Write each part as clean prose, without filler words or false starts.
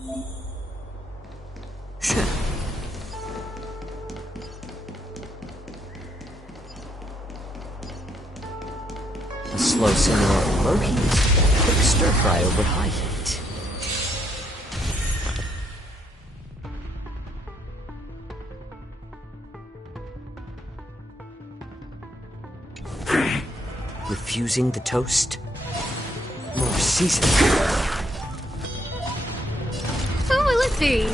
A slow simmer at low heat, quick stir fry over high heat. Refusing the toast? More seasoned. Who will it be?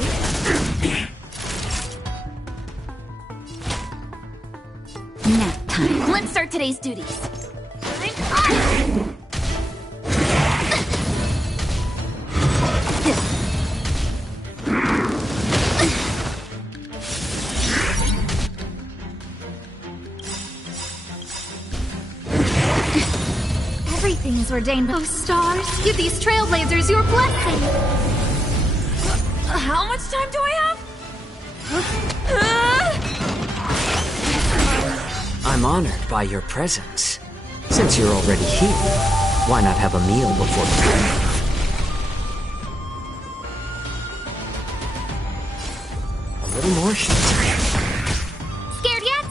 Nap time. Let's start today's duties. Everything is ordained. Oh, stars, give these trailblazers your blessing. How much time do I have? I'm honored by your presence. Since you're already here, why not have a meal before you leave? A little more heat. Scared yet?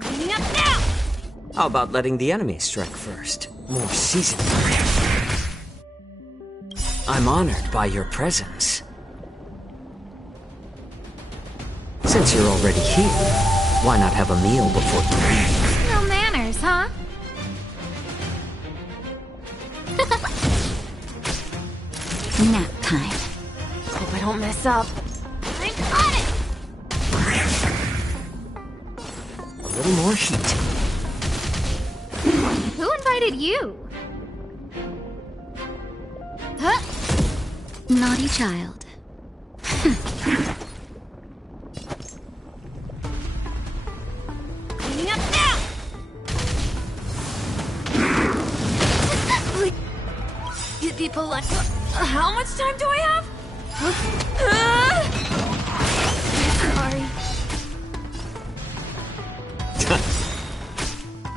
Cleaning up now! How about letting the enemy strike first? More seasoned. I'm honored by your presence. Since you're already here, why not have a meal before you leave? No manners, huh? Nap time. Hope I don't mess up. I'm on it! A little more heat. Who invited you? Huh? Naughty child. Cleaning up now! Get people like... How much time do I have? Sorry.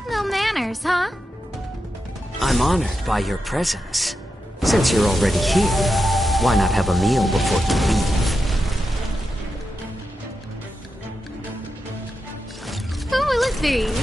No manners, huh? I'm honored by your presence. Since you're already here, why not have a meal before you leave? Who will it be?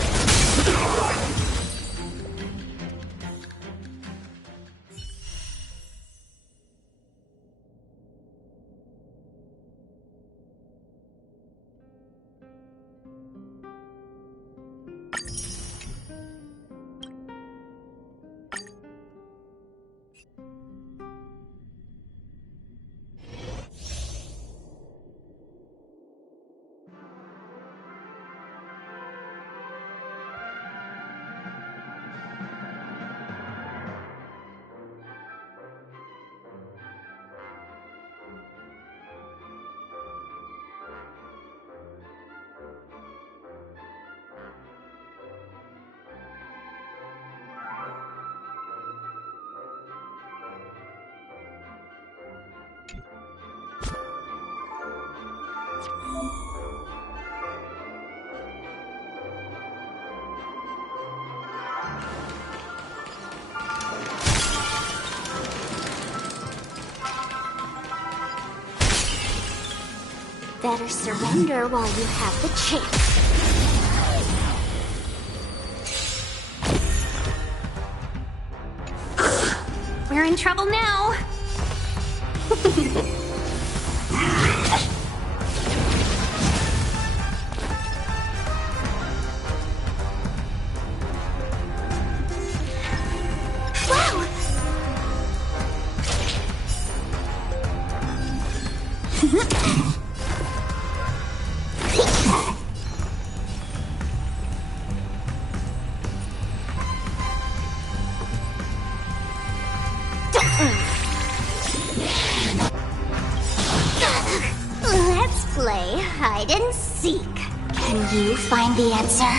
Better surrender while you have the chance. We're in trouble now. Wow! Let's play hide and seek. Can you find the answer?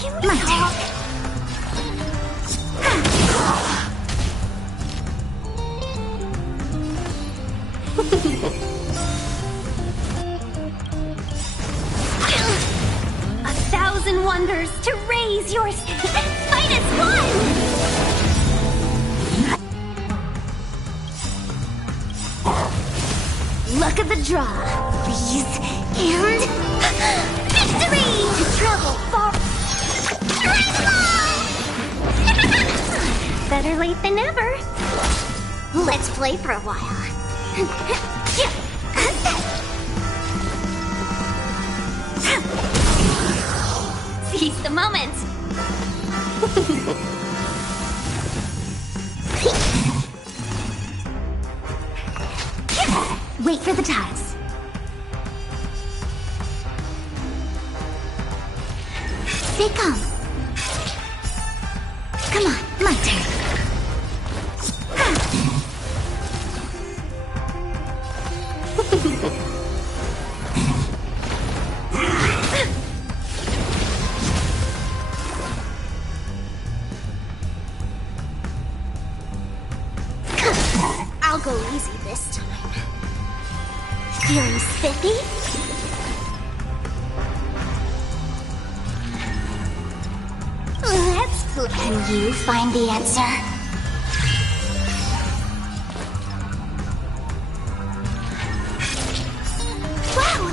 Can we talk? 1,000 wonders to raise your minus one! Luck of the draw, please. And victory! To travel far. Better late than never. Let's play for a while. Seize the moment! Wait for the tiles. Stay calm. Come on, my turn. I'll go easy this time. Feeling spiffy? Let's play. Can you find the answer? Wow!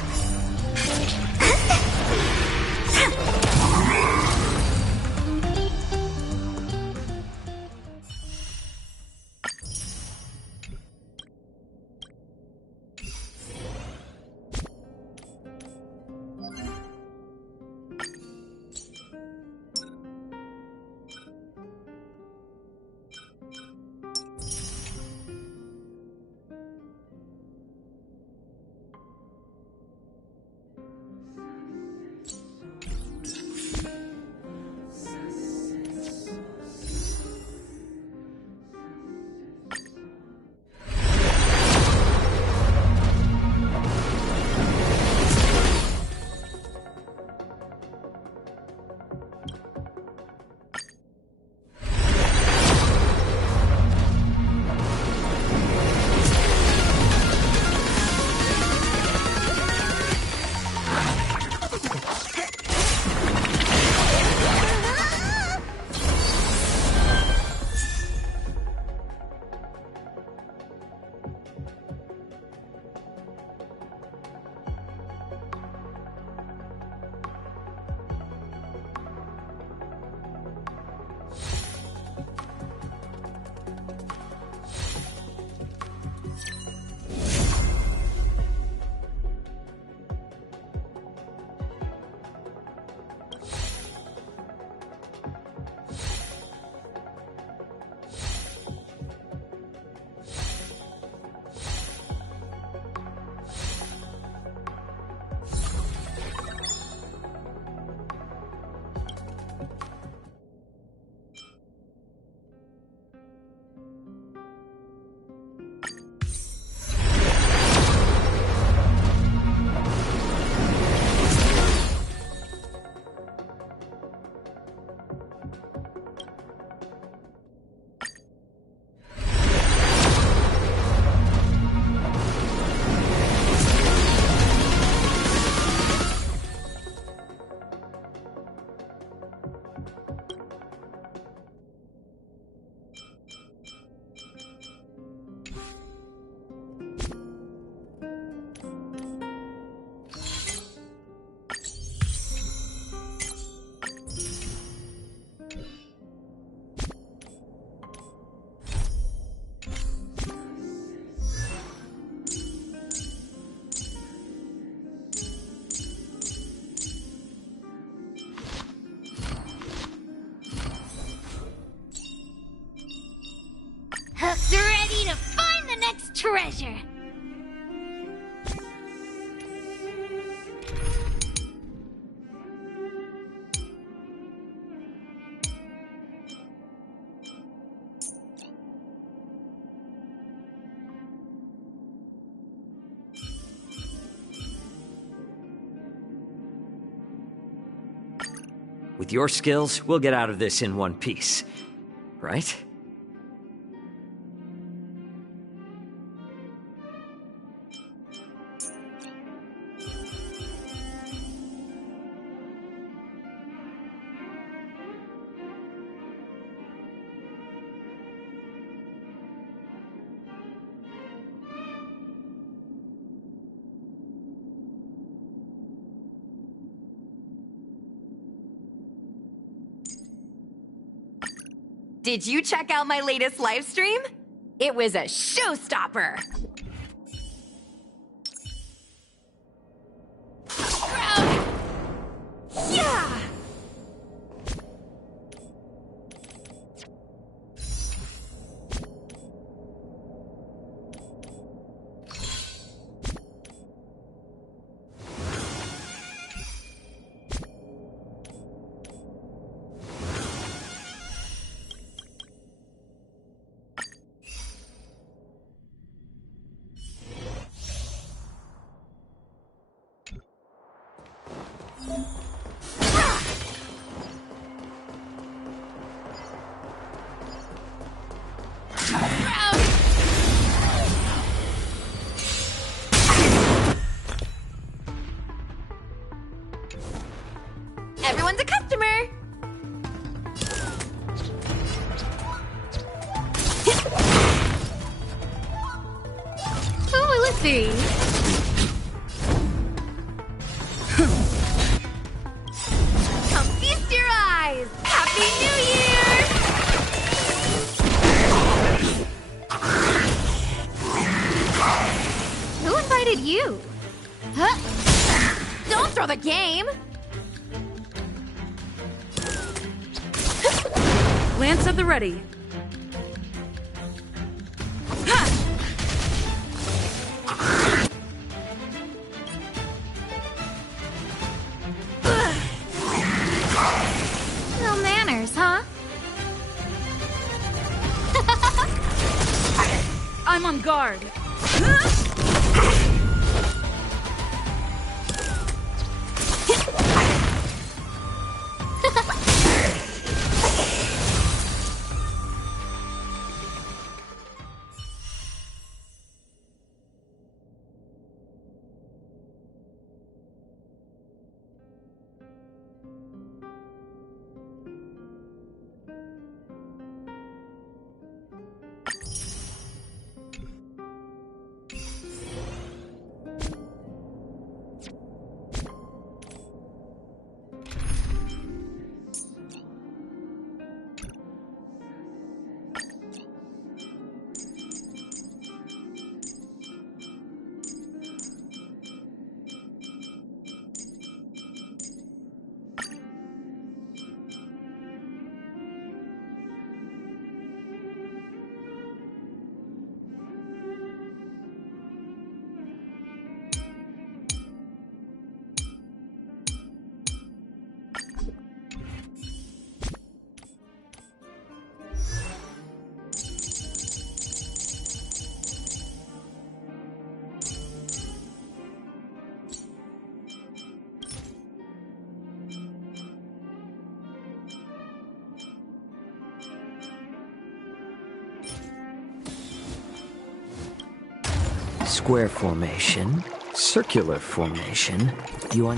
Hook's ready to find the next treasure! With your skills, we'll get out of this in one piece. Right? Did you check out my latest live stream? It was a showstopper! Yeah! Everyone's a customer! Oh, let's see. Come feast your eyes! Happy New Year! Who invited you? Huh? Don't throw the game! Lance at the ready. No manners, huh? I'm on guard. Square formation, circular formation, Yuan.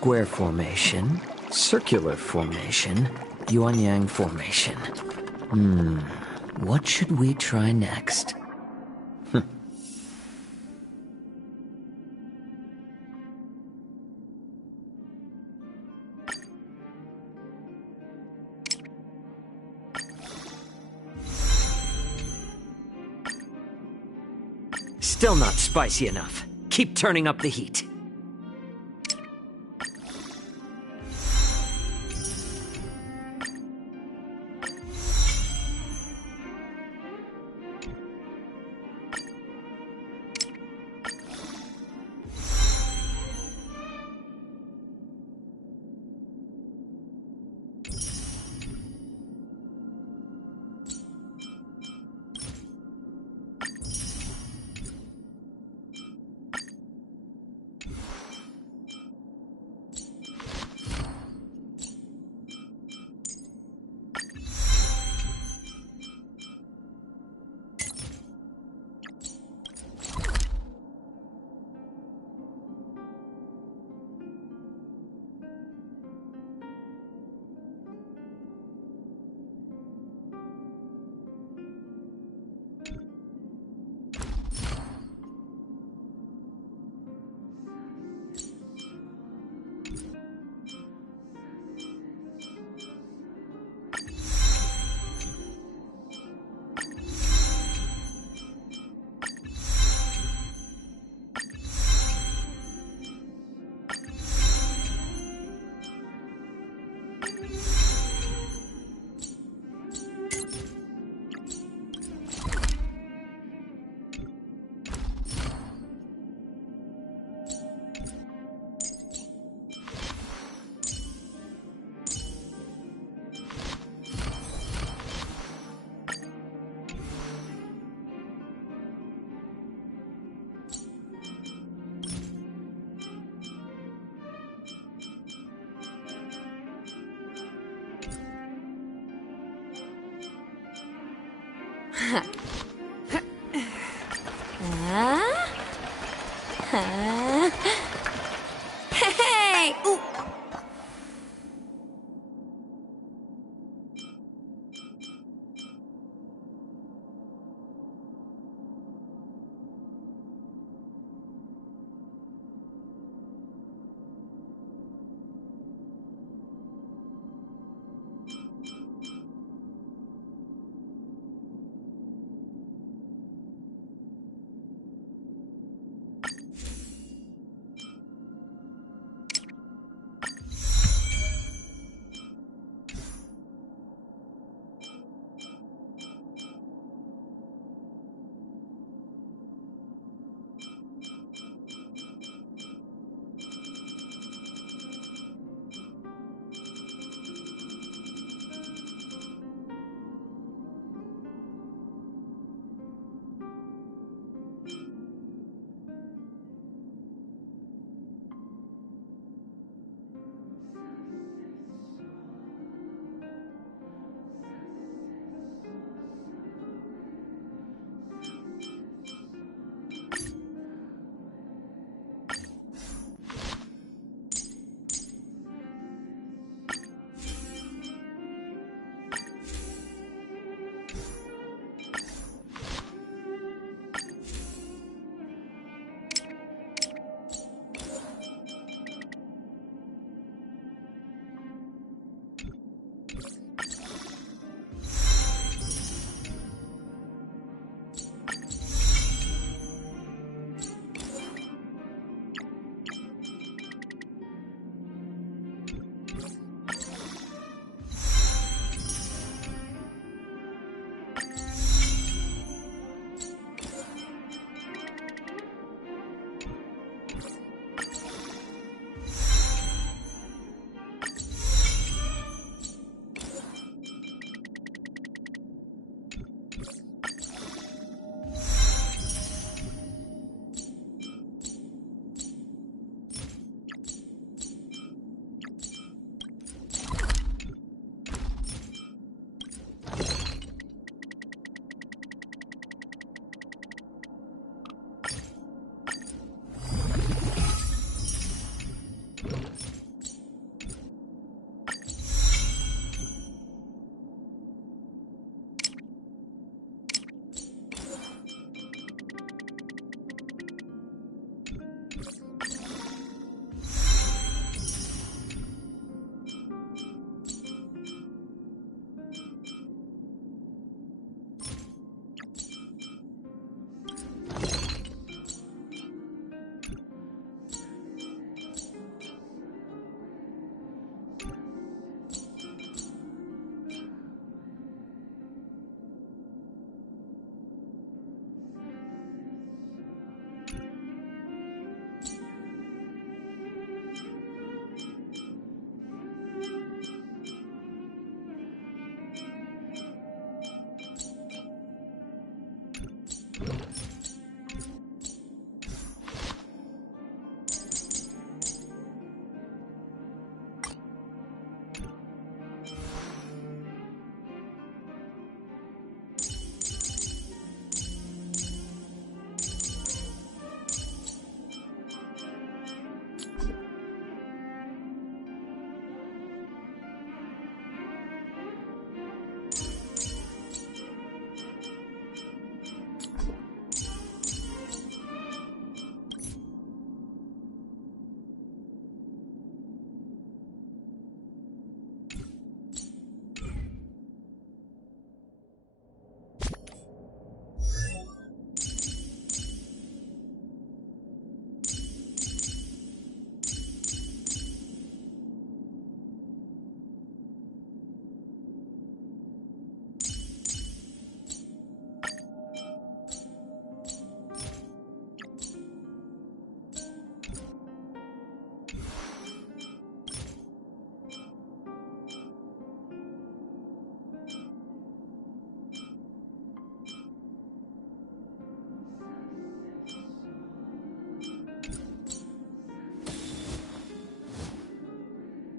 Square formation, circular formation, yuan-yang formation. What should we try next? Still not spicy enough. Keep turning up the heat. Hey! Ooh.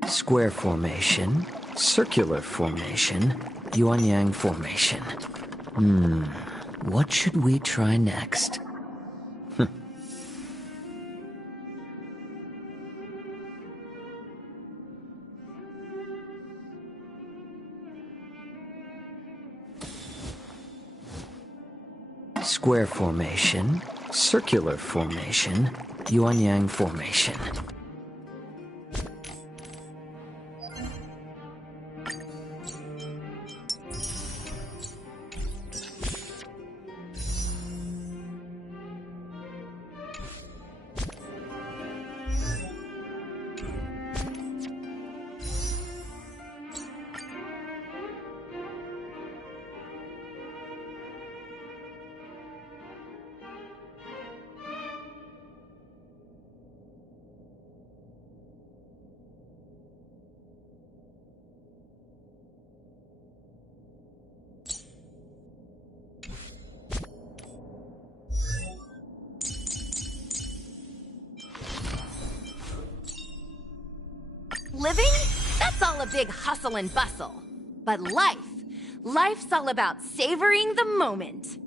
Square formation, circular formation, yuan-yang formation. What should we try next? Square formation, circular formation, yuan-yang formation. Living? That's all a big hustle and bustle. But life's all about savoring the moment.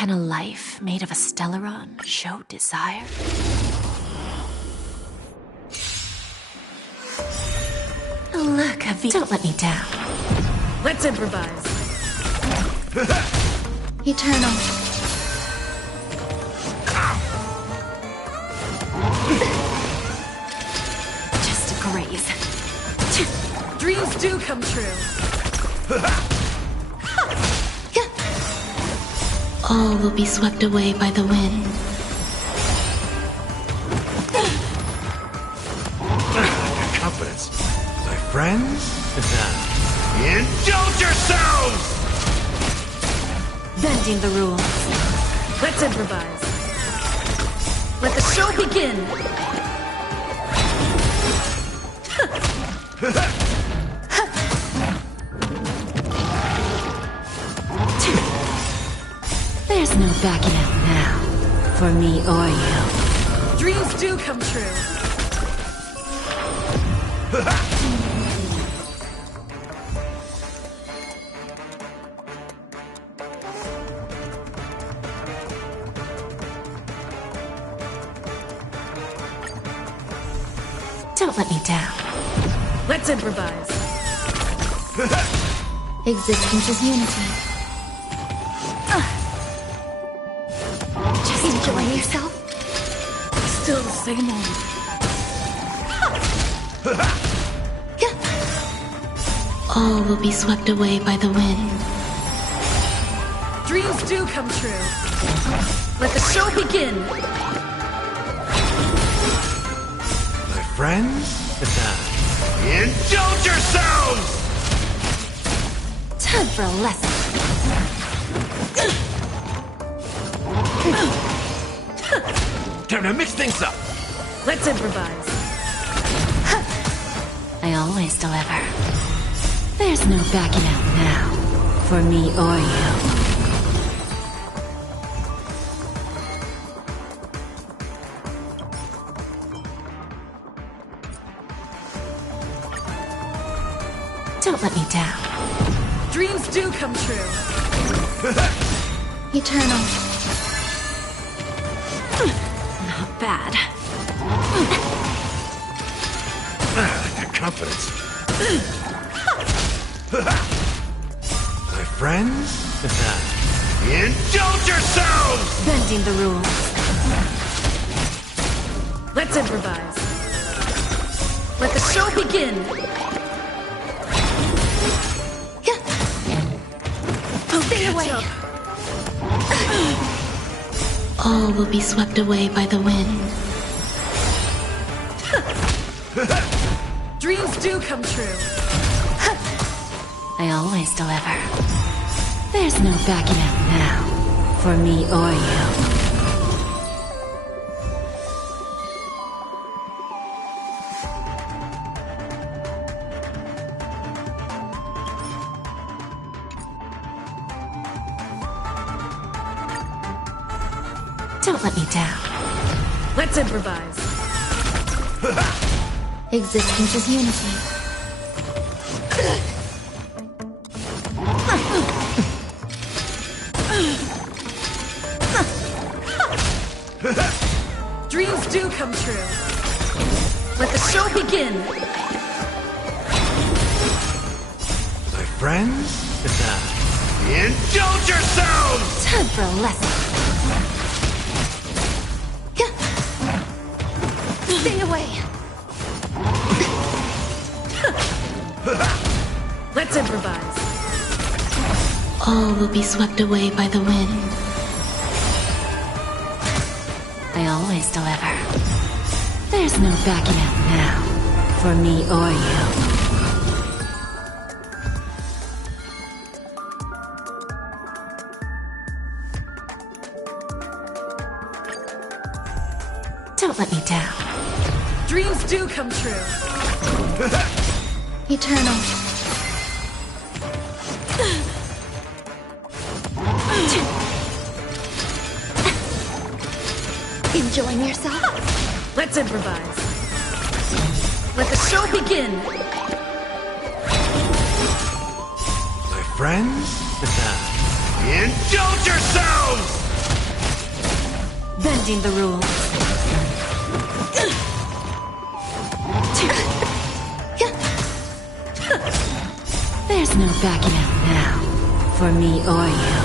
Can a life made of a Stellaron show desire? Look, Avi, don't let me down. Let's improvise. Eternal. Just a graze. Dreams do come true. All will be swept away by the wind. Confidence. My friends? Indulge yourselves! Bending the rules. Let's improvise. Let the show begin. There's no backing out now, for me or you. Dreams do come true. Don't let me down. Let's improvise. Existence is unity. Just Enjoying yourself? Still the same old. All will be swept away by the wind. Dreams do come true. Let the show begin. My friends? Indulge yourselves! time for a lesson. Time to mix things up. Let's improvise. I always deliver. There's no backing out now, for me or you. Don't let me down. Dreams do come true. Eternal. Not bad. Confidence. My friends? Indulge yourselves! Bending the rules. Let's improvise. Let the show begin. Stay away. All will be swept away by the wind. Dreams do come true. I always deliver. There's no backing out now, for me or you. Don't let me down. Let's improvise. Existence is unity. Dreams do come true. Let the show begin. My friends? Indulge yourselves! Time for a lesson. Stay away. Let's improvise. All will be swept away by the wind. I always deliver. There's no backing out now, for me or you. Don't let me down. Dreams do come true. Eternal. Enjoying yourself? Let's improvise. Let the show begin. My friends? Indulge yourselves! Bending the rules. There's no backing out now, for me or you.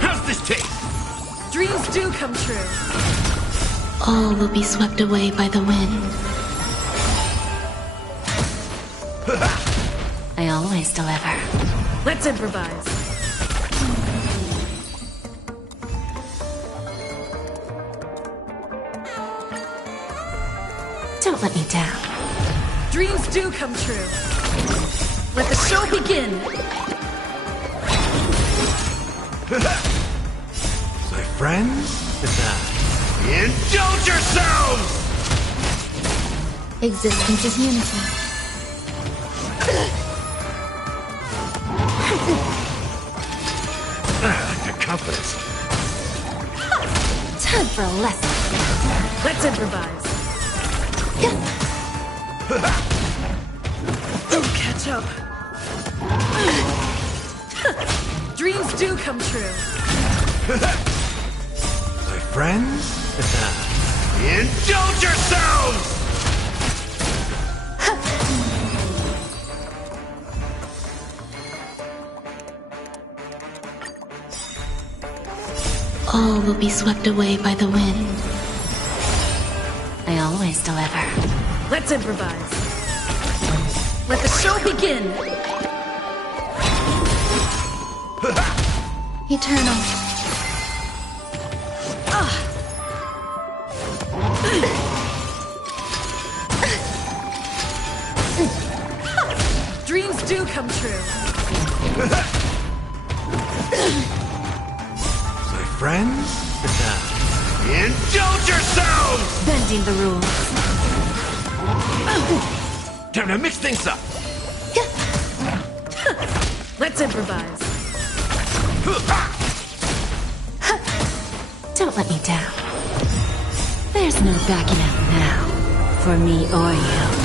How's this taste? Dreams do come true. All will be swept away by the wind. I always deliver. Let's improvise. Don't let me down. Dreams do come true. Let the show begin. My friends? Indulge yourselves! Existence is unity. The confidence. Time for a lesson. Let's improvise. Don't catch up. Dreams do come true. My friends? Indulge yourselves! All will be swept away by the wind. I always deliver. Let's improvise. Let the show begin. Eternal. Dreams do come true. My friends? Indulge yourselves! Bending the rules. Time to mix things up! Let's improvise. Don't let me down. There's no backing out now, for me or you.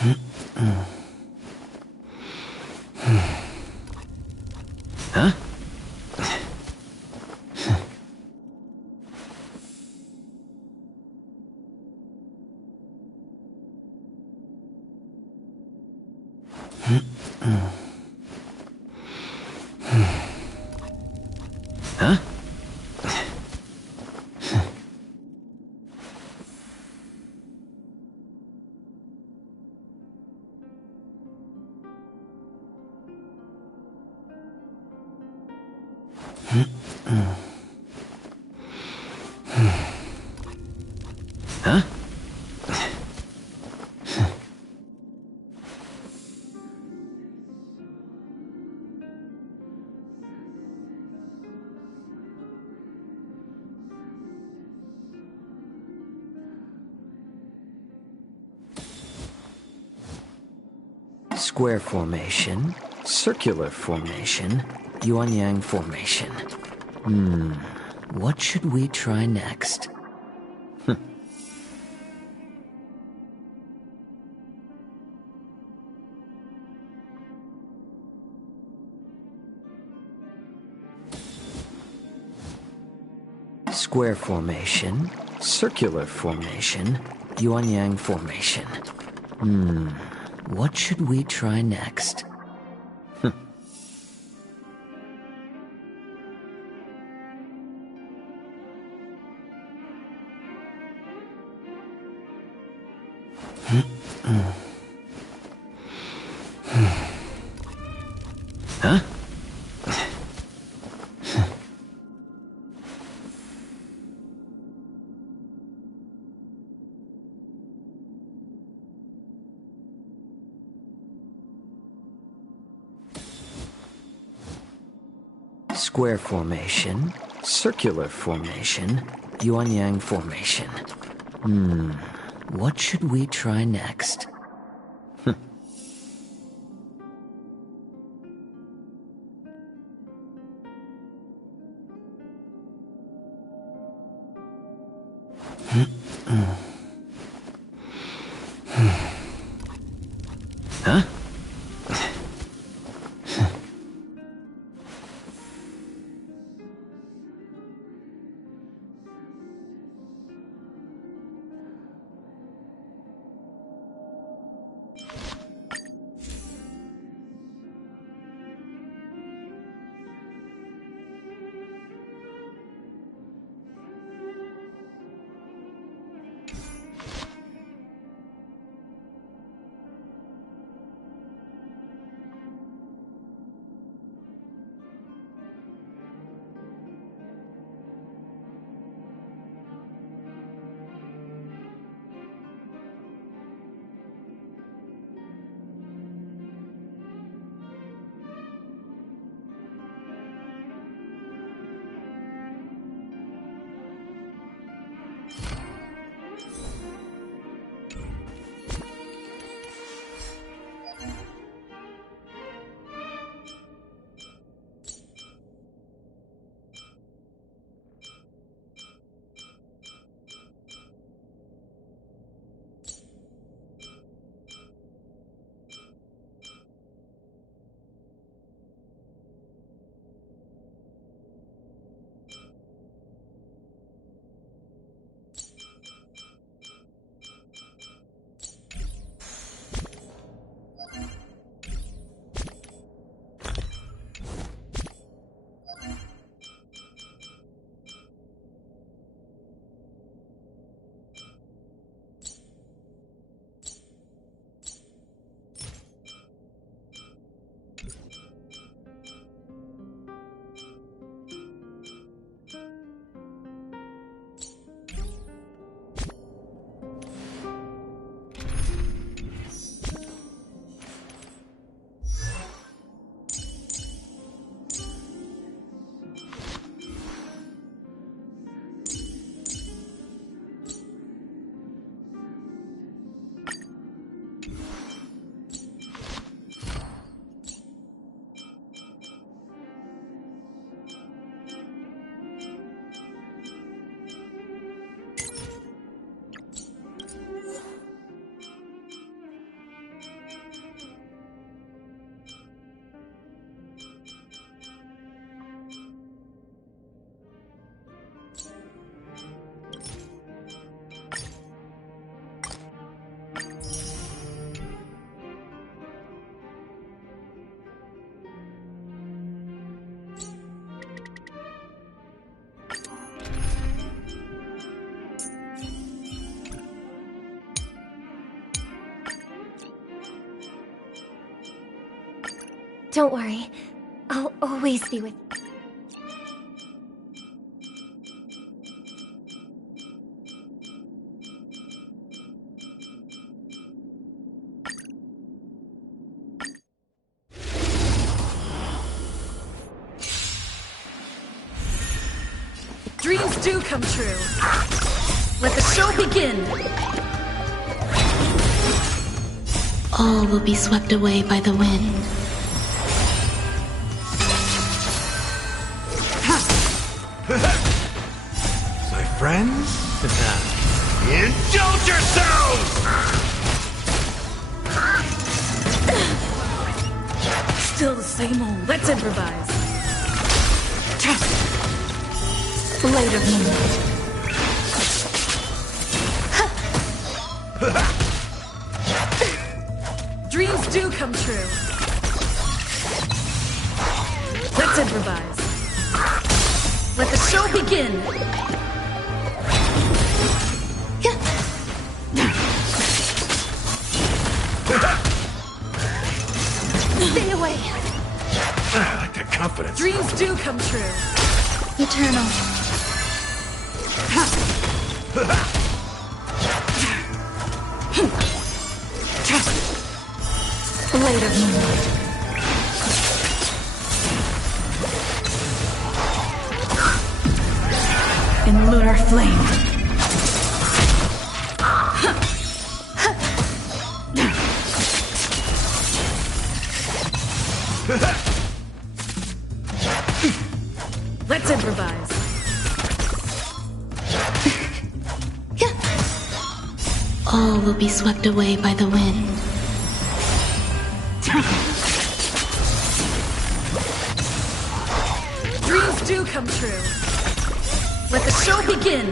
Huh? Huh? Huh? Square formation, circular formation, yuan-yang formation. What should we try next? Square formation, circular formation, yuan-yang formation. What should we try next? Huh? Square formation, circular formation, yuan-yang formation. What should we try next? Huh? Don't worry. I'll always be with you. Dreams do come true. Let the show begin. All will be swept away by the wind. My friends? Indulge yourselves! Still the same old. Let's improvise. Blade of moonlight. Dreams do come true. Let's improvise. Let the show begin. Stay away. I like that confidence. Dreams do come true. Eternal. Blade of moonlight. In lunar flame. Let's improvise. All will be swept away by the wind. Dreams do come true. Let the show begin.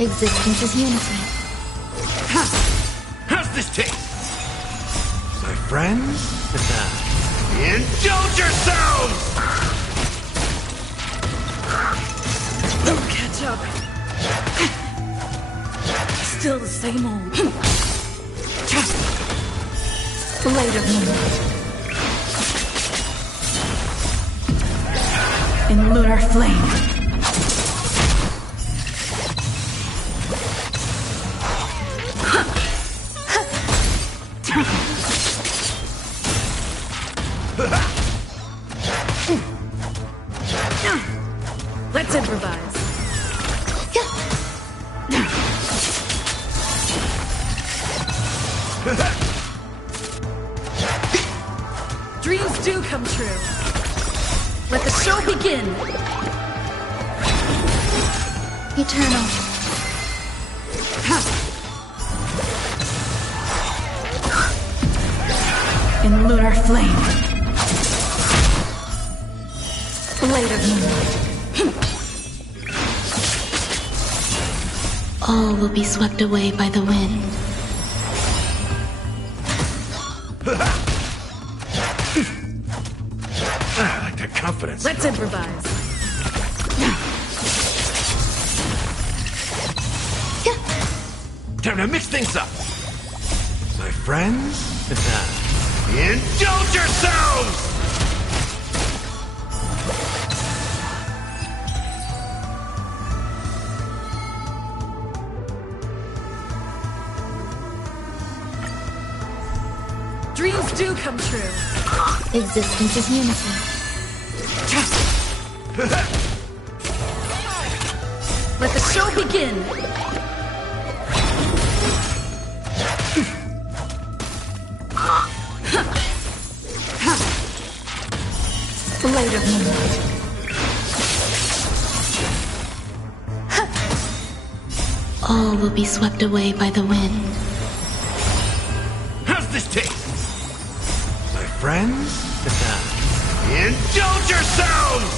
Existence is unity. How's this taste? My friends? Indulge yourselves! Don't catch up. Still the same old. Blade of moonlight. In lunar flame. Let's improvise. Dreams do come true. Let the show begin. Eternal. In lunar flame. Blade of moonlight. All will be swept away by the wind. I like that confidence. Let's improvise. Time to mix things up. My friends? Indulge yourselves! Dreams do come true. Existence is unity. Let the show begin. Blade of moonlight. All will be swept away by the wind. How's this taste? My friends? Indulge yourselves!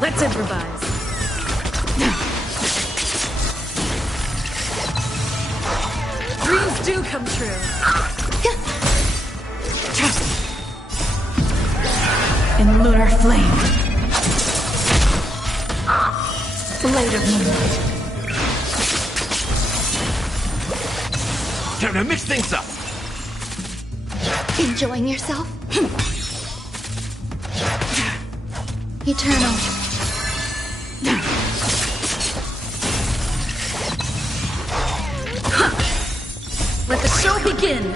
Let's improvise. Dreams do come true. In lunar flame. Blade of moonlight. Time to mix things up. Enjoying yourself? Eternal. Let the show begin!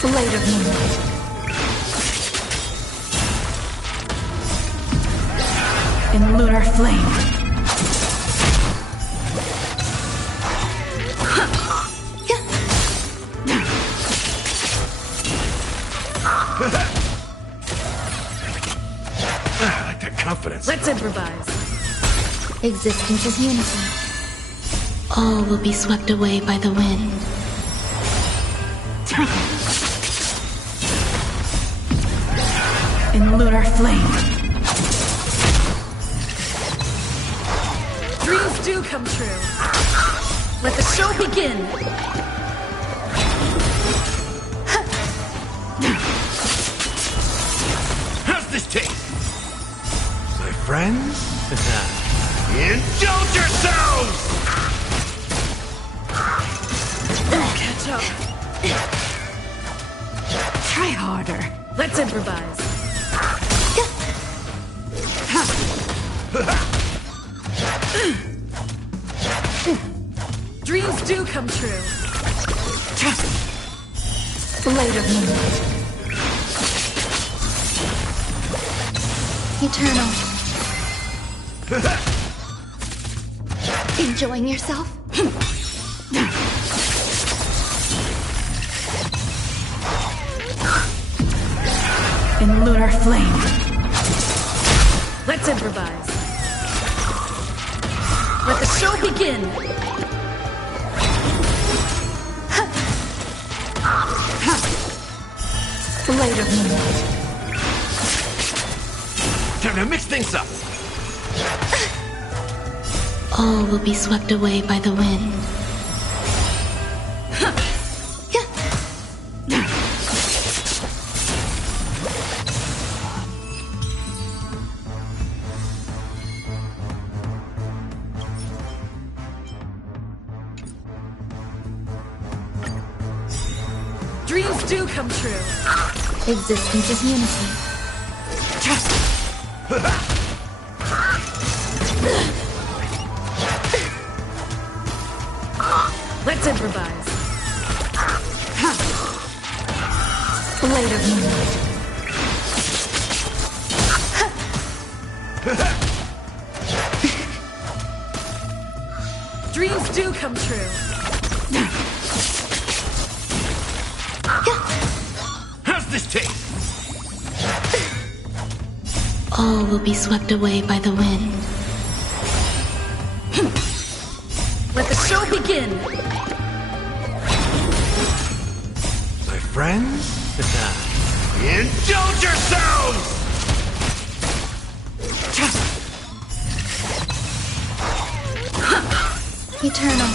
Blade of moonlight. In lunar flame. I like that confidence. Let's improvise. Existence is unity. All will be swept away by the wind. In lunar flame. Dreams do come true. Let the show begin. How's this taste? My friends? Indulge yourselves! Catch up. Try harder. Let's improvise. Dreams do come true. Blade of moonlight. Eternal. Enjoying yourself? In lunar flame. Let's improvise. Let the show begin. Blade of moonlight. Time to mix things up. All will be swept away by the wind. Dreams do come true. Existence is unity. Let's improvise. Blade of moonlight. Dreams do come true. How's this taste? All will be swept away by the wind. Let the show begin. My friends? Indulge yourselves! Eternal.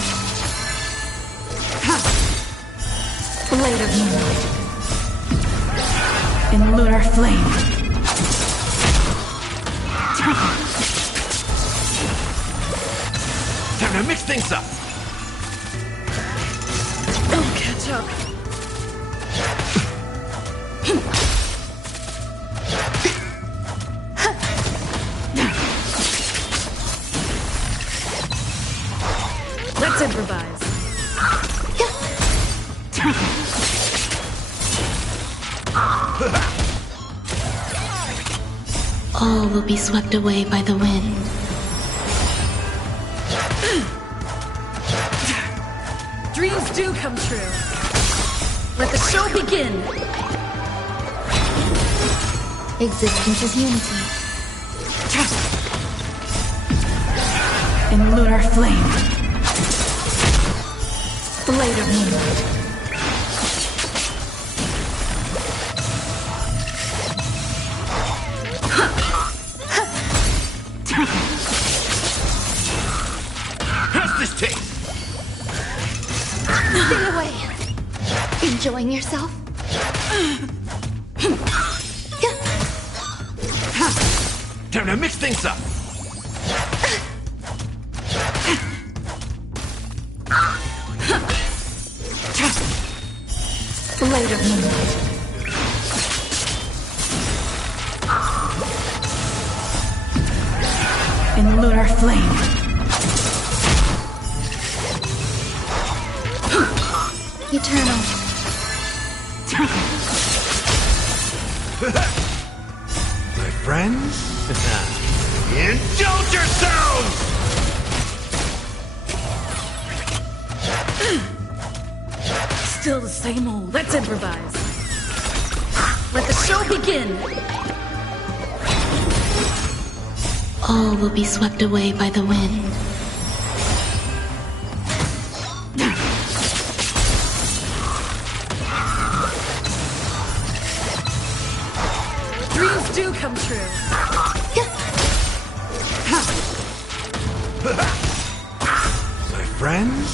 Blade of moonlight. In lunar flame. Time to mix things up. Catch up. Let's improvise. All will be swept away by the wind. Dreams do come true. Let the show begin. Existence is unity. In lunar flame. Blade of moonlight. How's this taste? Stay away. Enjoying yourself? Time to mix things up. Later, moonlight. In lunar flame. Eternal. My friends? Indulge yourselves! Still the same old. Let's improvise. Let the show begin. All will be swept away by the wind. Dreams do come true. My friends?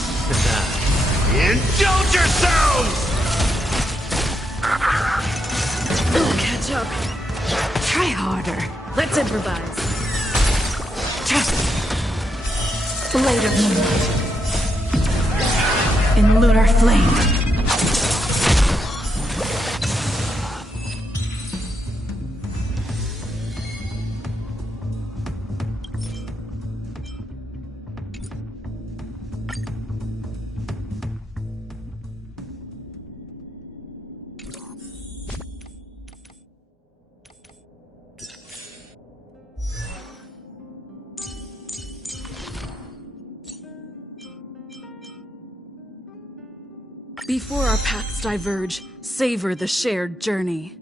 Indulge yourselves! Catch up. Try harder. Let's improvise. Later, moonlight. In lunar flame. Before our paths diverge, savor the shared journey.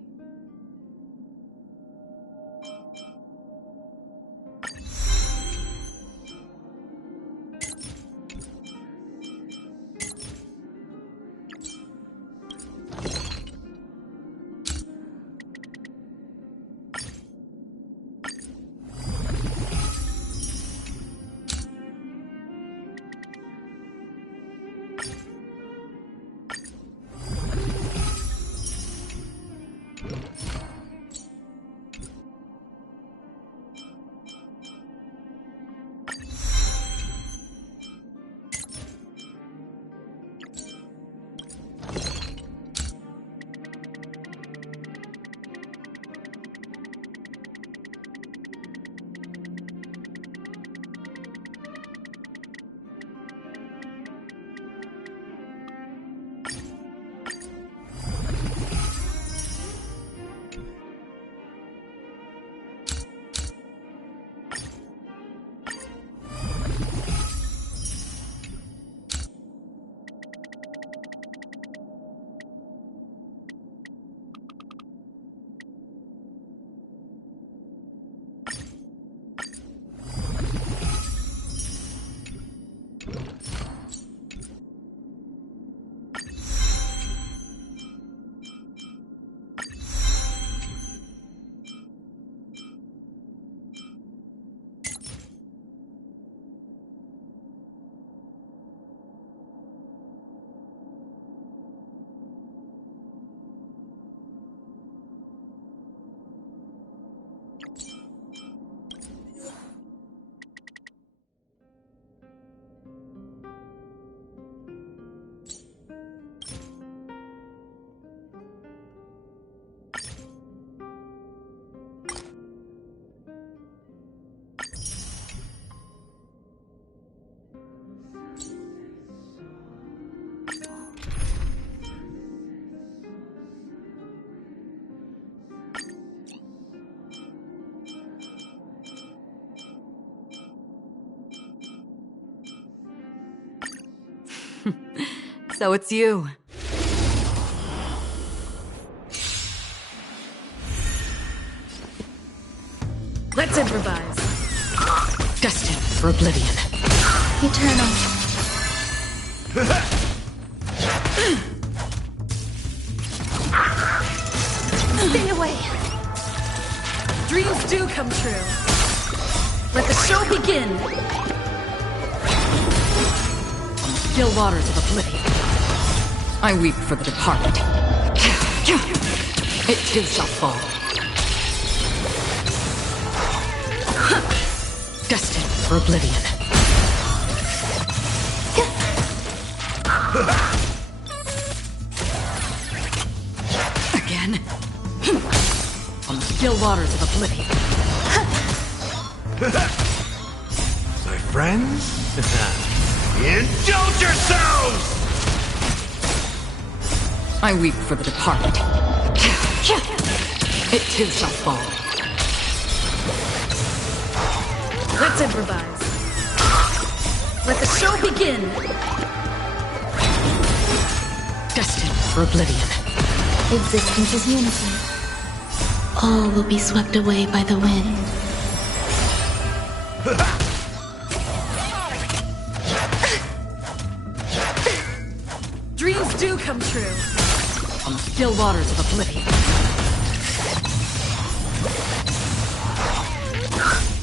So it's you. Let's improvise. Destined for oblivion. Eternal. Stay away. Dreams do come true. Let the show begin. Still waters of oblivion. I weep for the departed. It too shall fall. Destined for oblivion. Again? On the still waters of oblivion. My friends? Indulge yourselves! I weep for the departed. It too shall fall. Let's improvise. Let the show begin. Destined for oblivion. Existence is unity. All will be swept away by the wind. Dreams do come true. On the still waters of oblivion.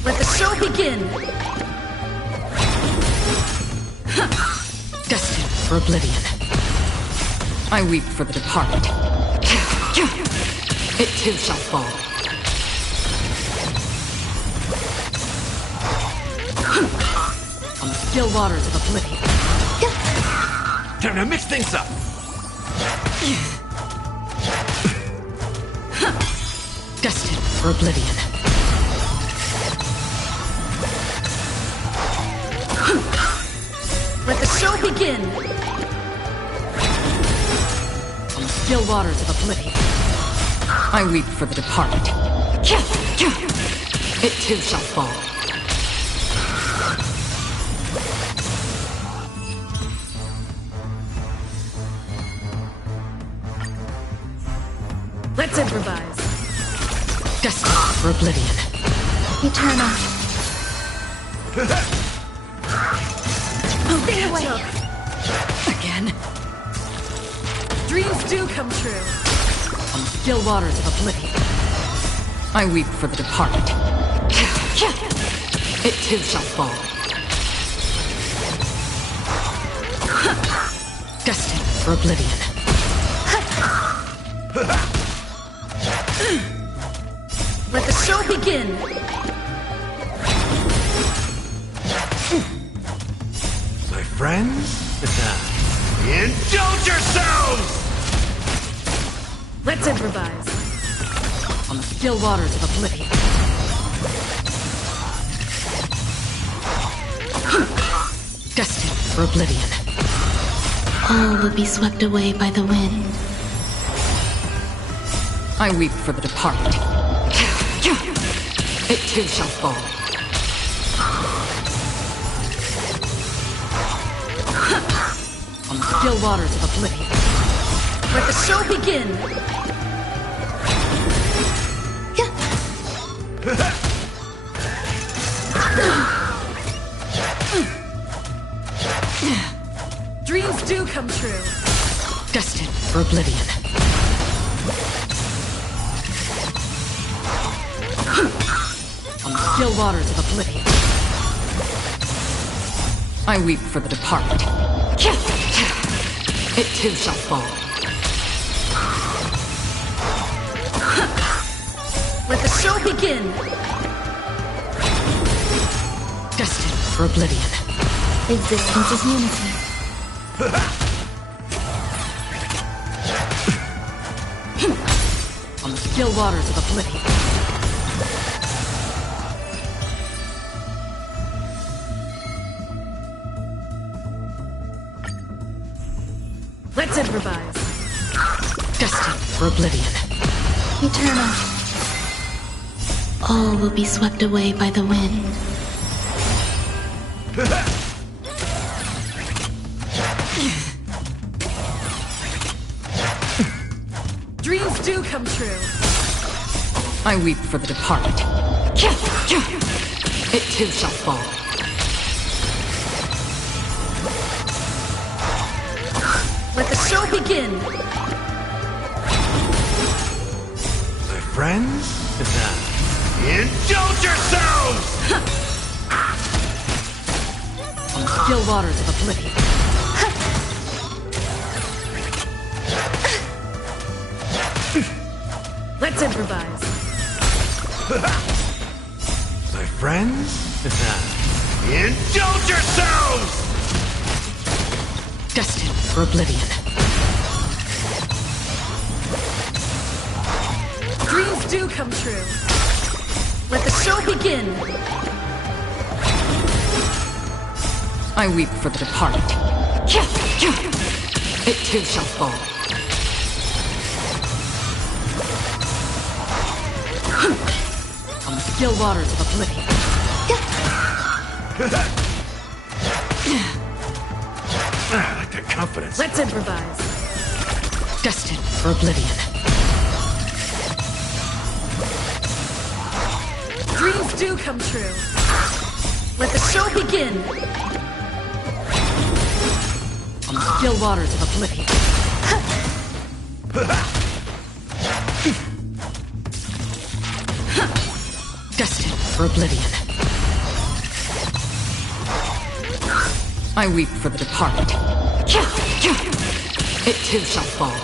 Let the show begin. Destined for oblivion. I weep for the departed. It too shall fall. On the still waters of oblivion. Time to mix things up! Destined for oblivion. Let the show begin. On the still waters of oblivion. I weep for the departed. It too shall fall. Let's improvise. Destined for oblivion. Eternal. Stay away. Again? Dreams do come true. On the still waters of oblivion. I weep for the departed. It too shall fall. Destined for oblivion. Let the show begin. My friends? Indulge yourselves! Let's improvise. On the still waters of oblivion. Destined for oblivion. All will be swept away by the wind. I weep for the departed. It too shall fall. On the still waters of oblivion. Let the show begin. Dreams do come true. Destined for oblivion. On the still waters of oblivion. I weep for the departed. It too shall fall. Let the show begin. Destined for oblivion. Existence is unity. On the still waters of oblivion. Let's improvise. Destined for oblivion. Eternal. All will be swept away by the wind. Dreams do come true. I weep for the departed. It too shall fall. Let the show begin. My friends? Indulge yourselves! On the still waters of oblivion. Let's improvise. My friends? Indulge yourselves! Destined for oblivion. Dreams do come true. Let the show begin. I weep for the departed. It too shall fall. On the still waters of oblivion. I like that confidence. Let's improvise. Destined for oblivion. Dreams do come true. Let the show begin. On the still waters of oblivion. Destined for oblivion. I weep for the departed. It too shall fall.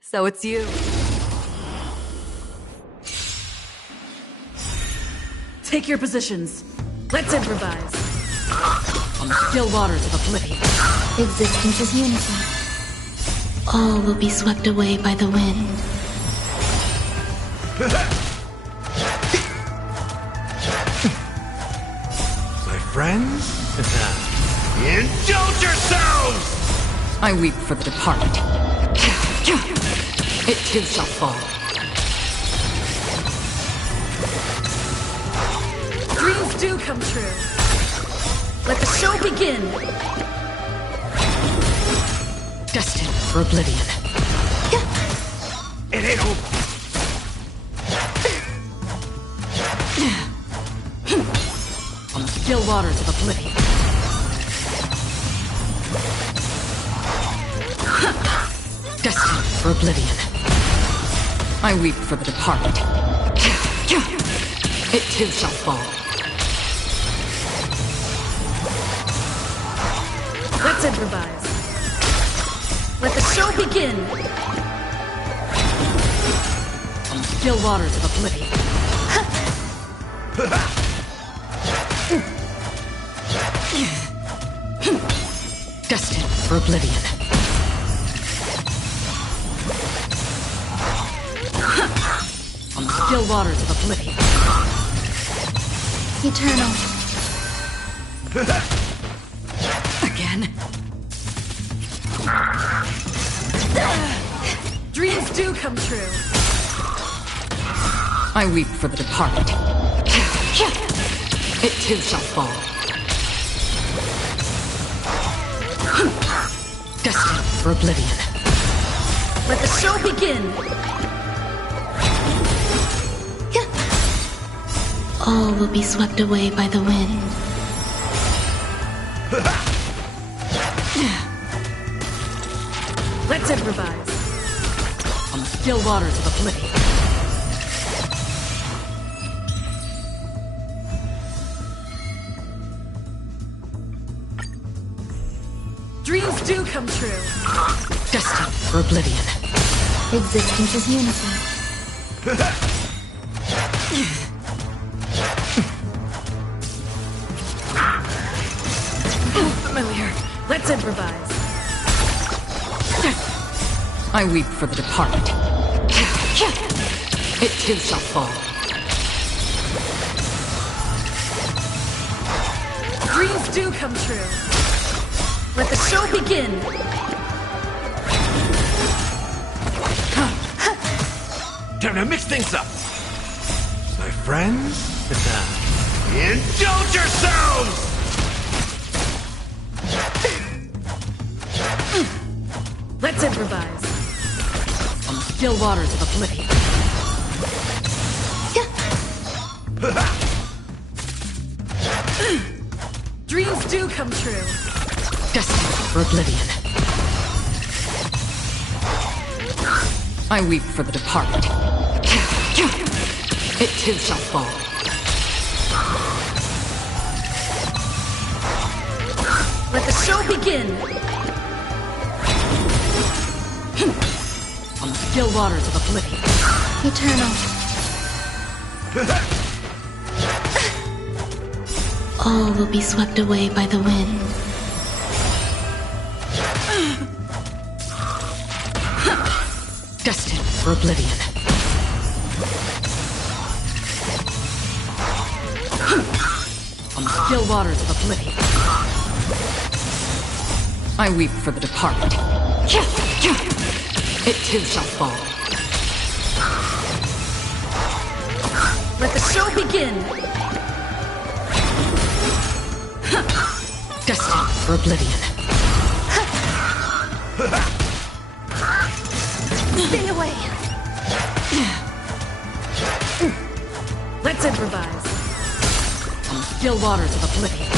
So it's you. Take your positions. Let's improvise. On the still waters of oblivion. Existence is unity. All will be swept away by the wind. My friends? Indulge yourselves! I weep for the departed. It too shall fall. Dreams do come true. Let the show begin. Destined for oblivion. It ain't over. On the still waters of oblivion. Destined for oblivion. I weep for the departed. It too shall fall. Let's improvise. Let the show begin. On the still waters of oblivion. Destined for oblivion. On the still waters of oblivion. Eternal. Again? Dreams do come true. I weep for the departed. It too shall fall. Destined for oblivion. Let the show begin. All will be swept away by the wind. Let's improvise. On the still waters of oblivion. Dreams do come true. Destined for oblivion. Existence is unity. Familiar. Let's improvise. I weep for the departed. It too shall fall. Dreams do come true. Let the show begin. Time to mix things up. My friends, indulge yourselves! Let's improvise. On the still waters of oblivion. Dreams do come true. Destined for oblivion. I weep for the departed. It too shall fall. Let the show begin. On the still waters of oblivion. Eternal. All will be swept away by the wind. Destined for oblivion. On the still waters of oblivion. I weep for the departed. It too shall fall. Let the show begin. Destined for oblivion. Stay away. Let's improvise. On the still waters of oblivion.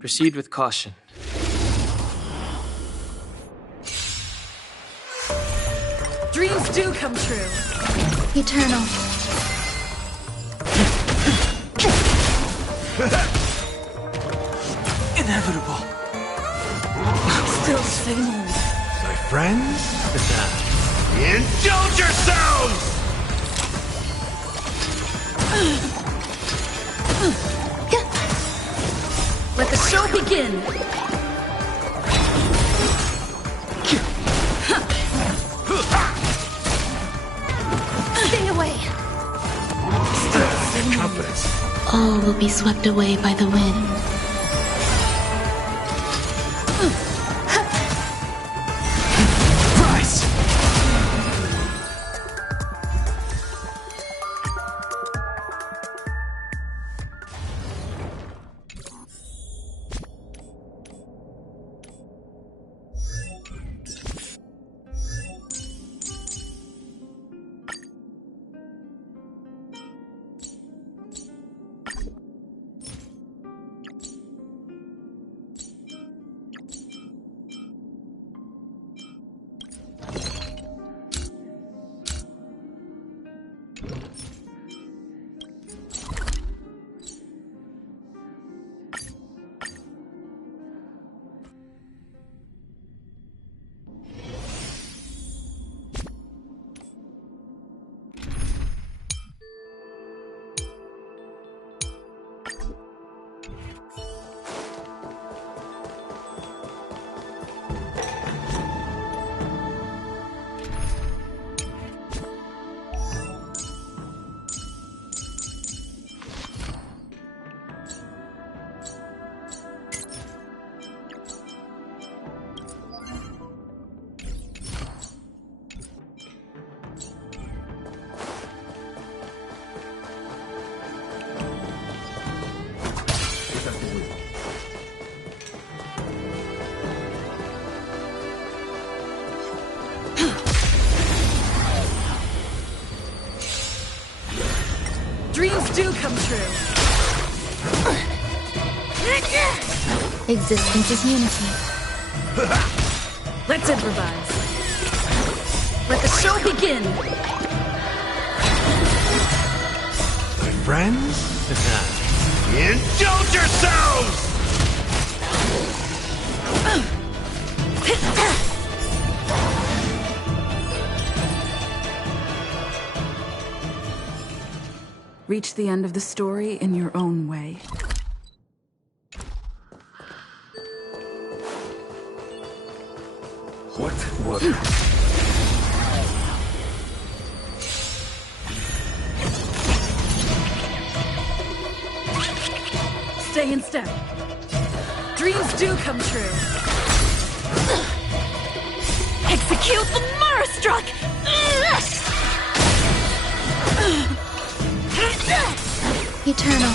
Proceed with caution. Dreams do come true. Eternal. Inevitable. Still the same old. My friends, indulge yourselves! Let the show begin. Stay away. Confidence. All will be swept away by the wind. Rise! do come true. Existence is unity. Let's improvise. Let the show begin. My friends? Indulge yourselves! Reach the end of the story in your own way. What was... Stay in step. Dreams do come true. Execute the Marastruck! Eternal.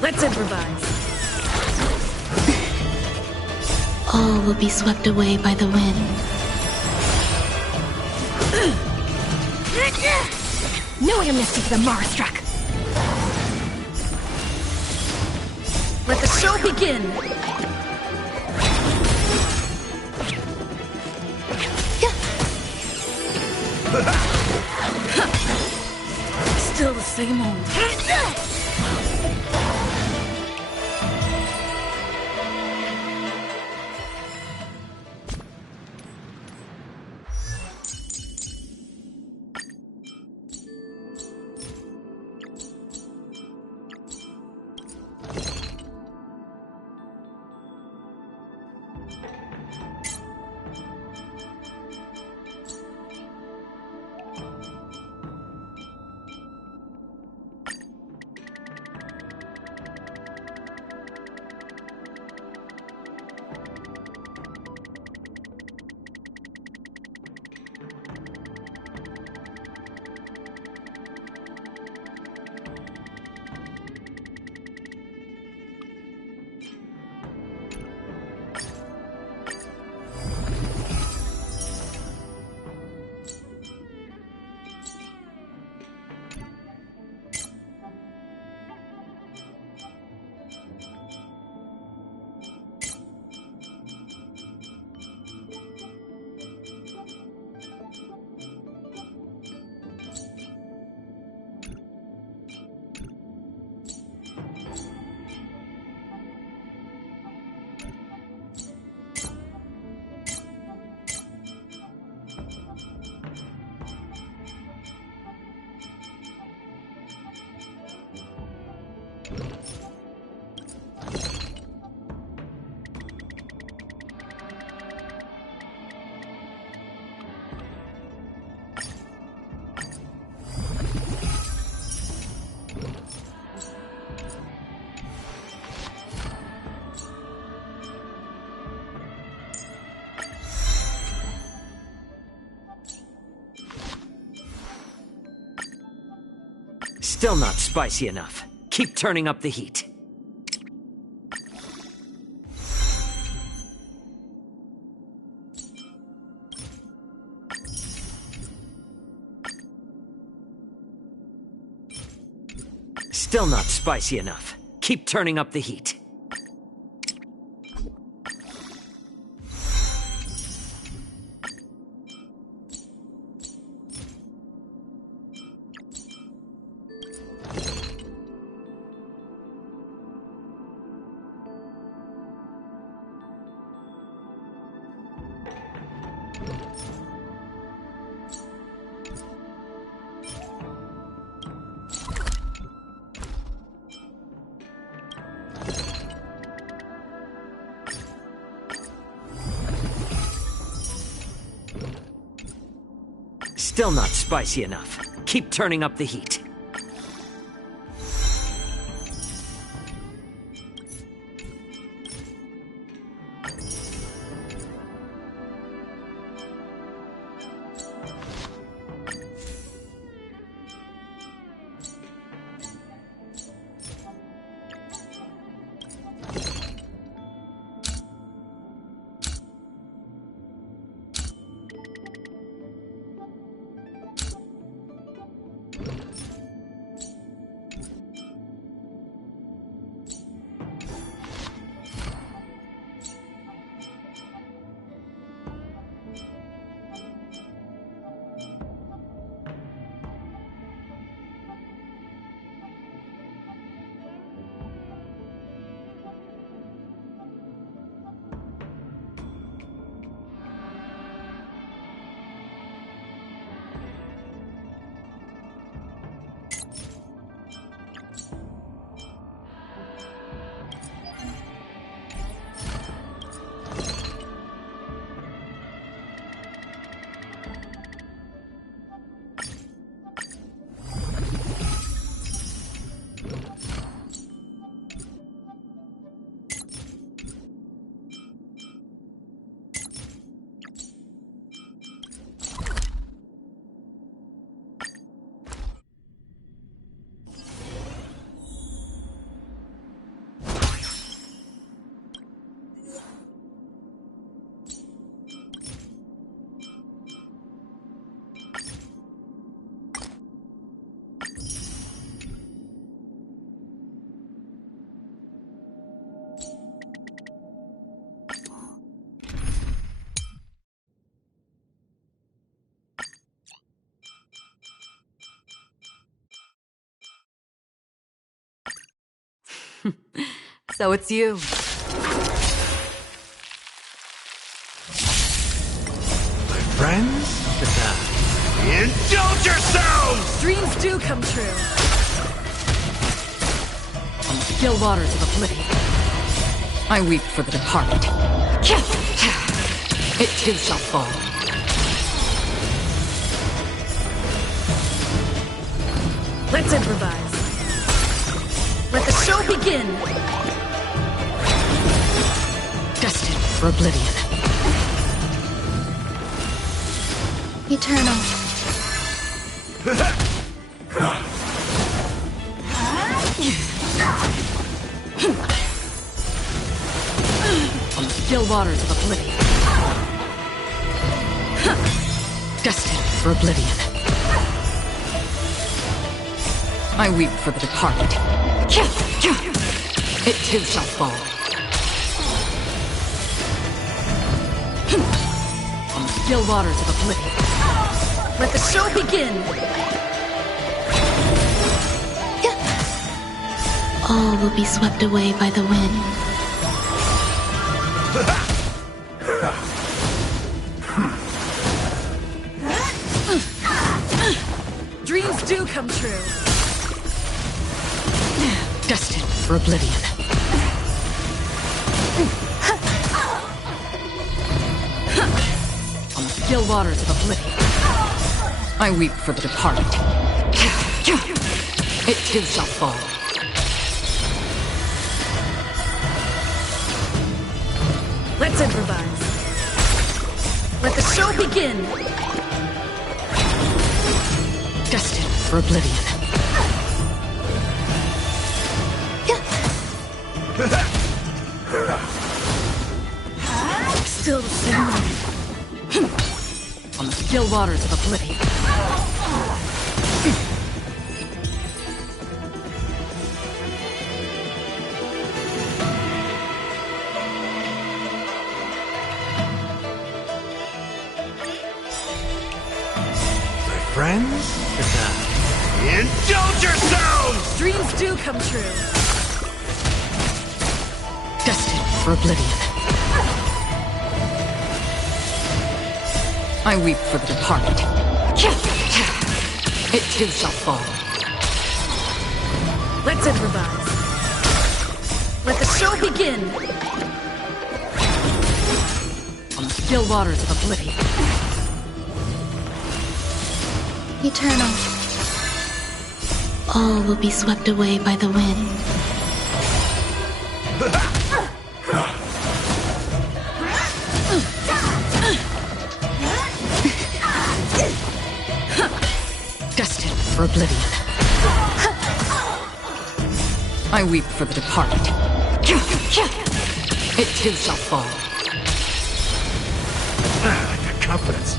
Let's improvise. All will be swept away by the wind. No amnesty for the Marastruck! Let the show begin. Still the same old. Still not spicy enough. Keep turning up the heat. Still not spicy enough. Keep turning up the heat. Still not spicy enough. Keep turning up the heat. So it's you. My friends? Indulge yourselves! Dreams do come true. On the still waters of oblivion, I weep for the departed. It too shall fall. Let's improvise. Let the show begin. Destined for oblivion. Eternal. On the still waters of oblivion. Destined for oblivion. I weep for the departed. It too shall fall. On the still waters of oblivion. Let the show begin. All will be swept away by the wind. Dreams do come true. Destined for oblivion. On the still waters of oblivion, I weep for the departed. It too shall fall. Let's improvise. Let the show begin. Destined for oblivion. Still the same way. On the still waters of oblivion. My friends? Indulge yourselves! Dreams do come true. Destined for oblivion. I weep for the departed. It too shall fall. Let's improvise. Let the show begin. On the still waters of oblivion. Eternal. All will be swept away by the wind. Destined for oblivion. I weep for the departed. It too shall fall. I got confidence.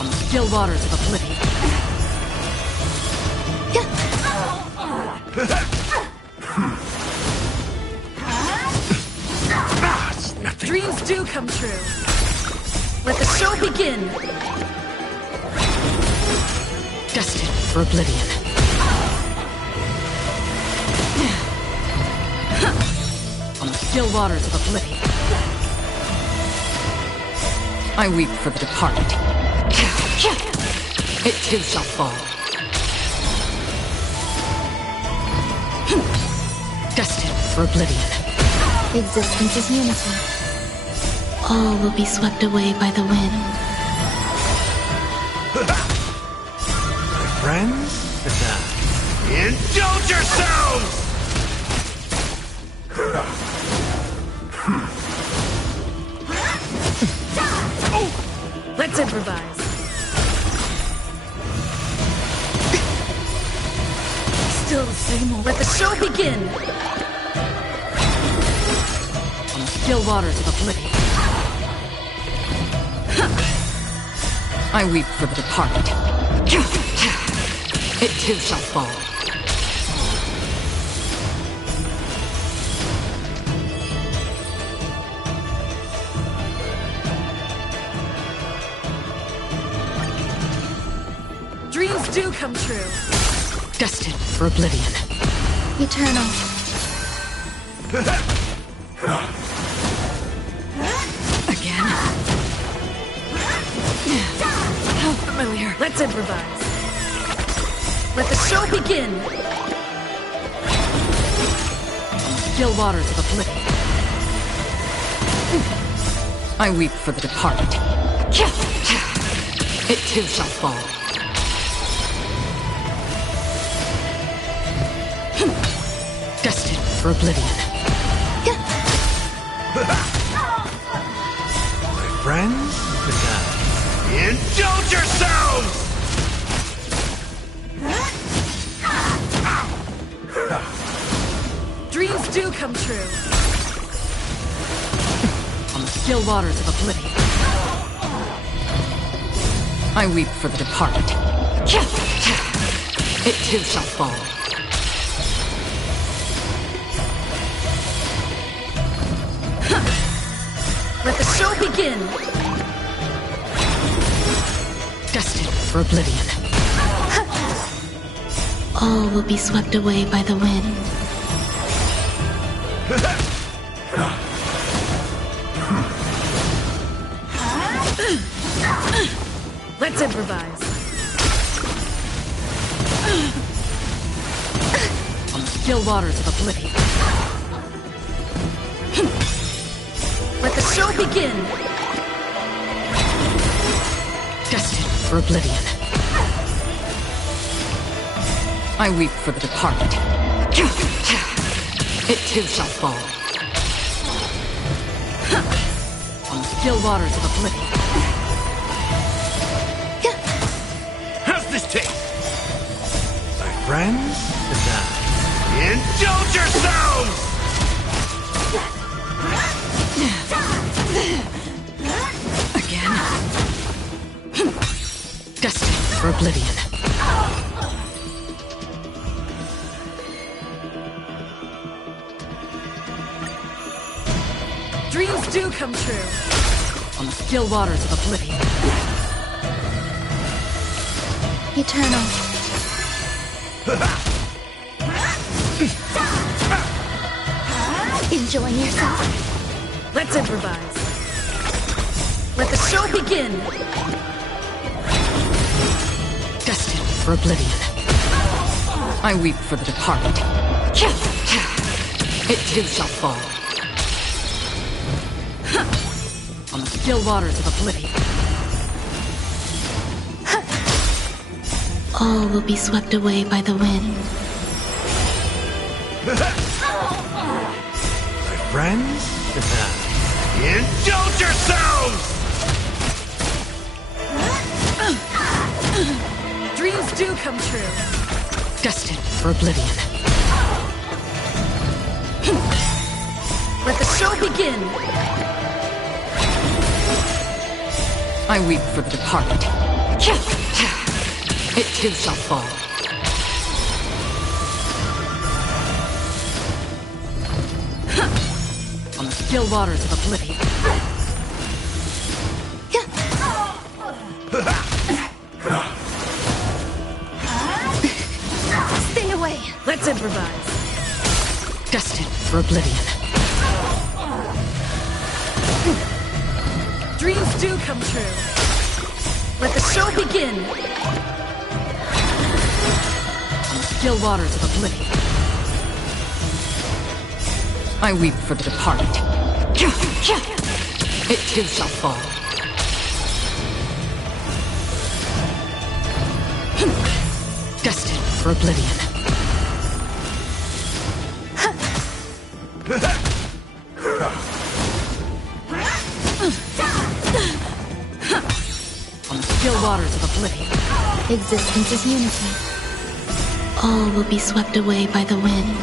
On the still waters of oblivion. It's nothing. Dreams do come true. Let the show begin. Destined for oblivion. On the still waters of oblivion. I weep for the departed. It too shall fall. Destined for oblivion. Existence is unity. All will be swept away by the wind. My friends? Indulge yourselves! Let's improvise. Still the same old. Let the show begin. On the still waters of oblivion. I weep for the departed. It too shall fall. Dreams do come true. Destined for oblivion. Eternal. Again? How familiar. Let's improvise. Let the show begin! Still waters of oblivion. I weep for the departed. It too shall fall. Destined for oblivion. My friends? Indulge yourselves! Dreams do come true. On the still waters of oblivion. I weep for the departed. It too shall fall. Let the show begin! Destined for oblivion. All will be swept away by the wind. Let's improvise. On the still waters of oblivion. Let the show begin! Destined for oblivion. I weep for the departed. It too shall fall. On the still waters of oblivion. How's this taste? My friends? Indulge yourselves! Again? Destined for oblivion. Dreams do come true. On the still waters of oblivion. Eternal. Enjoying yourself? Let's improvise. Let the show begin! Destined for oblivion. I weep for the departed. It too shall fall. On the still waters of oblivion. All will be swept away by the wind. My friends? Indulge yourselves! Dreams do come true. Destined for oblivion. Let the show begin! I weep for the departed. It too shall fall. On the still waters of oblivion. Stay away. Let's improvise. Destined for oblivion. Dreams do come true. Let the show begin. On the still waters of oblivion. I weep for the departed. It too shall fall. Destined for oblivion. On the still waters of oblivion. Existence is unity. All will be swept away by the wind.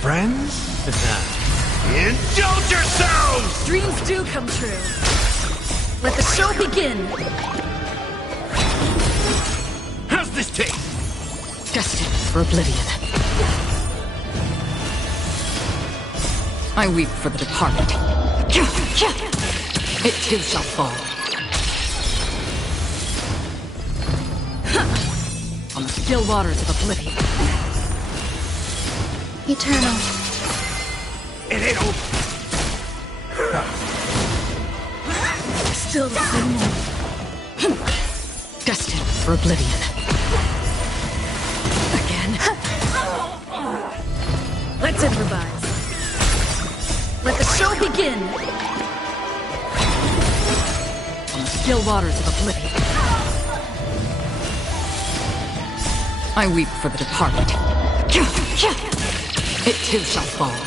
Friends? Indulge yourselves! Dreams do come true. Let the show begin. How's this taste? Destined for oblivion. I weep for the departed. It too shall fall. On the still waters of oblivion. Eternal. It ain't over. Still the same old. Destined for oblivion. Again. Let's improvise. Let the show begin. On the still waters of oblivion. I weep for the departed. It too shall fall.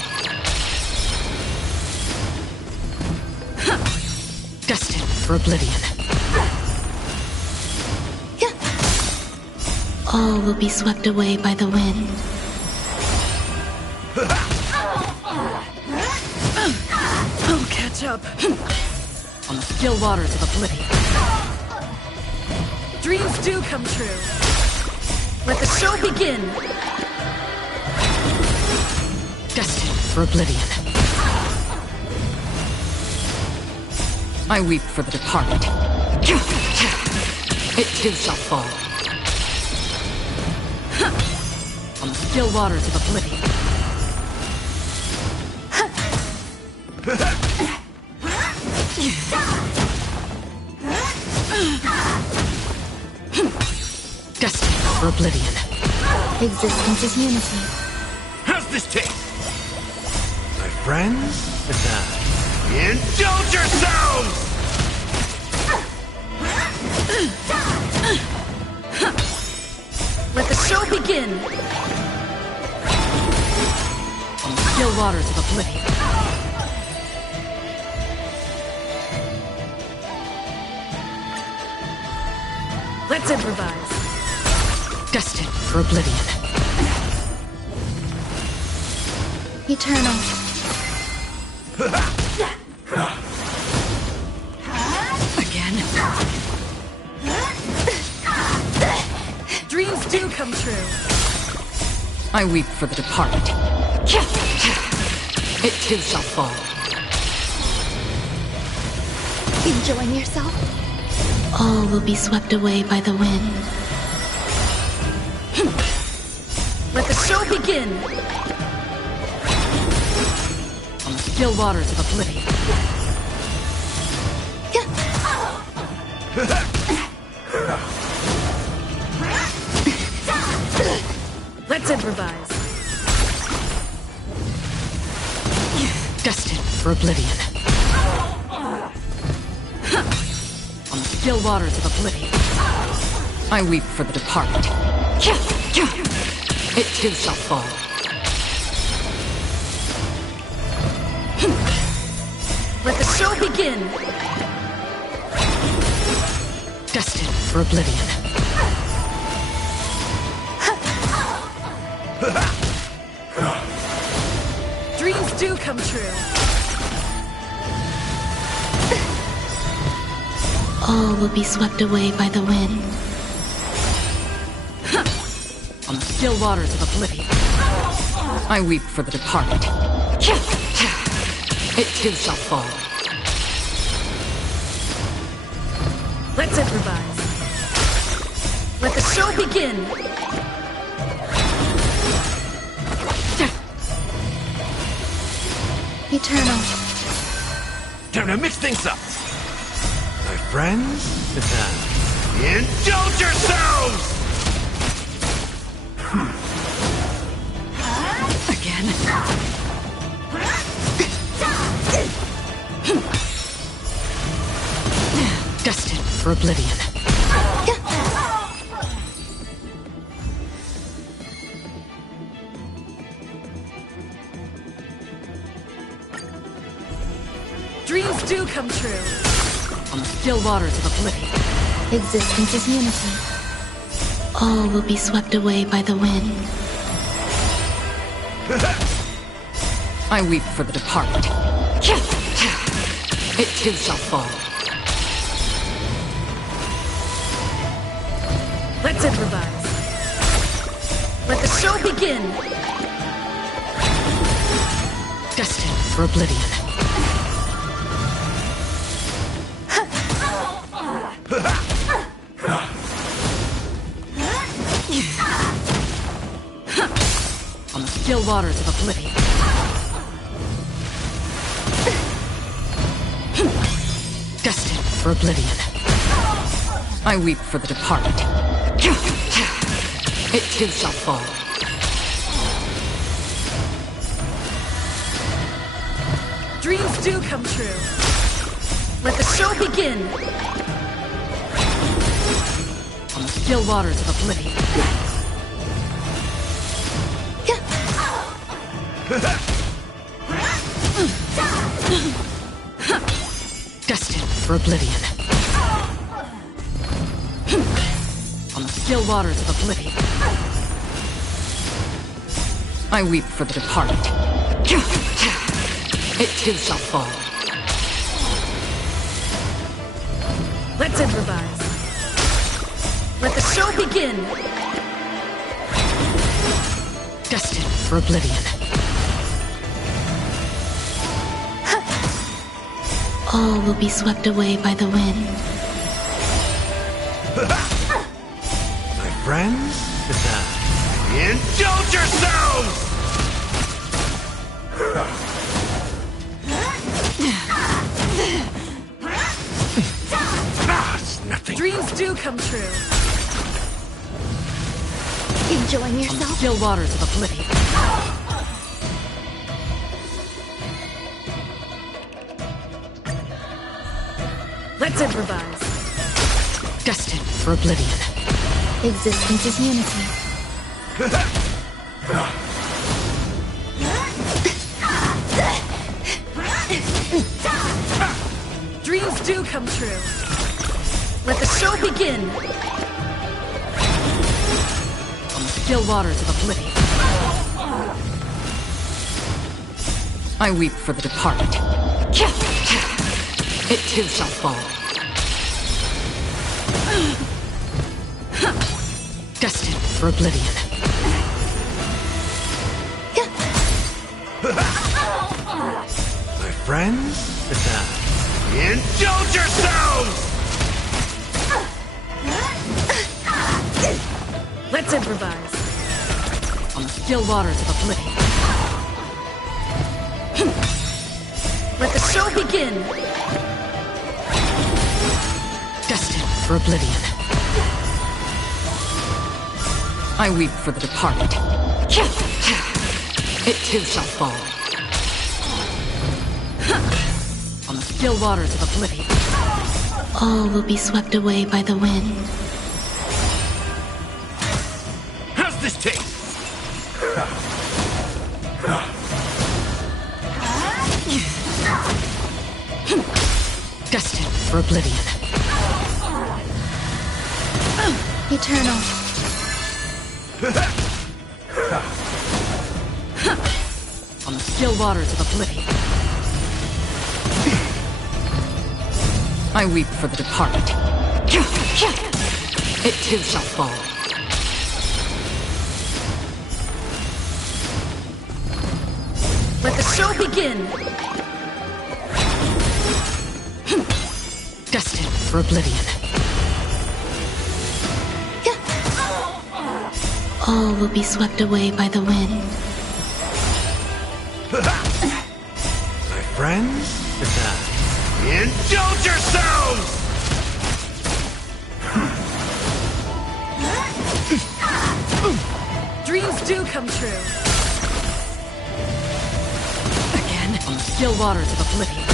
Destined for oblivion. All will be swept away by the wind. I'll catch up. On the still waters of oblivion. Dreams do come true. Let the show begin. Destined for oblivion. I weep for the departed. It too shall fall. On the still waters of oblivion. Destined for oblivion. Existence is unity. How's this taste? My friends? Indulge yourselves! Let the show begin. On the still waters of oblivion. Let's improvise. Destined for oblivion. Eternal. Again. Dreams do come true. I weep for the departed. It too shall fall. Enjoying yourself? All will be swept away by the wind. Let the show begin. On the still waters of oblivion. Let's improvise. Destined for oblivion. On the still waters of oblivion. I weep for the departed. It too shall fall. Let the show begin. Destined for oblivion. Dreams do come true. All will be swept away by the wind. On the still waters of oblivion. I weep for the departed. It too shall fall. Let's improvise. Let the show begin. Eternal. Time to mix things up. My friends? Indulge yourselves! Again. Destined for oblivion. Dreams do come true. On the still waters of oblivion. Existence is unity. All will be swept away by the wind. I weep for the departed. It too shall fall. Let's improvise. Let the show begin. Destined for oblivion. On the still waters of oblivion. Destined for oblivion. I weep for the departed. It too shall fall. Dreams do come true. Let the show begin. On the still waters of oblivion. Destined for oblivion. On the still waters of oblivion. I weep for the departed. It too shall fall. Let's improvise. Let the show begin. Destined for oblivion. All will be swept away by the wind. My friends? Indulge yourselves! It's nothing. Dreams do come true. Enjoying On the yourself? still waters of oblivion. Let's improvise. Destined for oblivion. Existence is unity. Dreams do come true. Let the show begin. On the still waters of oblivion. I weep for the departed. It too shall fall. Destined for oblivion. My friends? Indulge yourselves! Let's improvise. On the still waters of oblivion. Let the show begin. Destined for oblivion. I weep for the departed. It too shall fall. On the still waters of oblivion. All will be swept away by the wind. How's this taste? Destined for oblivion. Eternal. On the still waters of oblivion. I weep for the departed. It too shall fall. Let the show begin. Destined for oblivion. All will be swept away by the wind. My friends? Indulge yourselves! Dreams do come true. Again, on the still waters of oblivion.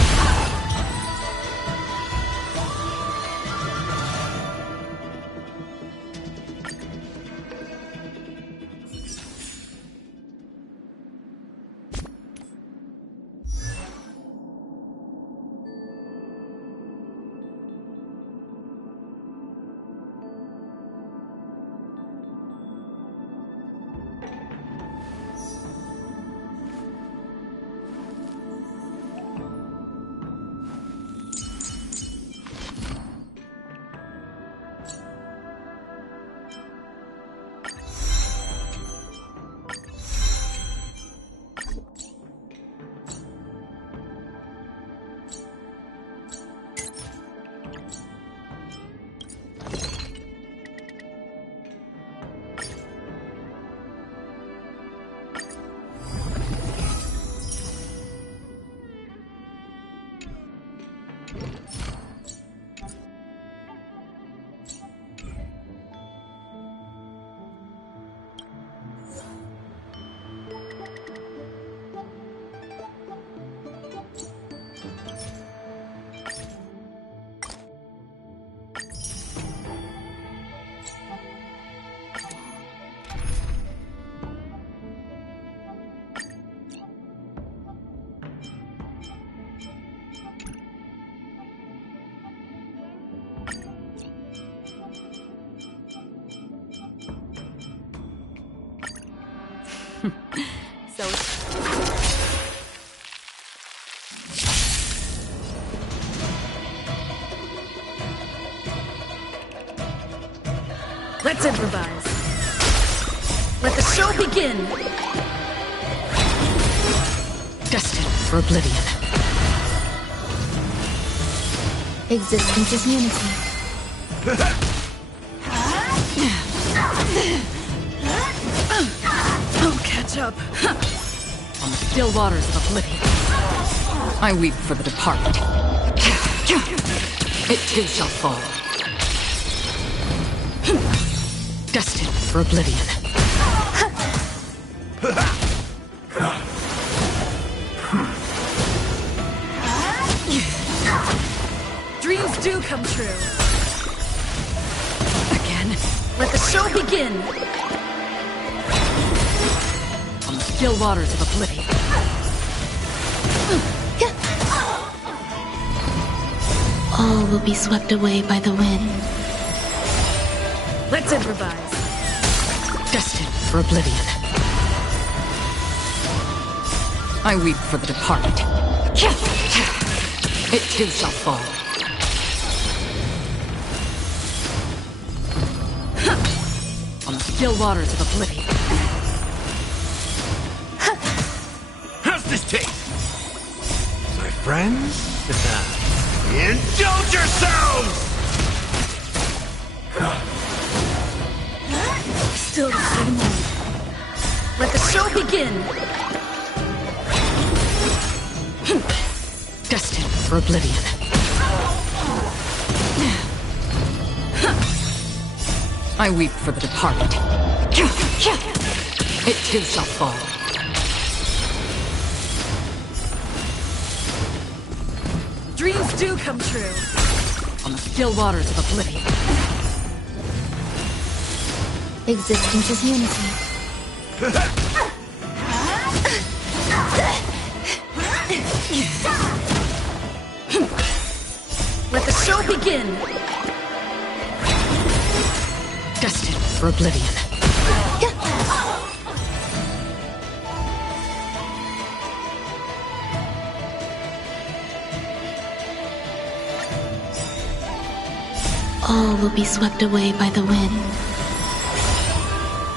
So let's improvise. Let the show begin. Destined for oblivion. Existence is unity. I'll catch up. On the still waters of oblivion, I weep for the departed. It too shall fall. Destined for oblivion. Dreams do come true. Again, Let the show begin. on the still waters of oblivion. All will be swept away by the wind. Let's improvise. Destined for oblivion. I weep for the departed. It too shall fall. On the still waters of oblivion. How's this taste? My friends? Indulge yourselves! Still the same old. Let the show begin. Destined for oblivion. I weep for the departed. It too shall fall. Dreams do come true. On the still waters of oblivion. Existence is unity. Let the show begin. Destined for oblivion. All will be swept away by the wind.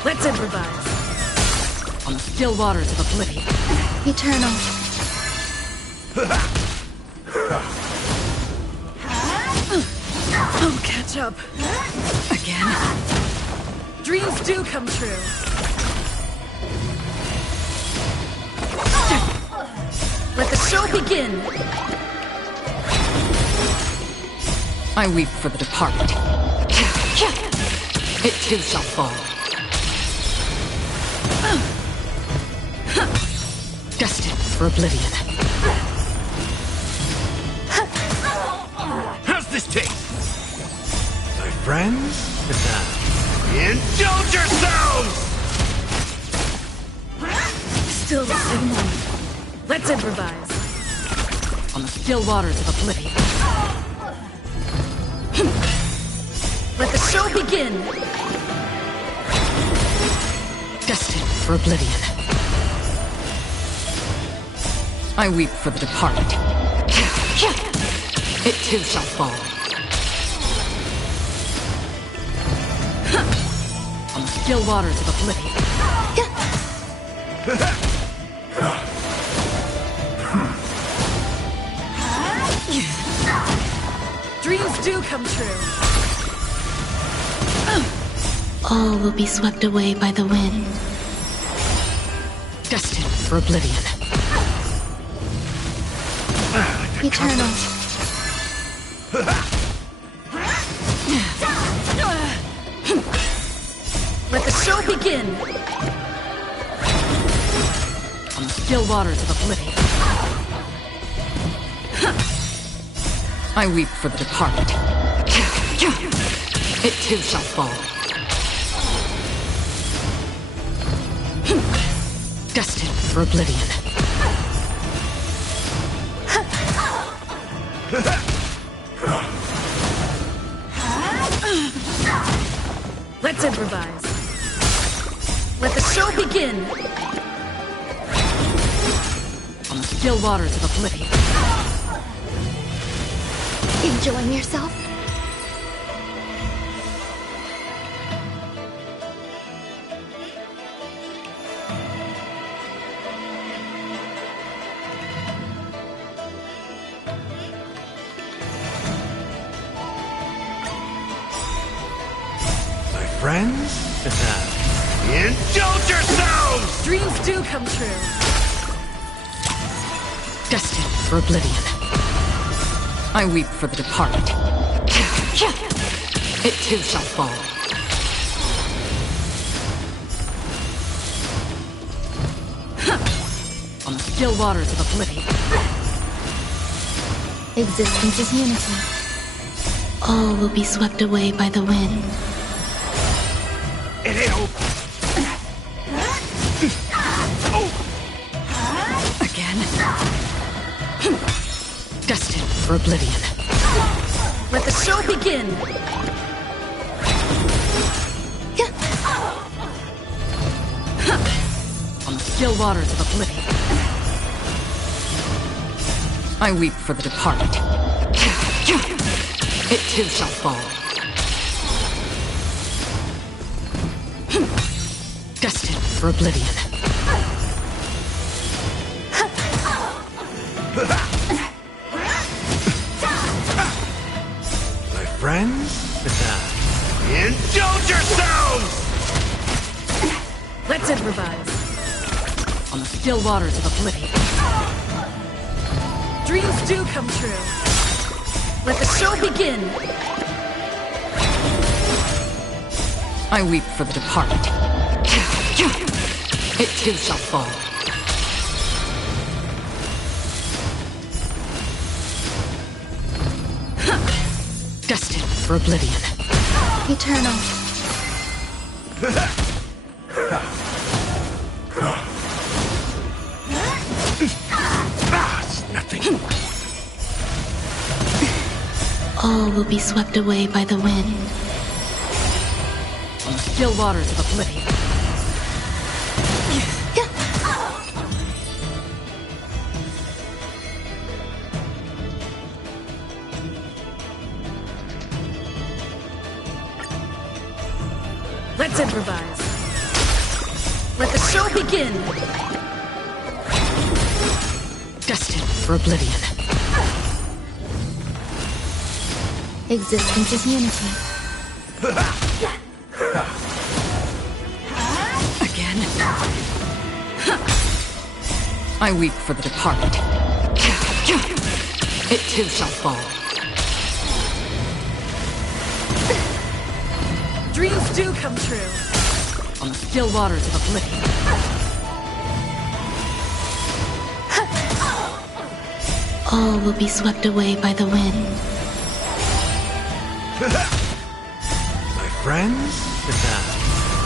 Let's improvise. On the still waters of oblivion. Eternal. I'll catch up. Again, Dreams do come true. Let the show begin. I weep for the departed. It too shall fall. Destined for oblivion. How's this taste? My friends? Indulge yourselves! Still the same old. Let's improvise. On the still waters of oblivion. Let the show begin. Destined for oblivion. I weep for the departed. It too shall fall. On the still waters of oblivion. Dreams do come true. All will be swept away by the wind. Destined for oblivion. Eternal. Let the show begin. On the still waters of oblivion. I weep for the departed. It too shall fall. Destined for oblivion. Let's improvise. Let the show begin! On the still waters of oblivion. Enjoying yourself? My friends? Indulge yourselves! Dreams do come true. Destined for oblivion. I weep for the departed. It too shall fall. On the still waters of oblivion. Existence is unity. All will be swept away by the wind. It ain't over. Again. Destined for oblivion. Let the show begin! On the still waters of oblivion. I weep for the departed. It too shall fall. Destined for oblivion. My friends? Indulge yourselves! Let's improvise. On the still waters of oblivion. Dreams do come true. Let the show begin. I weep for the departed. It too shall fall. Destined for oblivion. Eternal. It's nothing. All will be swept away by the wind. On the still waters of oblivion. Let's improvise. Let the show begin! Destined for oblivion. Existence is unity. Again. I weep for the departed. It too shall fall. Dreams do come true. On the still waters of oblivion. All will be swept away by the wind. My friends?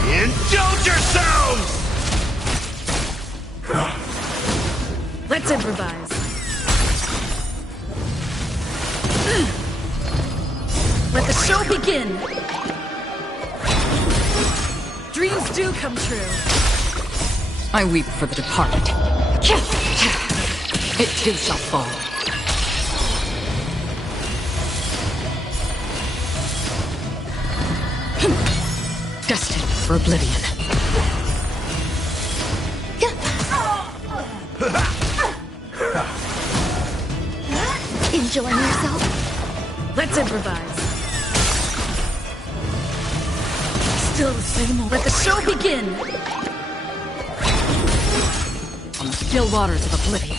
Indulge yourselves! Let's improvise. Let the show begin. Dreams do come true. I weep for the departed. It too shall fall. Destined for oblivion. Enjoying yourself? Let's improvise. Still the same old. Let the show begin! On the still waters of oblivion.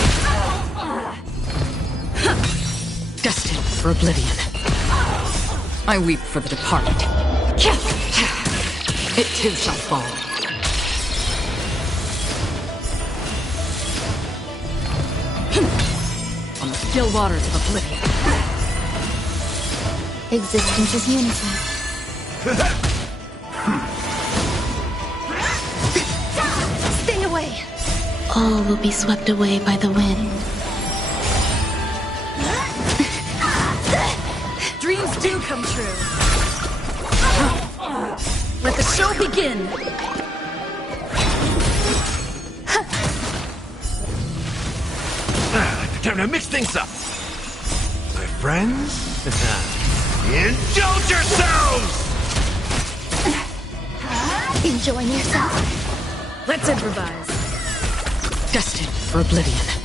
Destined for oblivion. I weep for the departed. It too shall fall. On the still waters of oblivion. Existence is unity. Stay away! All will be swept away by the wind. Dreams do come true. Let the show begin. Time to mix things up! My friends? Indulge yourselves! Enjoying yourself? Let's improvise. Destined for oblivion.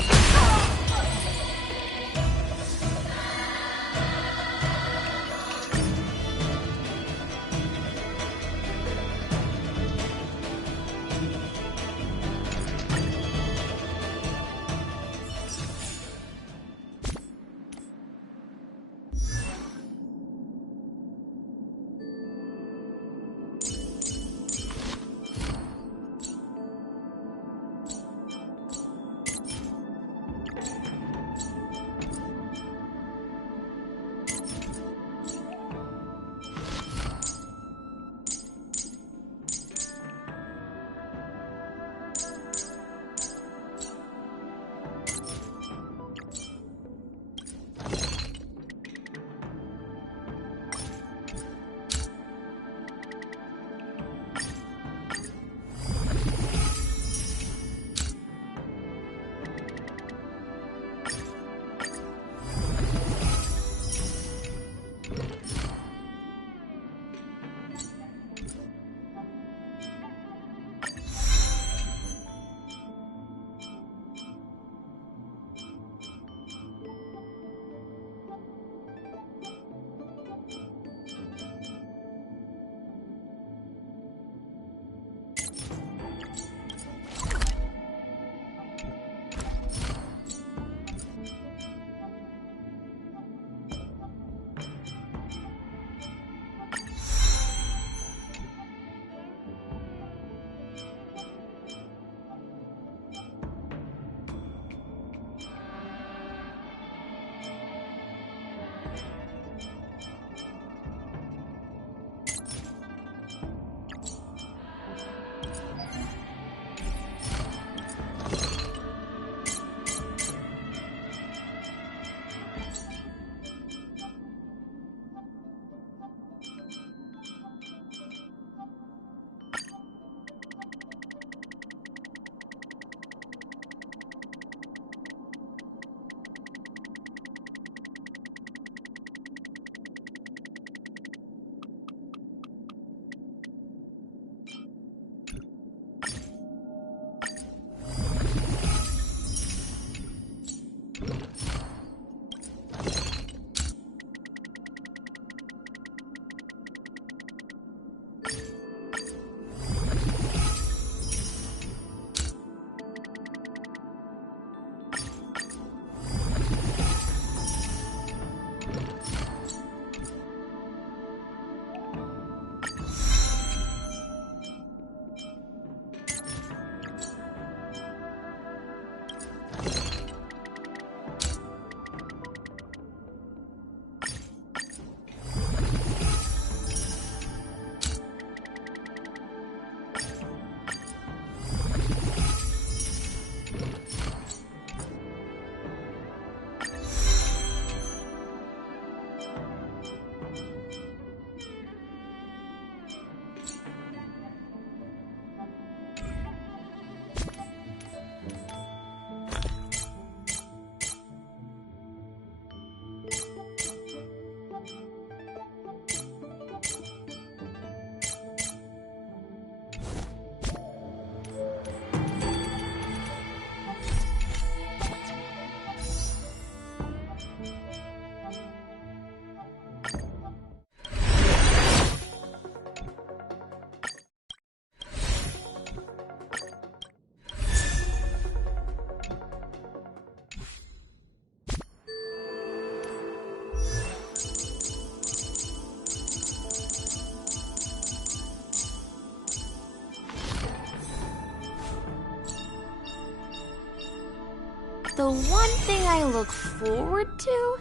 The one thing I look forward to?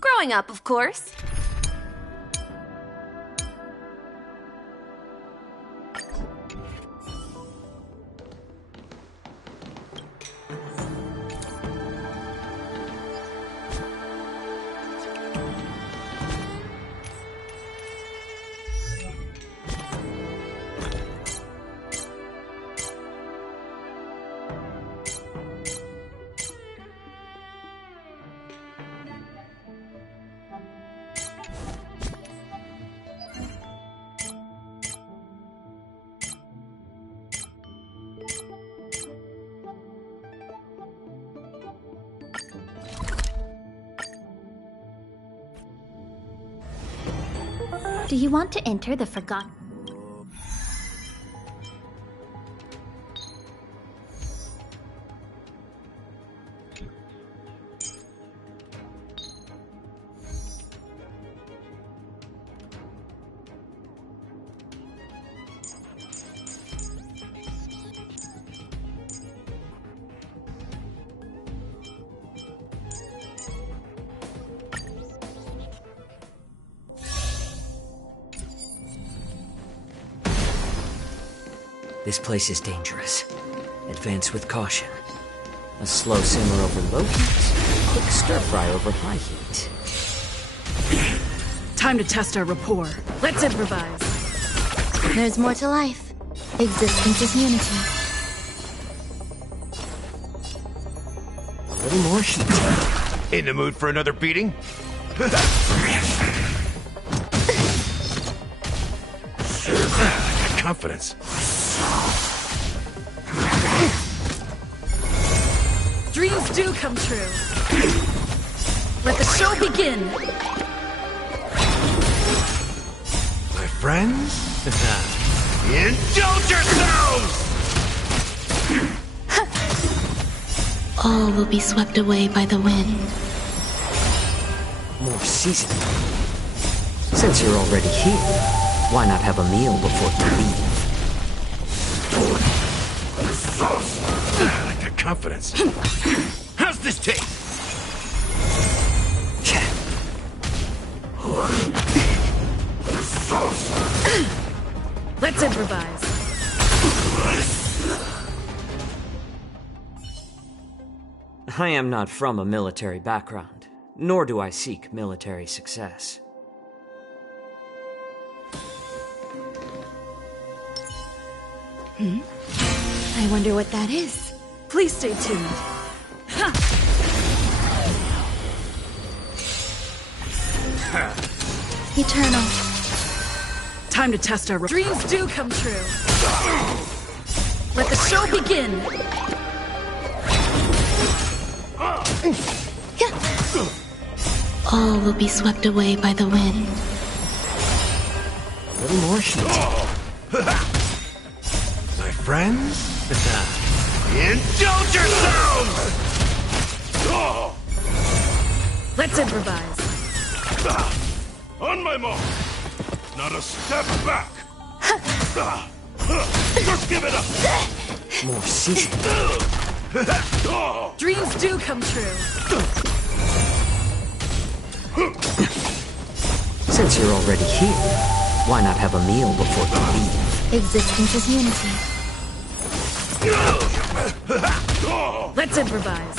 Growing up, of course. Do you want to enter the Forgotten? This place is dangerous. Advance with caution. A slow simmer over low heat, quick stir fry over high heat. Time to test our rapport. Let's improvise. There's more to life. Existence is unity. A little more heat. In the mood for another beating? Confidence. Dreams do come true. Let the show begin. My friends? Indulge yourselves! All will be swept away by the wind. More seasoning. Since you're already here, why not have a meal before you leave? I like that confidence. How's this taste? Let's improvise. I am not from a military background, nor do I seek military success. I wonder what that is. Please stay tuned. Eternal. Time to test our dreams do come true. Let the show begin. All will be swept away by the wind. A little more heat. My friends? Indulge yourselves! Let's improvise. On my mark! Not a step back! Just give it up! More seasoning. Dreams do come true. Since you're already here, why not have a meal before you leave? Existence is unity. Let's improvise.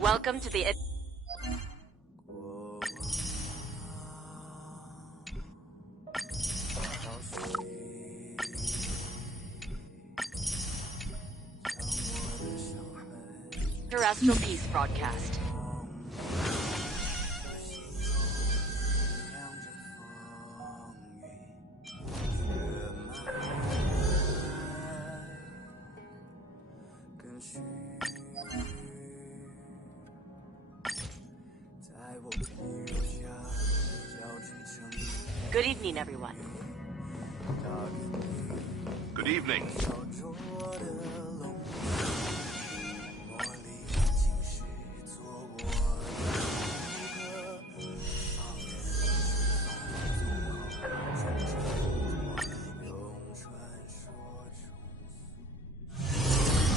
Welcome to the... Terrestrial Peace broadcast. Good evening, everyone. Good evening.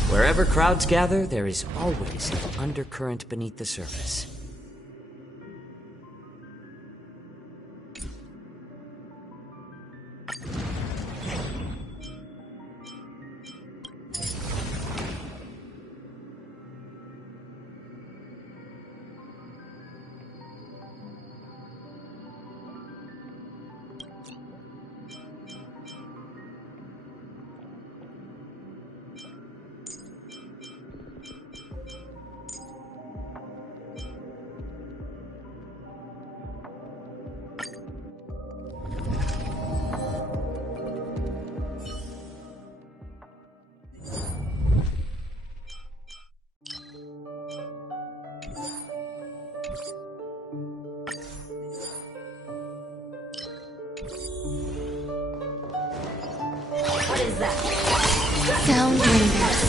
Wherever crowds gather, there is always an undercurrent beneath the surface. is that? Sound Raiders.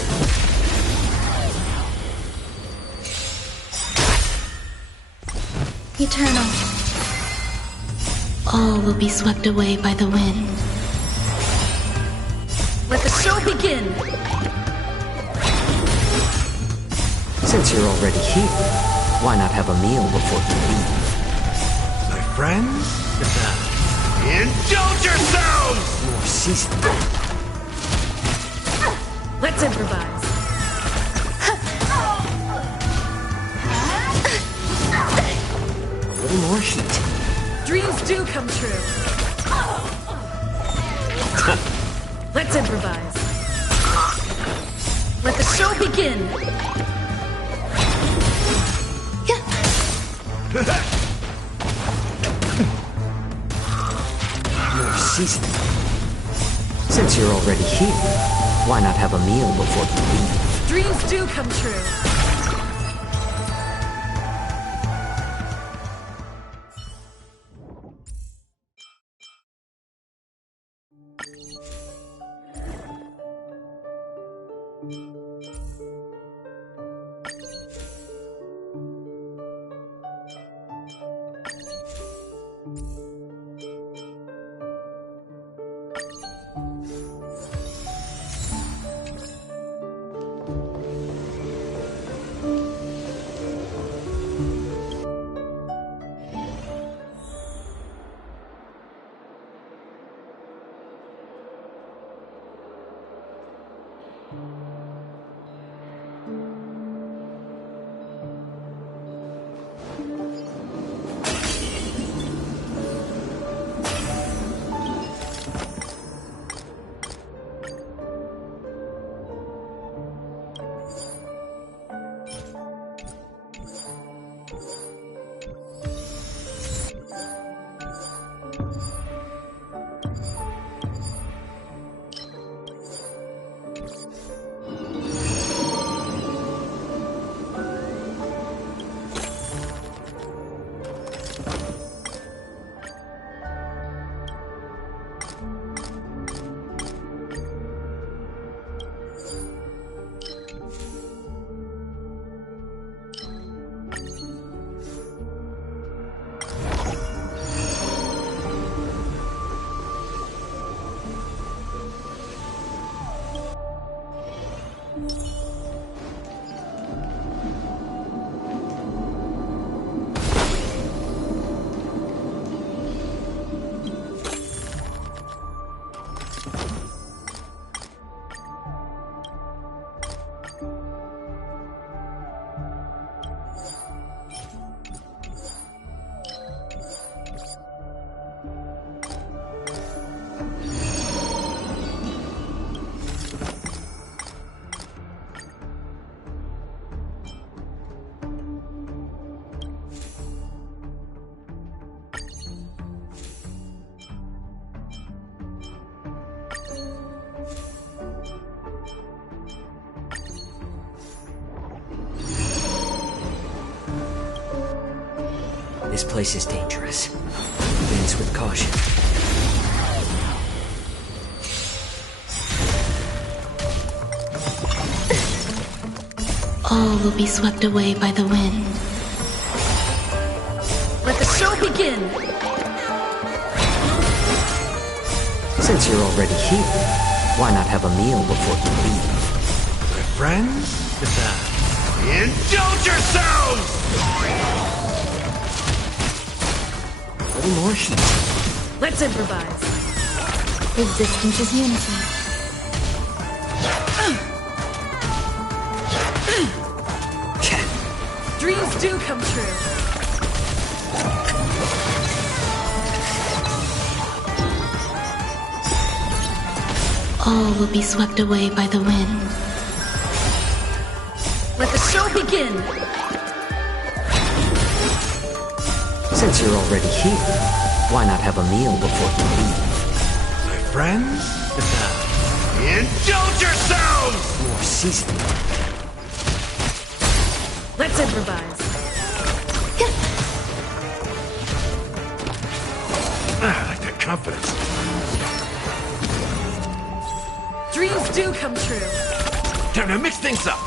Eternal. All will be swept away by the wind. Let the show begin! Since you're already here, why not have a meal before you leave? My friends? Indulge yourselves! More seasoning. Let's improvise. A little more heat. Dreams do come true. Let's improvise. Let the show begin. More seasoning. Since you're already here, why not have a meal before you leave? Dreams do come true. This place is dangerous. Advance with caution. All will be swept away by the wind. Let the show begin. Since you're already here, why not have a meal before you leave? My friends? Indulge yourselves! A little more heat. Let's improvise. Existence is unity. Dreams do come true. All will be swept away by the wind. Let the show begin. Since you're already here, why not have a meal before you leave? My friends? Indulge yourselves! More seasoning. Let's improvise. I like that confidence. Dreams do come true. Time to mix things up.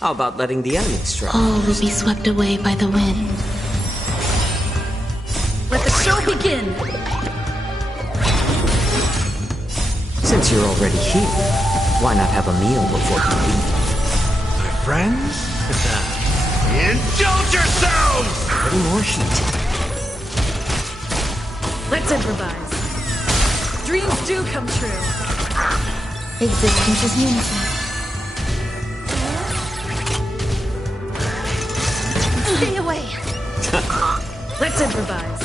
How about letting the enemy strike? All will be swept away by the wind. Let the show begin! Since you're already here, why not have a meal before you leave? My friends? Indulge yourselves! A little more heat. Let's improvise. Dreams do come true. Existence is unity. Stay away. Let's improvise.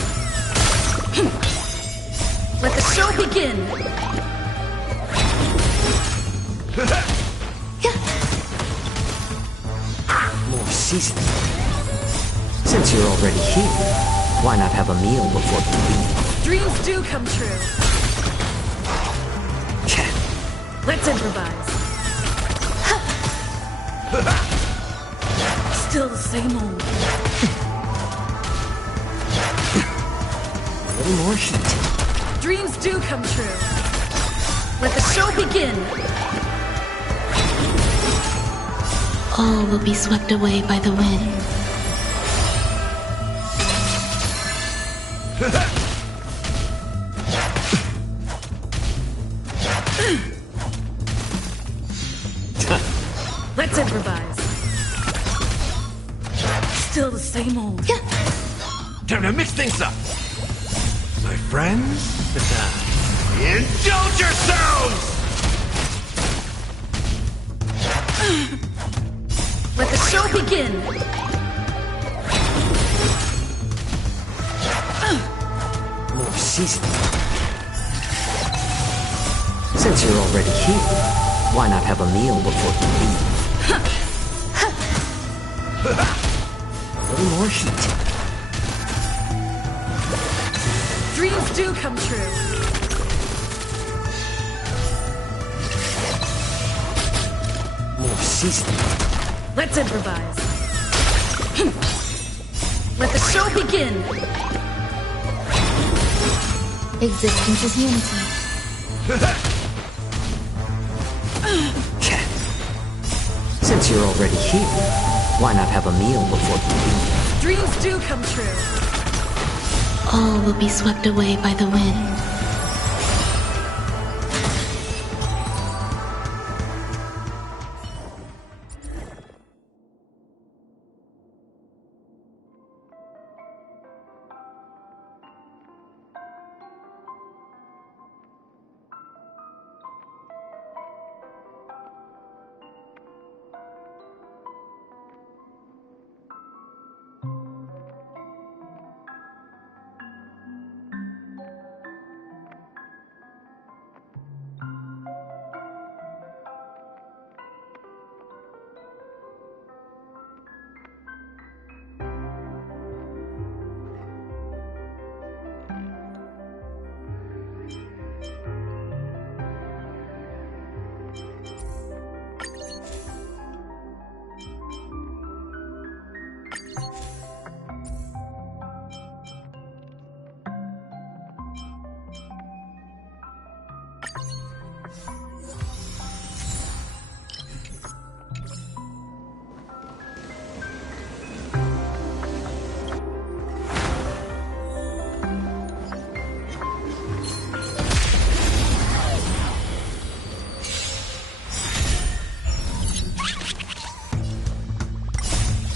Let the show begin! More seasoning. Since you're already here, why not have a meal before you leave? Dreams do come true. Let's improvise. Still the same old. A little more heat. Dreams do come true. Let the show begin! All will be swept away by the wind. Let's improvise. Still the same old. Time to mix things up. My friends? Indulge yourselves! Let the show begin! More seasoning. Since you're already here, why not have a meal before you leave? A little more heat. Dreams do come true. More seasoning. Let's improvise. Let the show begin! Existence is unity. Since you're already here, why not have a meal before you leave? Dreams do come true. All will be swept away by the wind.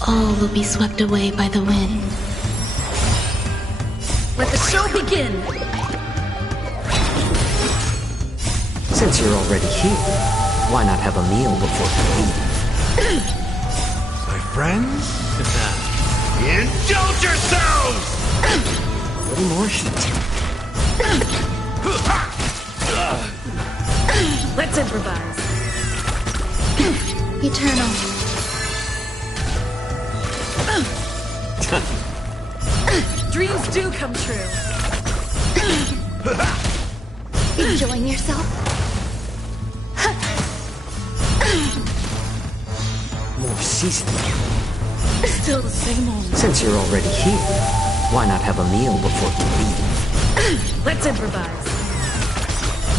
All will be swept away by the wind. Let the show begin! Since you're already here, why not have a meal before you leave? My friends? Indulge yourselves! A little more heat. Let's improvise. Eternal. Dreams do come true. Enjoying yourself? More seasoning. Still the same old. Since you're already here, why not have a meal before you leave? Let's improvise.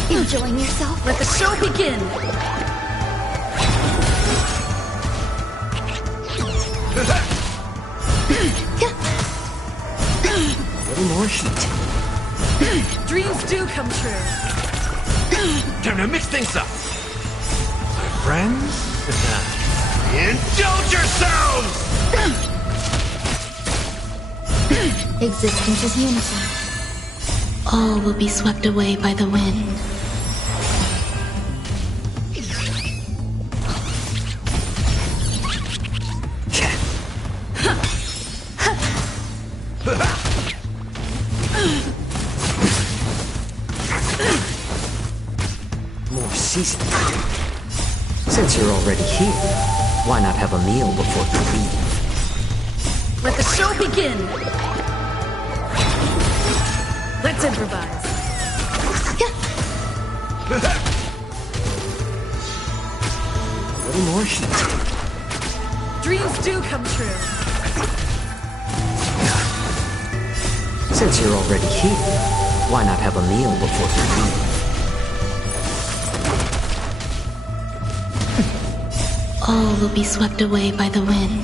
Enjoying yourself? Let the show begin! A little more heat. Dreams do come true. Time to mix things up! My friends? Indulge yourselves! Existence is unity. All will be swept away by the wind. More seasoning. Since you're already here, why not have a meal before you leave? Let the show begin! Let's improvise. A little more heat. Dreams do come true. Since you're already here, why not have a meal before you leave? All will be swept away by the wind.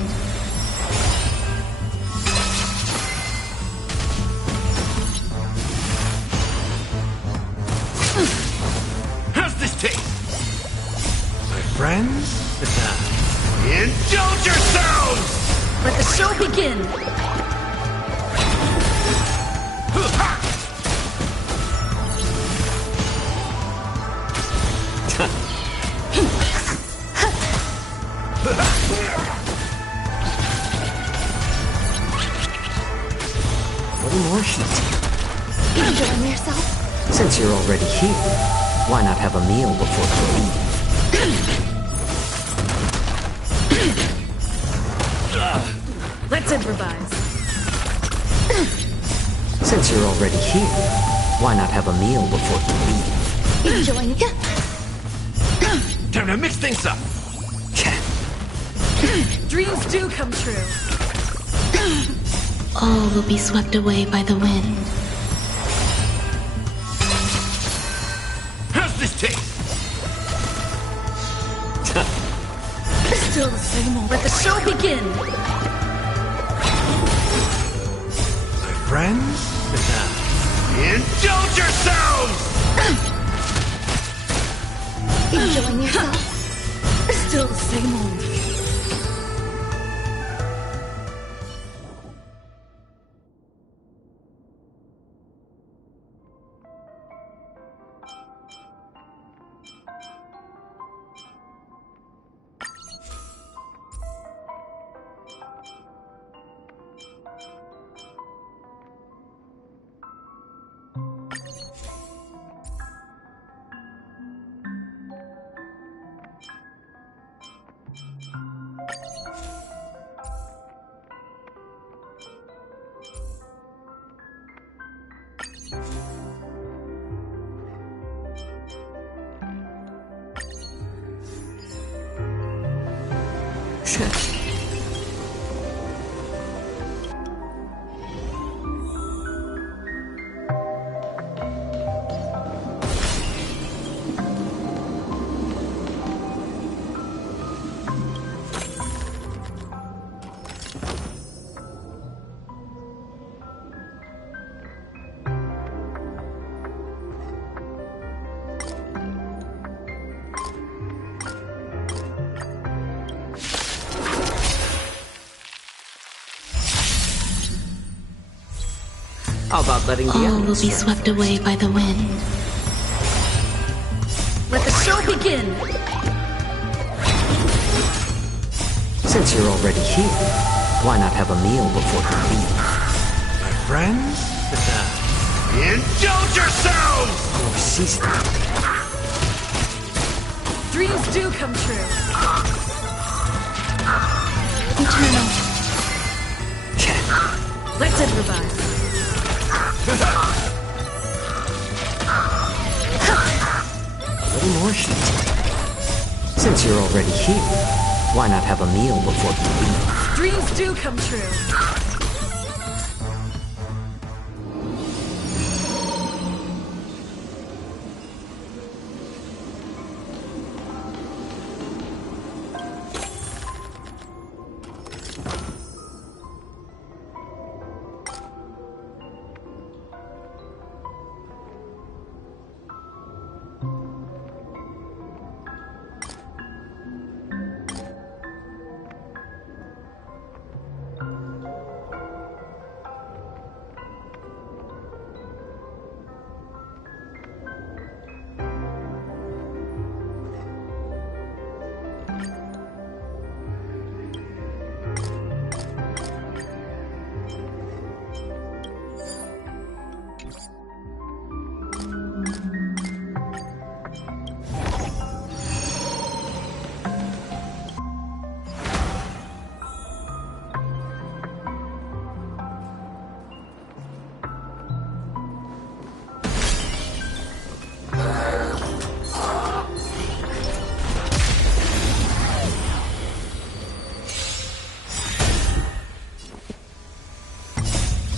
How's this taste? My friends? Indulge yourselves! Let the show begin! A little more heat. Enjoying yourself? Since you're already here, why not have a meal before you leave? Let's improvise. Since you're already here, why not have a meal before you leave? Enjoying. Time to mix things up! Dreams do come true. All will be swept away by the wind. How's this taste? Still the same old. Let the show begin! My friends? Indulge yourselves! Enjoying yourself? Still the same old. How about letting the All will elements be shine swept first? away by the wind. Let the show begin! Since you're already here, why not have a meal before you leave? My friends? Indulge yourselves! More seasoning. Dreams do come true. Eternal. Let's improvise. A little more heat. Since you're already here, why not have a meal before you leave? Dreams do come true.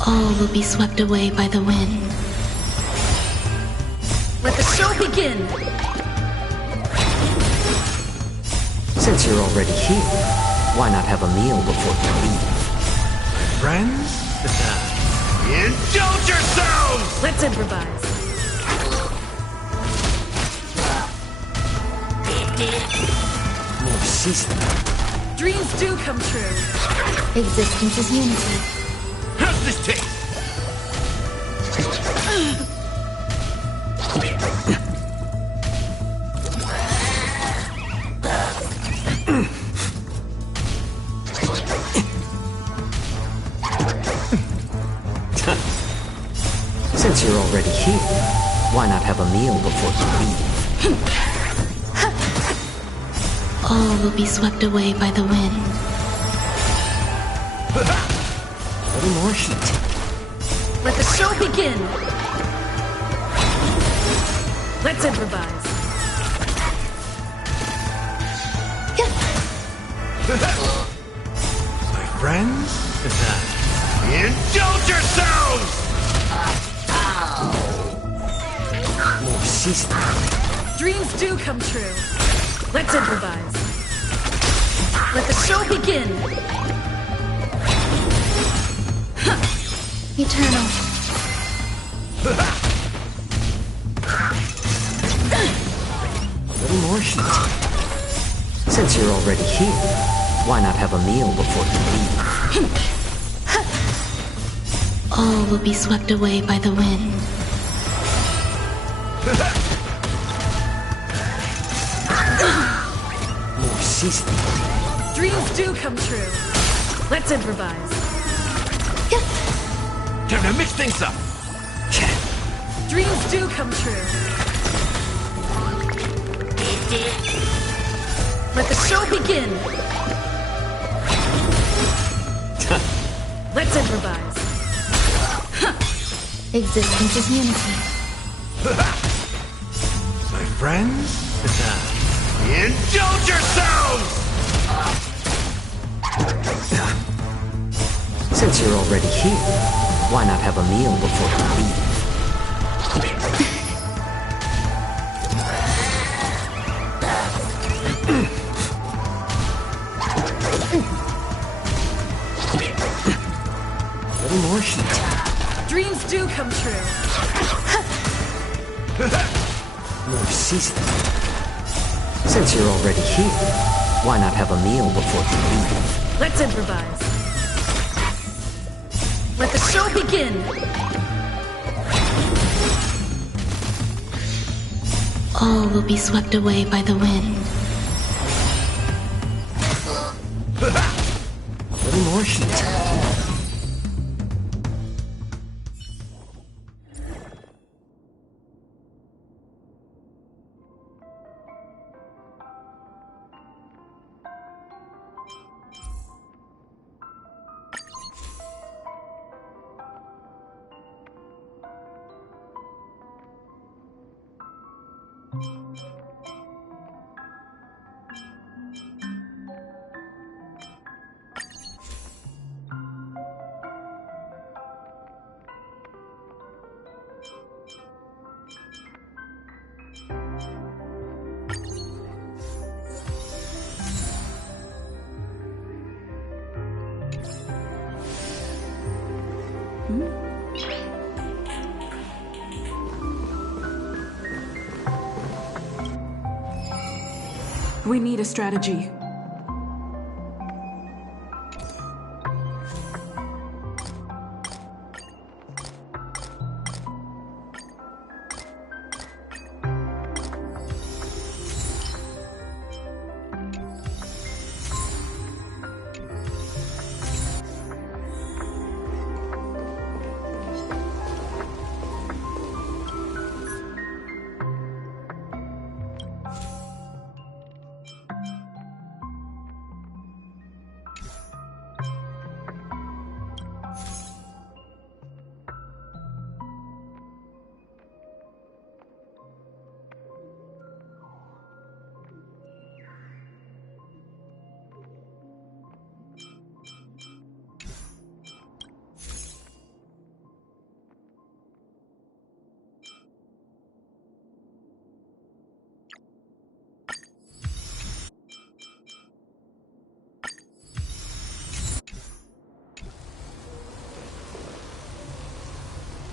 All will be swept away by the wind. Let the show begin! Since you're already here, why not have a meal before you leave? Friends? Indulge yourselves! Let's improvise. More seasoning. Dreams do come true. Existence is unity. How's this taste? Since you're already here, why not have a meal before you leave? All will be swept away by the wind. A little more heat. Let the show begin! Let's improvise. My friends? Indulge yourselves! More seasoning. Dreams do come true. Let's improvise. Let the show begin! Eternal. A little more heat. Since you're already here, why not have a meal before you leave? All will be swept away by the wind. More seasoning. Dreams do come true. Let's improvise. Time to mix things up! Dreams do come true. Let the show begin! Let's improvise. Existence is unity. My friends? Indulge yourselves! Since you're already here, why not have a meal before you leave? A little more heat. Dreams do come true. More seasoning. Since you're already here, why not have a meal before you leave? Let's improvise. Let the show begin! All will be swept away by the wind. A little more heat. We need a strategy.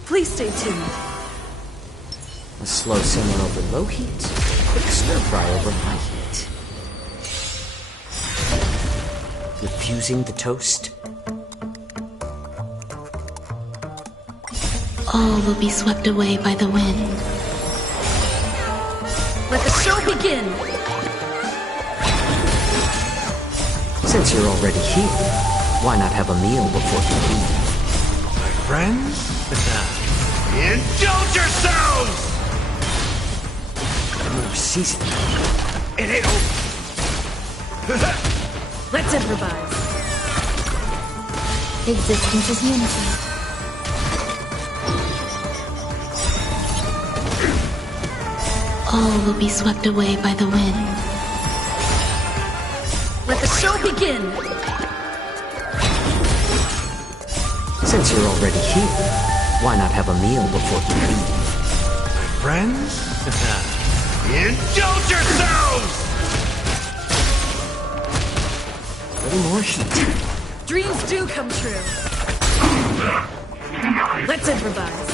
Please stay tuned. A slow simmer over low heat, quick stir fry over high heat. Refusing the toast? All will be swept away by the wind. Let the show begin! Since you're already here, why not have a meal before you leave? My friends? Indulge yourselves! More seasoning. It ain't over. Let's improvise. Existence is unity. All will be swept away by the wind. Let the show begin! Since you're already here, why not have a meal before you leave? My friends? Indulge yourselves! A little more heat. Dreams do come true. Let's improvise.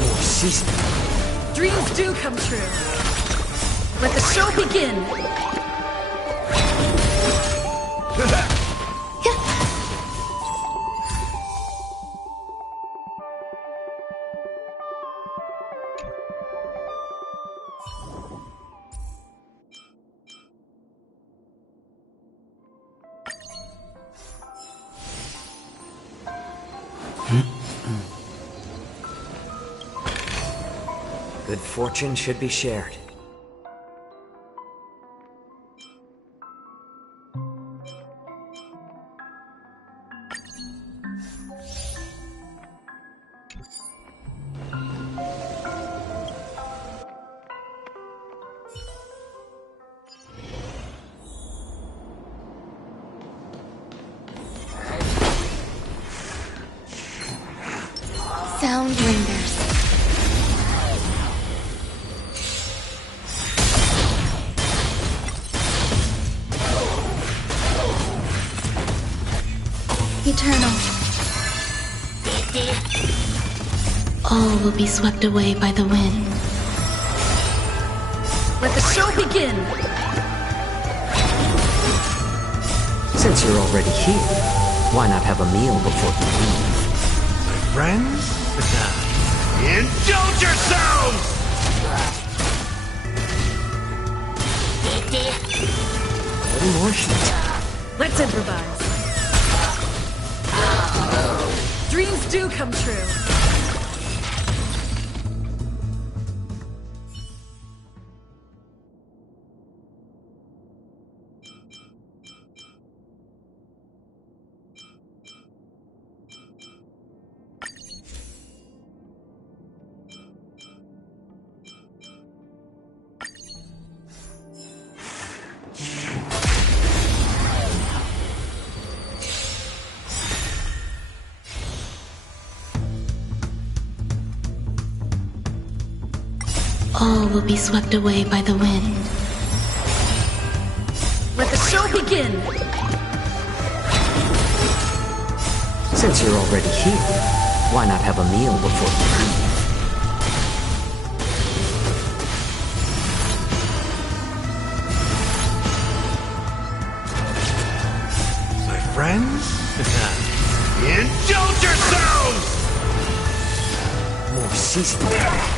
More seasoning. Dreams do come true. Let the show begin! Good fortune should be shared. Sound lingers. Eternal. All will be swept away by the wind. Let the show begin! Since you're already here, why not have a meal before you leave? My friends? Indulge yourselves! little more heat. Let's improvise. Dreams do come true. All will be swept away by the wind. Let the show begin! Since you're already here, why not have a meal before you leave? My friends? Indulge yourselves! More seasoning.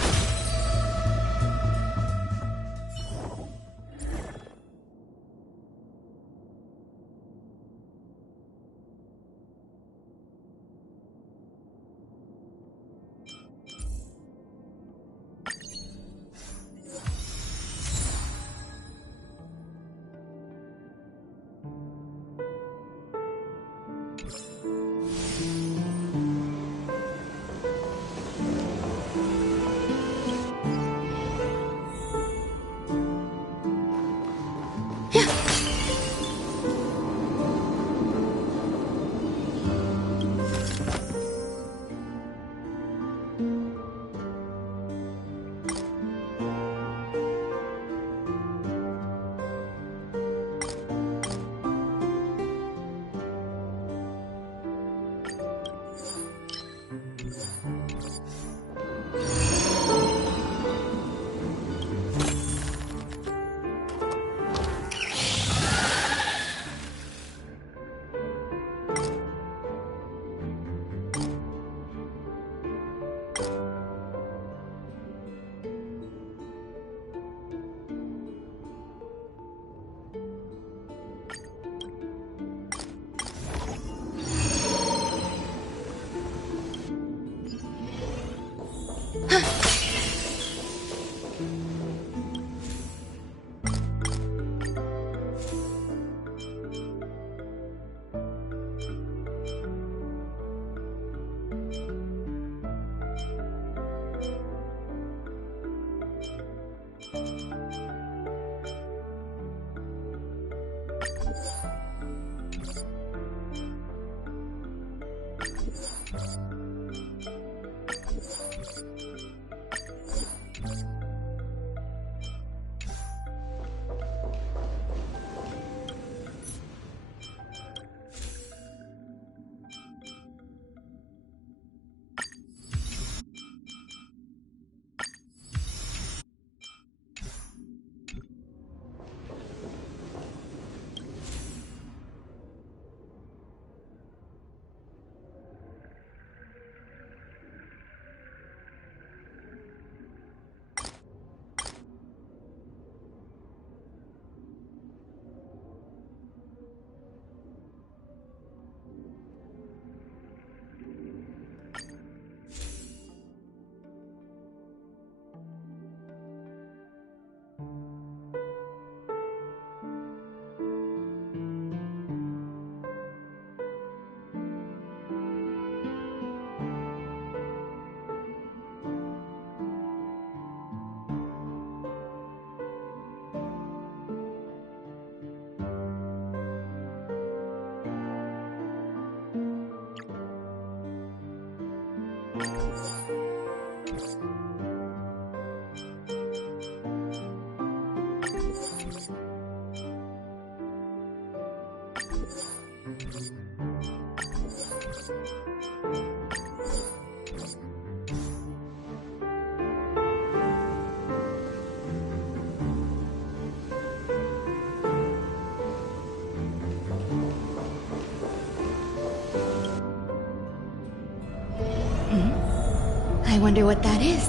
I wonder what that is.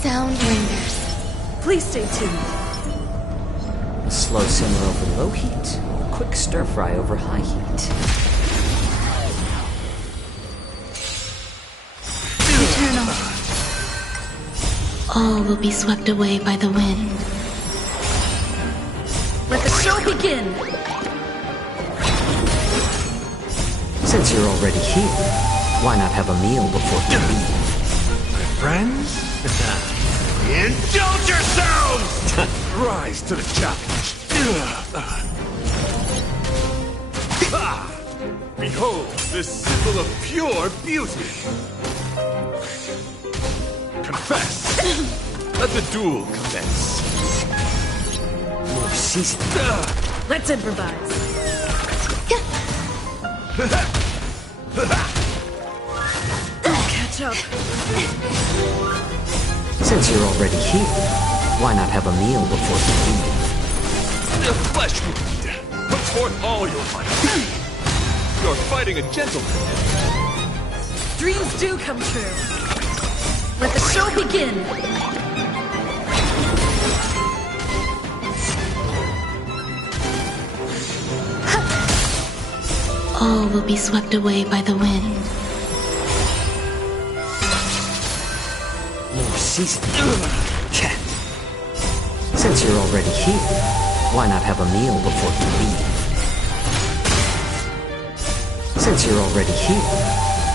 Sound lingers. Please stay tuned. A Slow simmer over low heat, quick stir fry over high heat. Eternal. All will be swept away by the wind. Let the show begin! Since you're already here, why not have a meal before you leave? My friends? Indulge yourselves! Rise to the challenge. Behold this symbol of pure beauty. Confess. Let the duel commence. More seasoning. Let's improvise. Catch up. Since you're already here, why not have a meal before you leave? The flesh wound. Put forth all your might. You're fighting a gentleman. Dreams do come true. Let the show begin! All will be swept away by the wind. More seasoning. Since you're already here, why not have a meal before you leave? Since you're already here,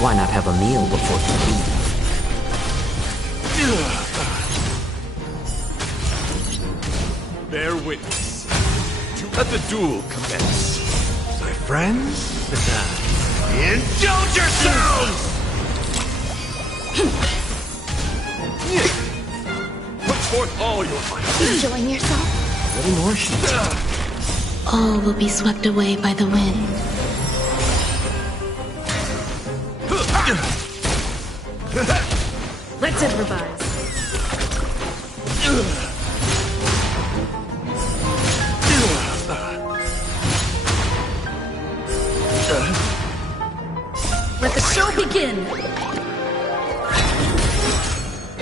why not have a meal before you leave? Bear witness. Let the duel commence. My friends? Indulge yourselves! Put forth all your might. Enjoying yourself? A little more heat. All will be swept away by the wind. Let's improvise. Let the show begin!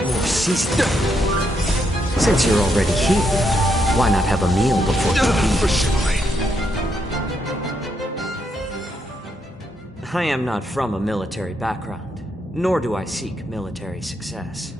More seasoning. Since you're already here, why not have a meal before you leave? For sure. I am not from a military background, nor do I seek military success.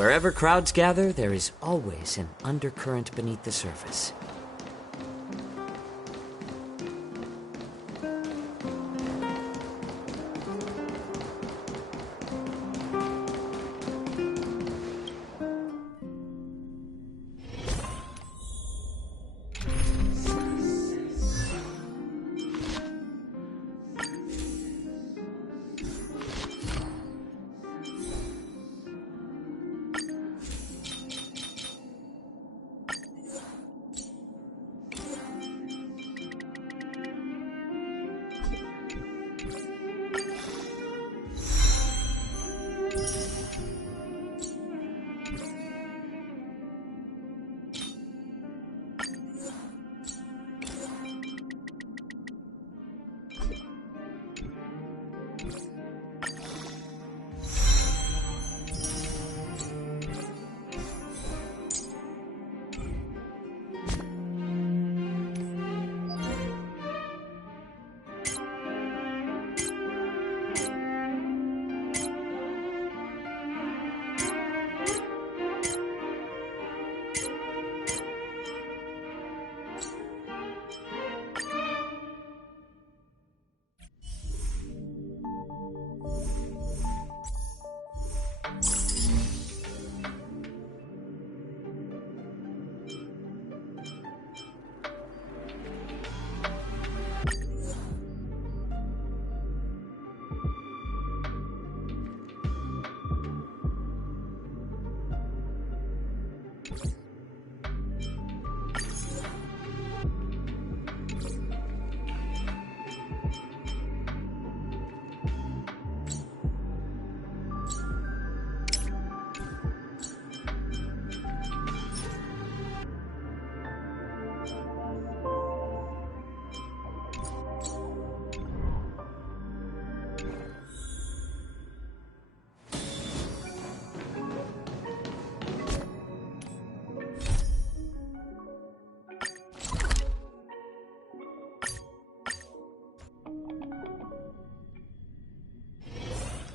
Wherever crowds gather, there is always an undercurrent beneath the surface.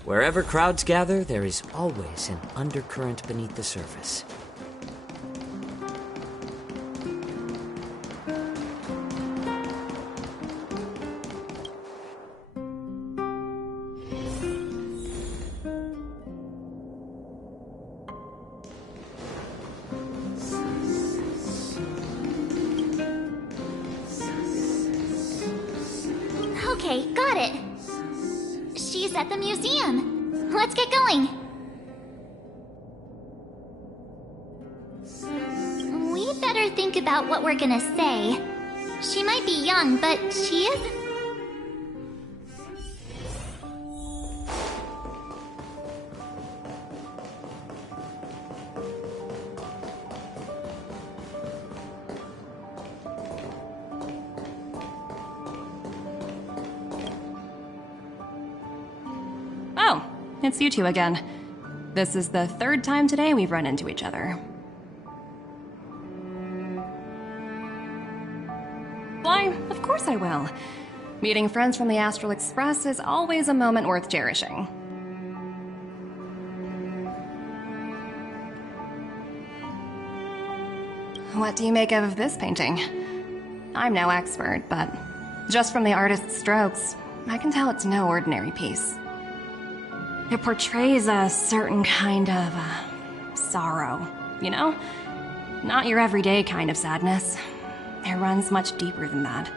Wherever crowds gather, there is always an undercurrent beneath the surface. Okay, got it. She's at the museum. Let's get going. We better think about what we're gonna say. She might be young, but she isn't. Oh, it's you two again. This is the third time today we've run into each other. Why, of course I will. Meeting friends from the Astral Express is always a moment worth cherishing. What do you make of this painting? I'm no expert, but just from the artist's strokes, I can tell it's no ordinary piece. It portrays a certain kind of sorrow, you know? Not your everyday kind of sadness. It runs much deeper than that.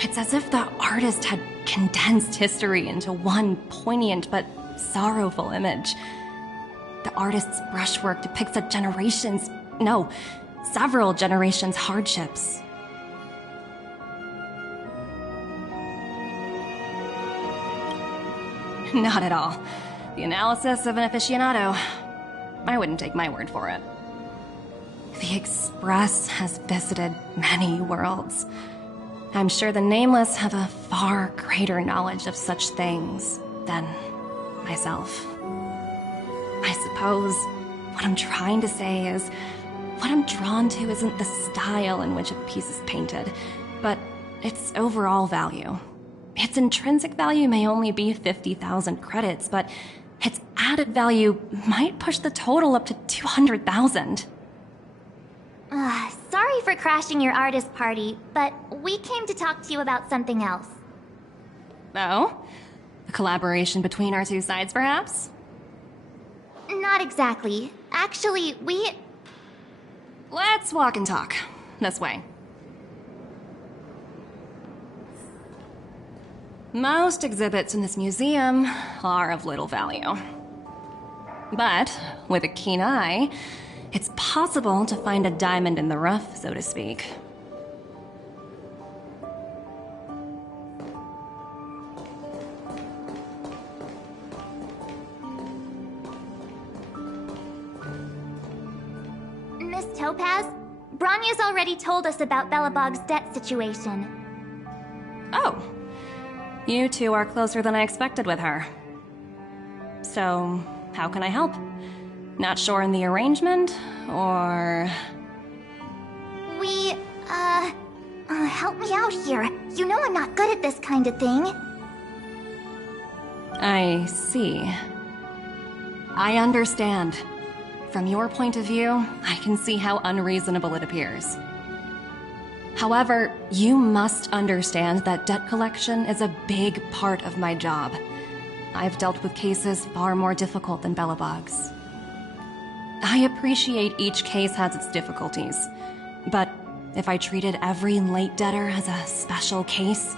It's as if the artist had condensed history into one poignant but sorrowful image. The artist's brushwork depicts several generations' hardships. Not at all. The analysis of an aficionado. I wouldn't take my word for it. The Express has visited many worlds. I'm sure the Nameless have a far greater knowledge of such things than myself. I suppose what I'm trying to say is, what I'm drawn to isn't the style in which a piece is painted, but its overall value. Its intrinsic value may only be 50,000 credits, but Its added value might push the total up to 200,000. Sorry for crashing your artist party, but we came to talk to you about something else. Oh? A collaboration between our two sides, perhaps? Not exactly. Actually, Let's walk and talk. This way. Most exhibits in this museum are of little value. But with a keen eye, it's possible to find a diamond in the rough, so to speak. Miss Topaz, Bronya's already told us about Belobog's debt situation. Oh. You two are closer than I expected with her. So, how can I help? Not sure in the arrangement, or... Help me out here. You know I'm not good at this kind of thing. I see. I understand. From your point of view, I can see how unreasonable it appears. However, you must understand that debt collection is a big part of my job. I've dealt with cases far more difficult than Belobog's. I appreciate each case has its difficulties, but if I treated every late debtor as a special case,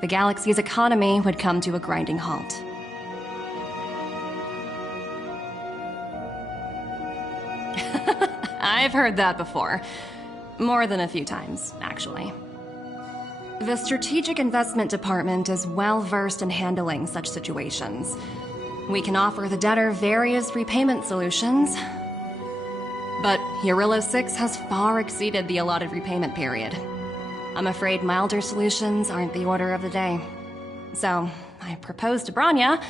the galaxy's economy would come to a grinding halt. I've heard that before. More than a few times, actually. The Strategic Investment Department is well versed in handling such situations. We can offer the debtor various repayment solutions, but Eurillo 6 has far exceeded the allotted repayment period. I'm afraid milder solutions aren't the order of the day. So, I proposed to Bronya.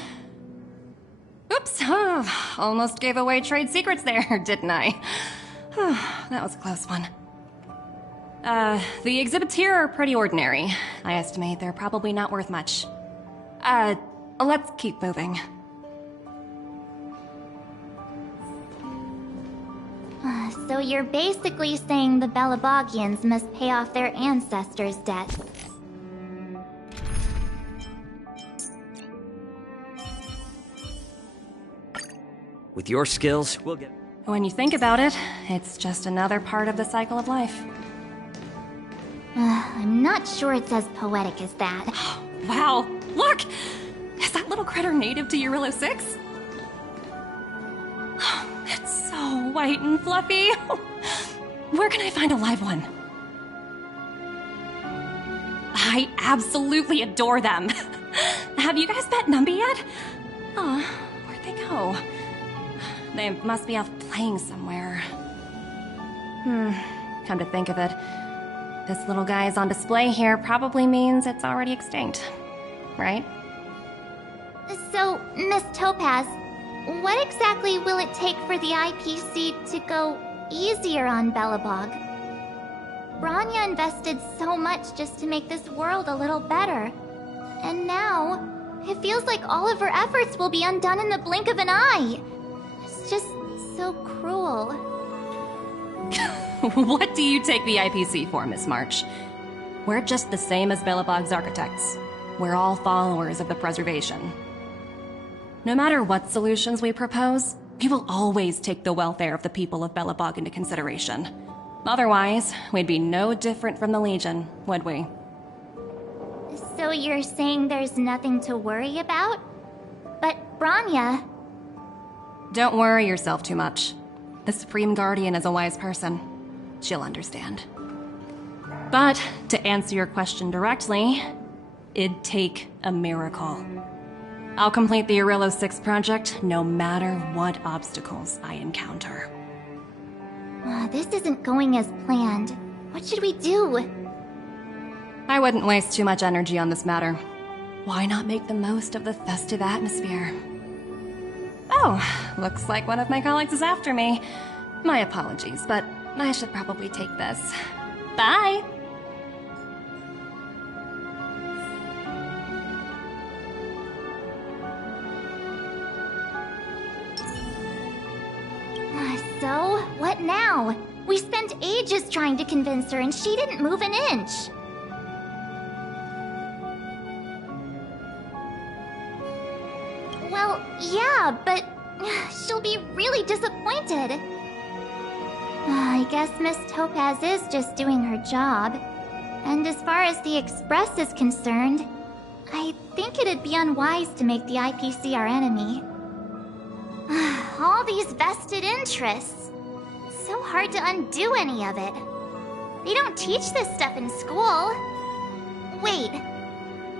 Oops, almost gave away trade secrets there, didn't I? That was a close one. The exhibits here are pretty ordinary. I estimate they're probably not worth much. Let's keep moving. So you're basically saying the Belobogians must pay off their ancestors' debts. With your skills, we'll get... When you think about it, it's just another part of the cycle of life. I'm not sure it's as poetic as that. Wow, look! Is that little critter native to Eurillo 6? It's so white and fluffy. Where can I find a live one? I absolutely adore them. Have you guys met Numby yet? Oh, where'd they go? They must be off playing somewhere. Come to think of it, this little guy is on display here probably means it's already extinct, right? So, Miss Topaz, what exactly will it take for the IPC to go easier on Belobog? Bronya invested so much just to make this world a little better. And now, it feels like all of her efforts will be undone in the blink of an eye. It's just so cruel. What do you take the IPC for, Miss March? We're just the same as Belobog's architects. We're all followers of the preservation. No matter what solutions we propose, we will always take the welfare of the people of Belobog into consideration. Otherwise, we'd be no different from the Legion, would we? So you're saying there's nothing to worry about? But Bronya... Don't worry yourself too much. The Supreme Guardian is a wise person. She'll understand. But, to answer your question directly, it'd take a miracle. I'll complete the Eurillo 6 project no matter what obstacles I encounter. This isn't going as planned. What should we do? I wouldn't waste too much energy on this matter. Why not make the most of the festive atmosphere? Oh, looks like one of my colleagues is after me. My apologies, but I should probably take this. Bye! know. We spent ages trying to convince her and she didn't move an inch. Well, yeah, but she'll be really disappointed. I guess Miss Topaz is just doing her job. And as far as the Express is concerned, I think it'd be unwise to make the IPC our enemy. All these vested interests. So hard to undo any of it. They don't teach this stuff in school. Wait,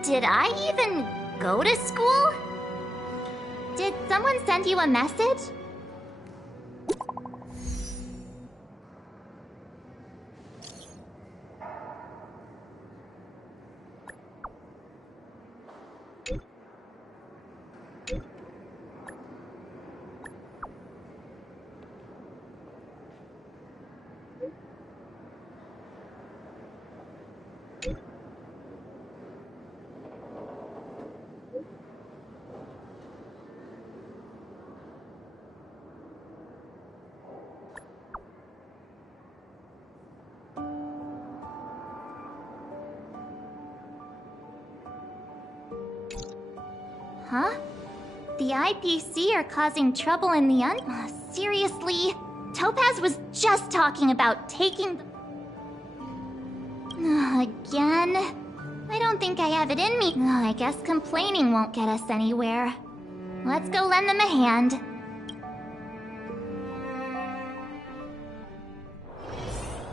did I even go to school? Did someone send you a message? Huh? The IPC are causing trouble in the seriously? Topaz was just talking about taking again? I don't think I have it in me. I guess complaining won't get us anywhere. Let's go lend them a hand.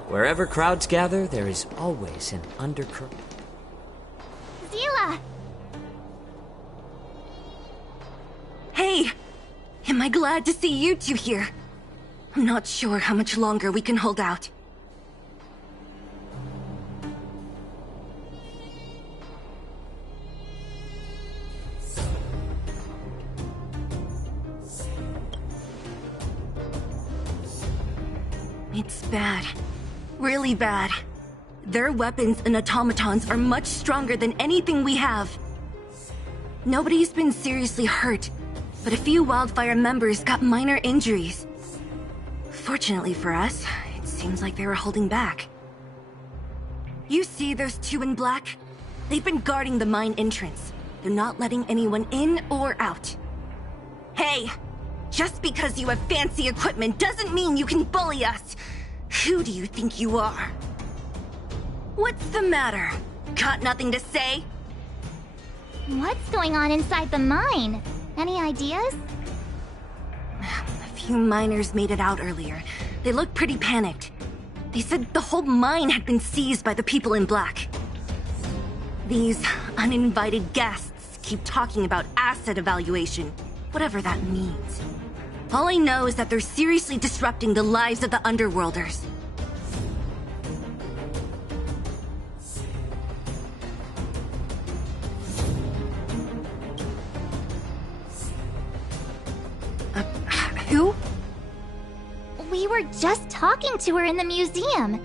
Wherever crowds gather, there is always an undercurrent. Zila! Hey! Am I glad to see you two here? I'm not sure how much longer we can hold out. It's bad. Really bad. Their weapons and automatons are much stronger than anything we have. Nobody's been seriously hurt, but a few Wildfire members got minor injuries. Fortunately for us, it seems like they were holding back. You see those two in black? They've been guarding the mine entrance. They're not letting anyone in or out. Hey! Just because you have fancy equipment doesn't mean you can bully us! Who do you think you are? What's the matter? Got nothing to say? What's going on inside the mine? Any ideas? A few miners made it out earlier. They looked pretty panicked. They said the whole mine had been seized by the people in black. These uninvited guests keep talking about asset evaluation, whatever that means. All I know is that they're seriously disrupting the lives of the Underworlders. Who? We were just talking to her in the museum.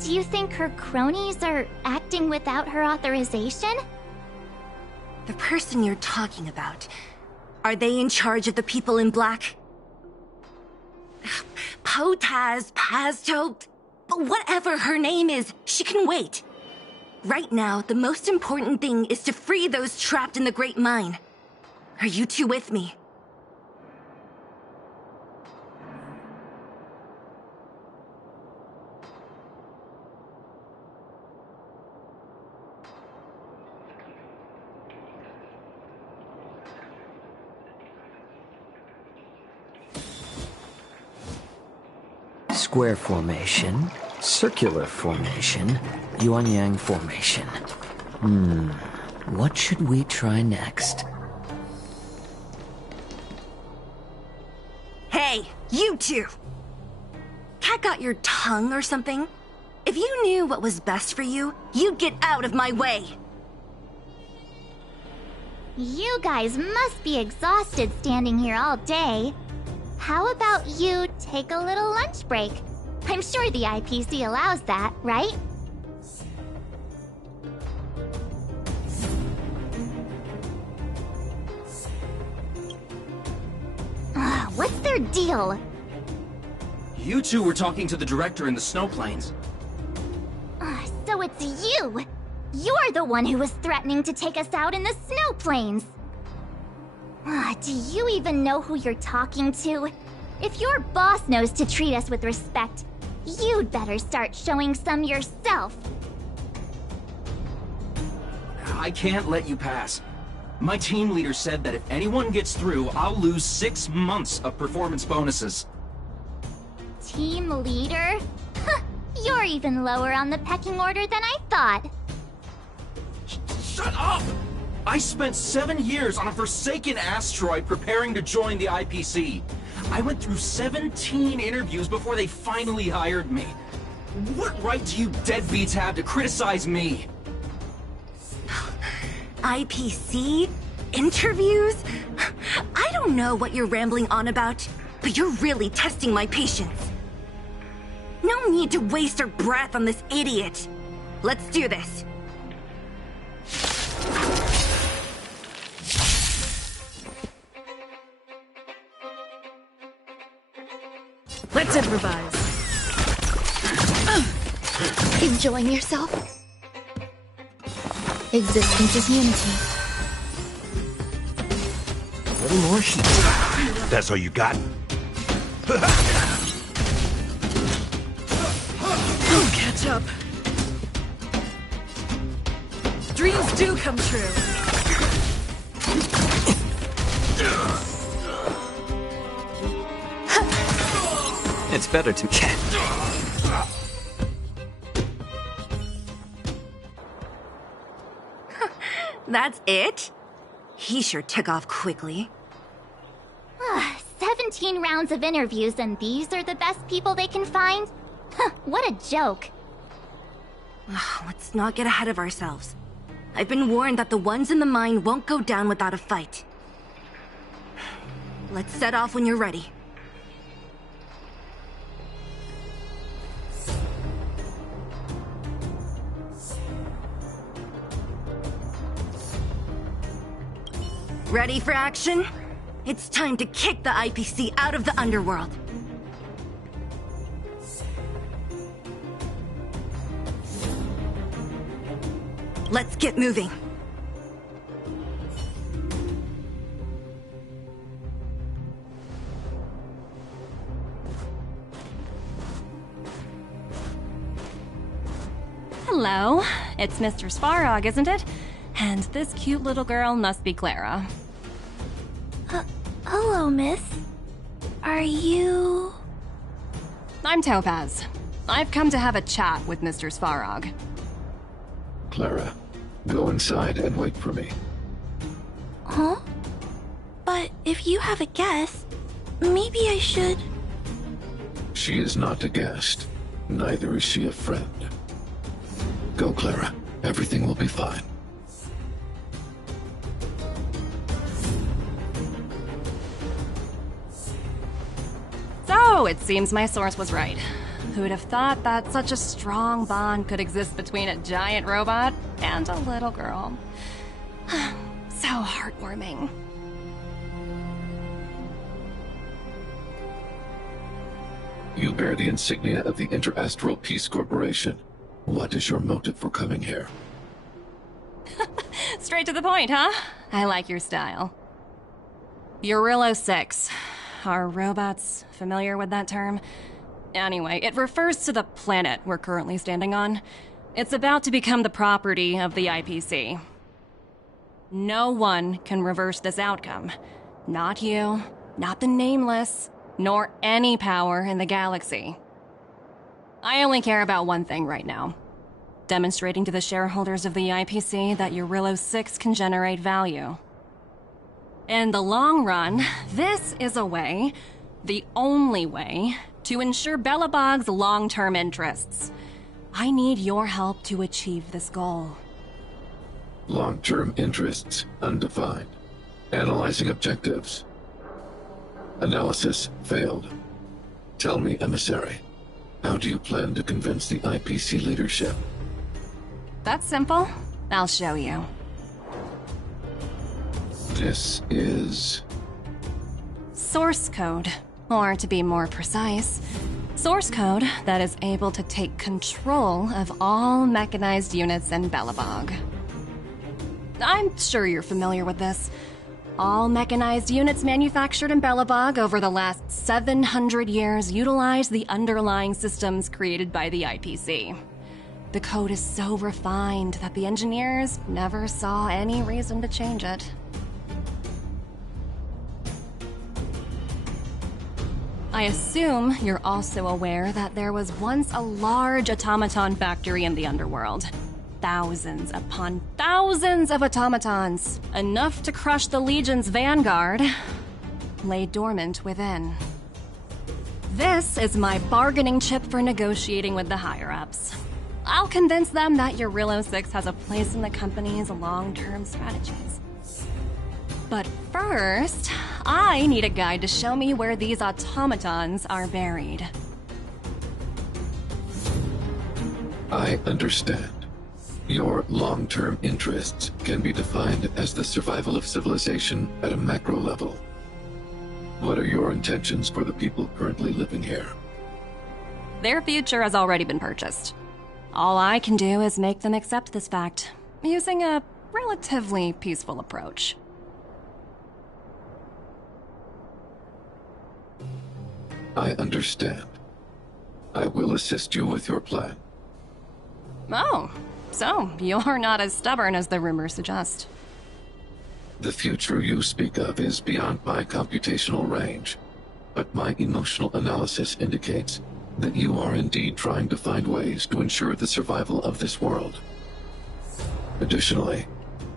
Do you think her cronies are acting without her authorization? The person you're talking about, are they in charge of the people in black? Potaz, Pazto, but whatever her name is, she can wait. Right now, the most important thing is to free those trapped in the Great Mine. Are you two with me? Square formation, circular formation, yuan-yang formation. What should we try next? Hey, you two! Cat got your tongue or something? If you knew what was best for you, you'd get out of my way! You guys must be exhausted standing here all day. How about you take a little lunch break? I'm sure the IPC allows that, right? What's their deal? You two were talking to the director in the snow plains. So it's you! You're the one who was threatening to take us out in the snow plains! Do you even know who you're talking to? If your boss knows to treat us with respect, you'd better start showing some yourself. I can't let you pass. My team leader said that if anyone gets through, I'll lose 6 months of performance bonuses. Team leader? You're even lower on the pecking order than I thought. Shut up! I spent 7 years on a forsaken asteroid preparing to join the IPC. I went through 17 interviews before they finally hired me. What right do you deadbeats have to criticize me? IPC? Interviews? I don't know what you're rambling on about, but you're really testing my patience. No need to waste our breath on this idiot. Let's do this. Let's improvise. Enjoying yourself? Existence is unity. A little more heat. That's all you got? Don't catch up. Dreams do come true. It's better to get. That's it? He sure took off quickly. 17 rounds of interviews and these are the best people they can find? What a joke. Let's not get ahead of ourselves. I've been warned that the ones in the mine won't go down without a fight. Let's set off when you're ready. Ready for action? It's time to kick the IPC out of the underworld. Let's get moving. Hello, it's Mr. Svarog, isn't it? And this cute little girl must be Clara. Hello, miss. Are you... I'm Topaz. I've come to have a chat with Mr. Svarog. Clara, go inside and wait for me. Huh? But if you have a guest, maybe I should... She is not a guest. Neither is she a friend. Go, Clara. Everything will be fine. So, it seems my source was right. Who'd have thought that such a strong bond could exist between a giant robot and a little girl? So heartwarming. You bear the insignia of the Interastral Peace Corporation. What is your motive for coming here? Straight to the point, huh? I like your style. Eurillo 6. Are robots familiar with that term? Anyway, it refers to the planet we're currently standing on. It's about to become the property of the IPC. No one can reverse this outcome. Not you, not the Nameless, nor any power in the galaxy. I only care about one thing right now. Demonstrating to the shareholders of the IPC that Eurillo 6 can generate value. In the long run, this is a way, the only way, to ensure Belobog's long-term interests. I need your help to achieve this goal. Long-term interests undefined. Analyzing objectives. Analysis failed. Tell me, emissary, how do you plan to convince the IPC leadership? That's simple. I'll show you. This is... Source code. Or to be more precise, source code that is able to take control of all mechanized units in Belobog. I'm sure you're familiar with this. All mechanized units manufactured in Belobog over the last 700 years utilize the underlying systems created by the IPC. The code is so refined that the engineers never saw any reason to change it. I assume you're also aware that there was once a large automaton factory in the underworld. Thousands upon thousands of automatons, enough to crush the Legion's vanguard, lay dormant within. This is my bargaining chip for negotiating with the higher-ups. I'll convince them that Eurilo 6 has a place in the company's long-term strategies. But first, I need a guide to show me where these automatons are buried. I understand. Your long-term interests can be defined as the survival of civilization at a macro level. What are your intentions for the people currently living here? Their future has already been purchased. All I can do is make them accept this fact, using a relatively peaceful approach. I understand. I will assist you with your plan. Oh, so you're not as stubborn as the rumors suggest. The future you speak of is beyond my computational range, but my emotional analysis indicates that you are indeed trying to find ways to ensure the survival of this world. Additionally,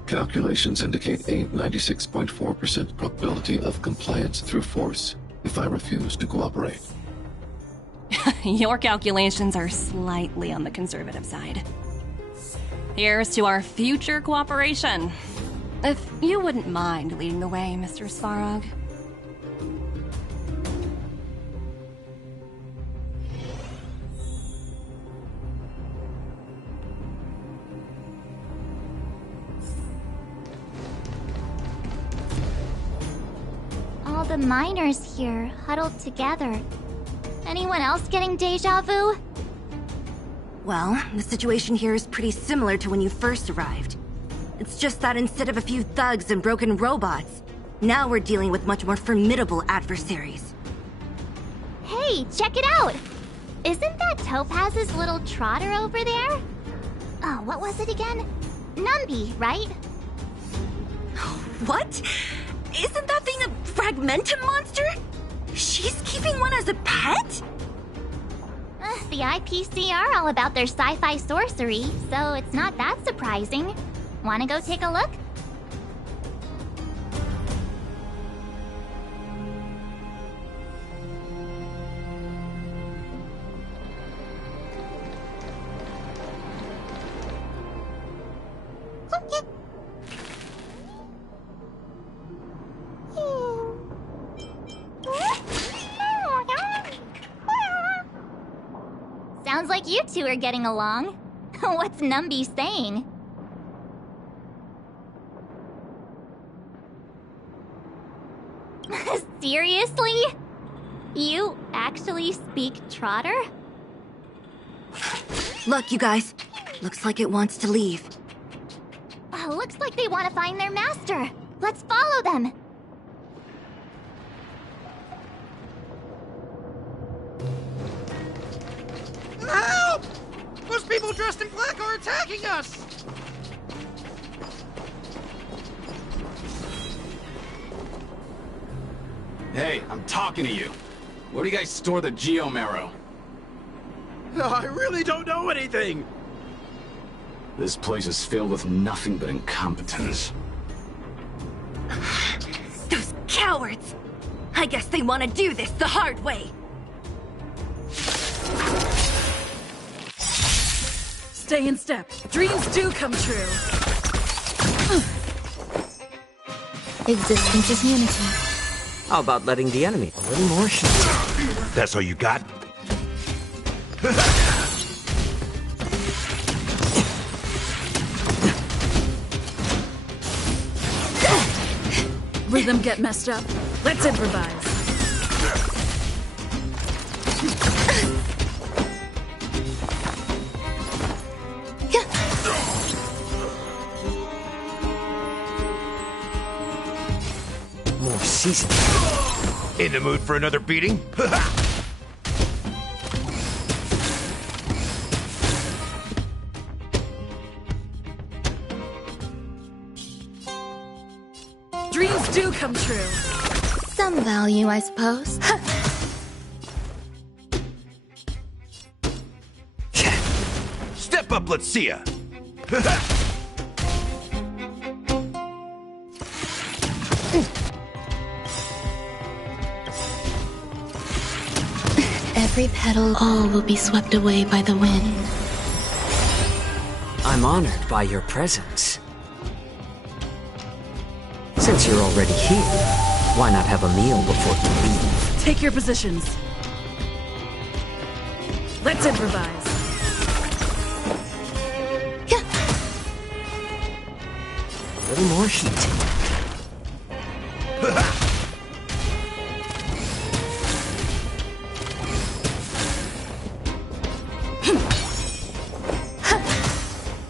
calculations indicate a 96.4% probability of compliance through force if I refuse to cooperate. Your calculations are slightly on the conservative side. Here's to our future cooperation. If you wouldn't mind leading the way, Mr. Svarog. All the miners here, huddled together. Anyone else getting deja vu? Well, the situation here is pretty similar to when you first arrived. It's just that instead of a few thugs and broken robots, now we're dealing with much more formidable adversaries. Hey, check it out! Isn't that Topaz's little trotter over there? Oh, what was it again? Numby, right? What? Isn't that thing a Fragmentum monster? She's keeping one as a pet? The IPC are all about their sci-fi sorcery, so it's not that surprising. Wanna go take a look? Sounds like you two are getting along. What's Numby saying? Seriously? You actually speak Trotter? Look, you guys. Looks like it wants to leave. Looks like they want to find their master. Let's follow them. Help! Those people dressed in black are attacking us! Hey, I'm talking to you. Where do you guys store the Geomarrow? I really don't know anything! This place is filled with nothing but incompetence. Those cowards! I guess they want to do this the hard way. Stay in step. Dreams do come true. Existence is unity. How about letting the enemy a little more shine? That's all you got? Rhythm get messed up. Let's improvise. season. In the mood for another beating? Dreams do come true. Some value, I suppose. Step up, let's see ya! Every petal, all will be swept away by the wind. I'm honored by your presence. Since you're already here, why not have a meal before you leave? Take your positions. Let's improvise. A little more heat.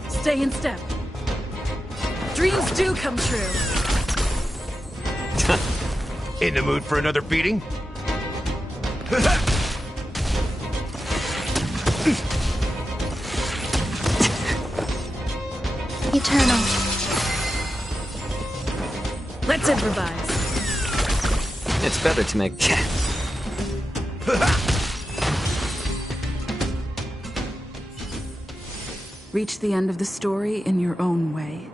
Stay in step. Dreams do come true. In the mood for another beating? Eternal. Let's improvise. It's better to make... Reach the end of the story in your own way.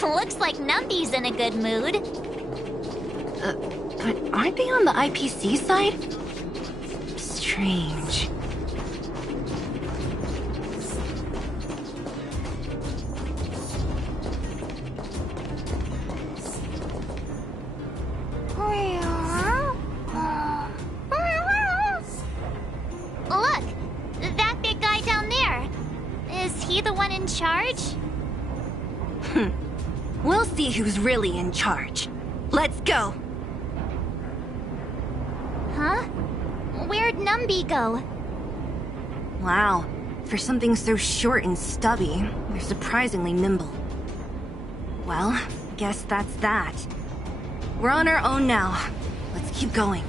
Looks like Numby's in a good mood. But aren't they on the IPC side? Strange. Look! That big guy down there. Is he the one in charge? We'll see who's really in charge. Let's go! Huh? Where'd Numby go? Wow. For something so short and stubby, they're surprisingly nimble. Well, guess that's that. We're on our own now. Let's keep going.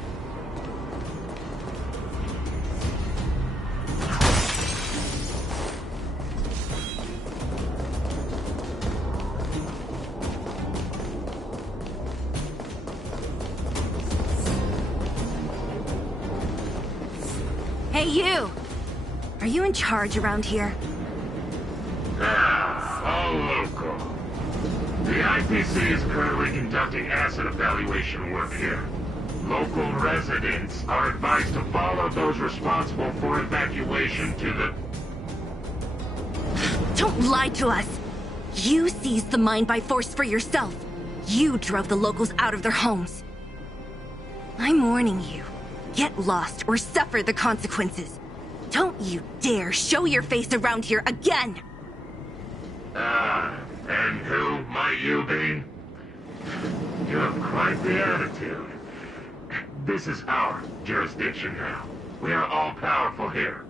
Hey, you! Are you in charge around here? All local. The IPC is currently conducting asset evaluation work here. Local residents are advised to follow those responsible for evacuation to the... Don't lie to us! You seized the mine by force for yourself. You drove the locals out of their homes. I'm warning you. Get lost or suffer the consequences. Don't you dare show your face around here again! And who might you be? You have quite the attitude. This is our jurisdiction now. We are all powerful here.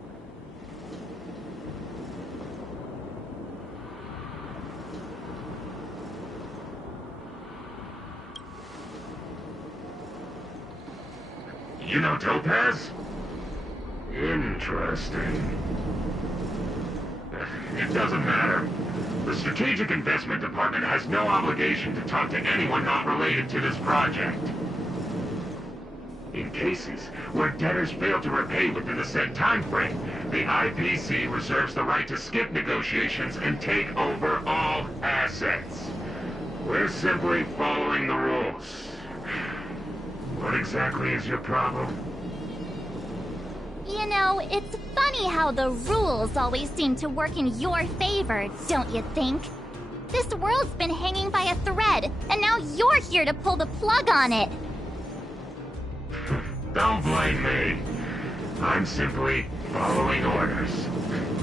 You know Topaz? Interesting. It doesn't matter. The Strategic Investment Department has no obligation to talk to anyone not related to this project. In cases where debtors fail to repay within the said time frame, the IPC reserves the right to skip negotiations and take over all assets. We're simply following the rules. What exactly is your problem? You know, it's funny how the rules always seem to work in your favor, don't you think? This world's been hanging by a thread, and now you're here to pull the plug on it. Don't blame me. I'm simply following orders.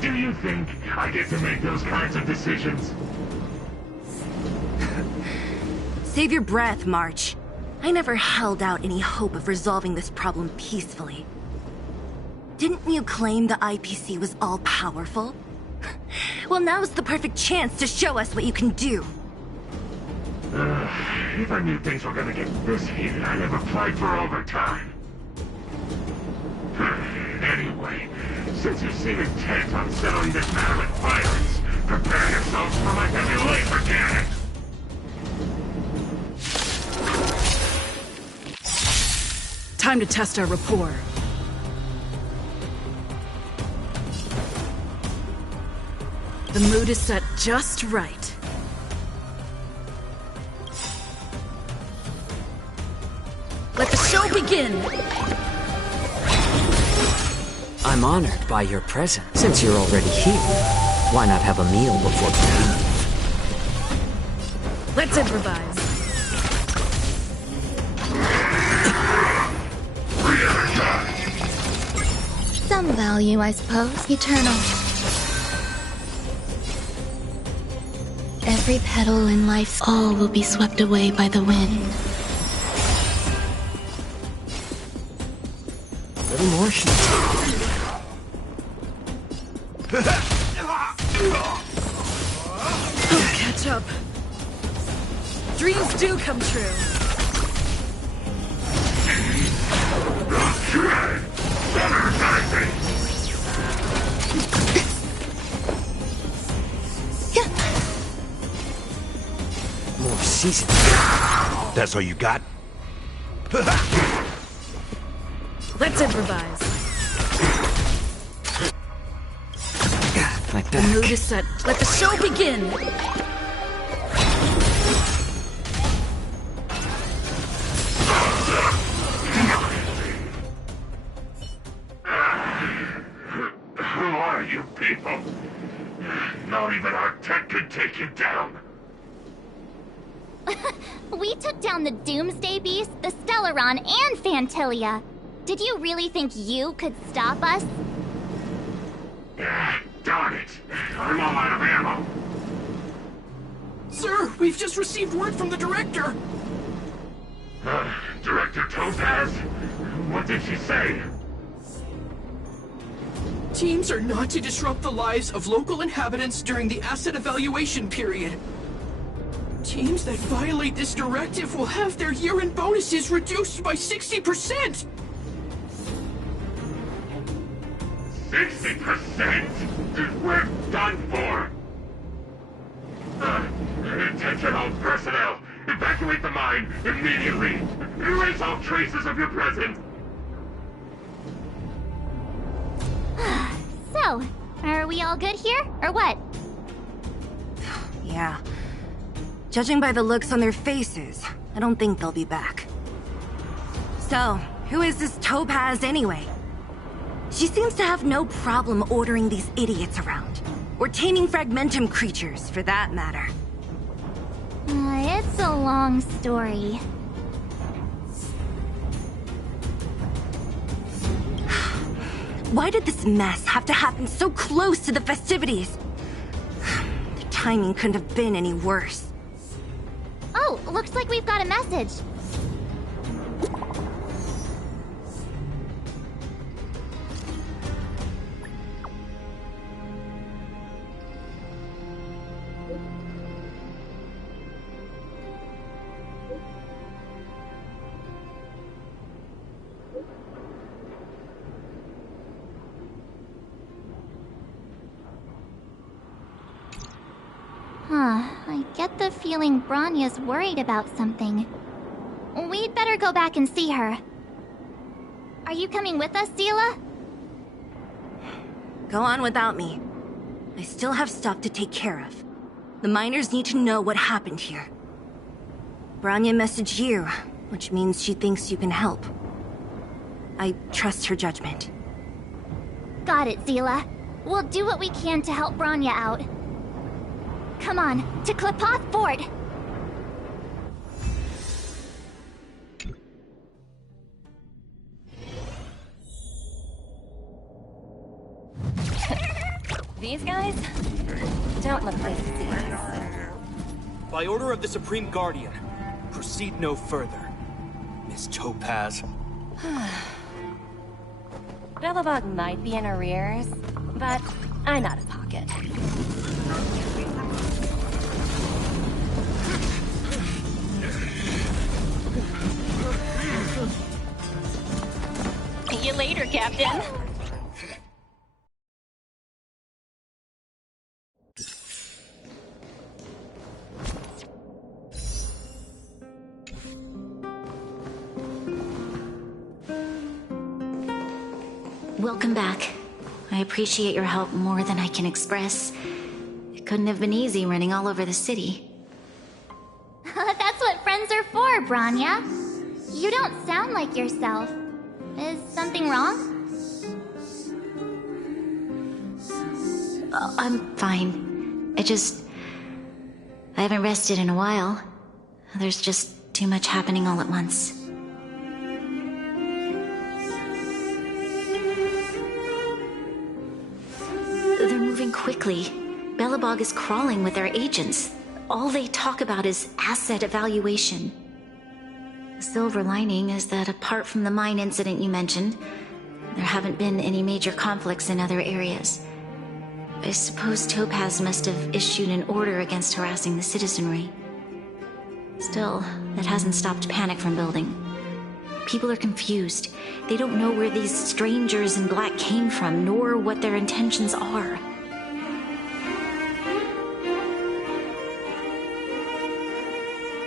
Do you think I get to make those kinds of decisions? Save your breath, March. I never held out any hope of resolving this problem peacefully. Didn't you claim the IPC was all-powerful? Well, now's the perfect chance to show us what you can do. If I knew things were gonna get this heated, I'd have applied for overtime. Anyway, since you seem intent on settling this matter with violence, prepare yourselves for my heavy laser cannon! Time to test our rapport. The mood is set just right. Let the show begin! I'm honored by your presence. Since you're already here, why not have a meal before we leave? Let's improvise. Some value, I suppose. Eternal. Every petal in life's all will be swept away by the wind. A little more should Oh, catch up. Dreams do come true. more season. That's all you got? Let's improvise. Like The that. mood is set. Let the show begin! Who are you people? Not even our tech could take you down. We took down the Doomsday Beast, the Stellaron, and Fantilia. Did you really think you could stop us? Darn it. I'm all out of ammo. Sir, we've just received word from the director. Director Topaz? What did she say? Teams are not to disrupt the lives of local inhabitants during the asset evaluation period. Teams that violate this directive will have their year-end bonuses reduced by 60%! 60%? We're done for! Attention all personnel! Evacuate the mine immediately! Erase all traces of your presence! So, are we all good here, or what? Yeah. Judging by the looks on their faces, I don't think they'll be back. So, who is this Topaz anyway? She seems to have no problem ordering these idiots around. Or taming fragmentum creatures, for that matter. It's a long story. Why did this mess have to happen so close to the festivities? The timing couldn't have been any worse. Oh, looks like we've got a message. I get the feeling Bronya's worried about something. We'd better go back and see her. Are you coming with us, Zila? Go on without me. I still have stuff to take care of. The miners need to know what happened here. Bronya messaged you, which means she thinks you can help. I trust her judgment. Got it, Zila. We'll do what we can to help Bronya out. Come on, to Klepoth Fort! These guys don't look like serious. By order of the Supreme Guardian, proceed no further. Miss Topaz. Belobog might be in arrears, but I'm out of pocket. See you later, Captain. Welcome back. I appreciate your help more than I can express. It couldn't have been easy running all over the city. That's what friends are for, Branya. You don't sound like yourself. Is something wrong? I'm fine. I haven't rested in a while. There's just too much happening all at once. They're moving quickly. Belobog is crawling with their agents. All they talk about is asset evaluation. The silver lining is that apart from the mine incident you mentioned, there haven't been any major conflicts in other areas. I suppose Topaz must have issued an order against harassing the citizenry. Still, that hasn't stopped panic from building. People are confused. They don't know where these strangers in black came from, nor what their intentions are.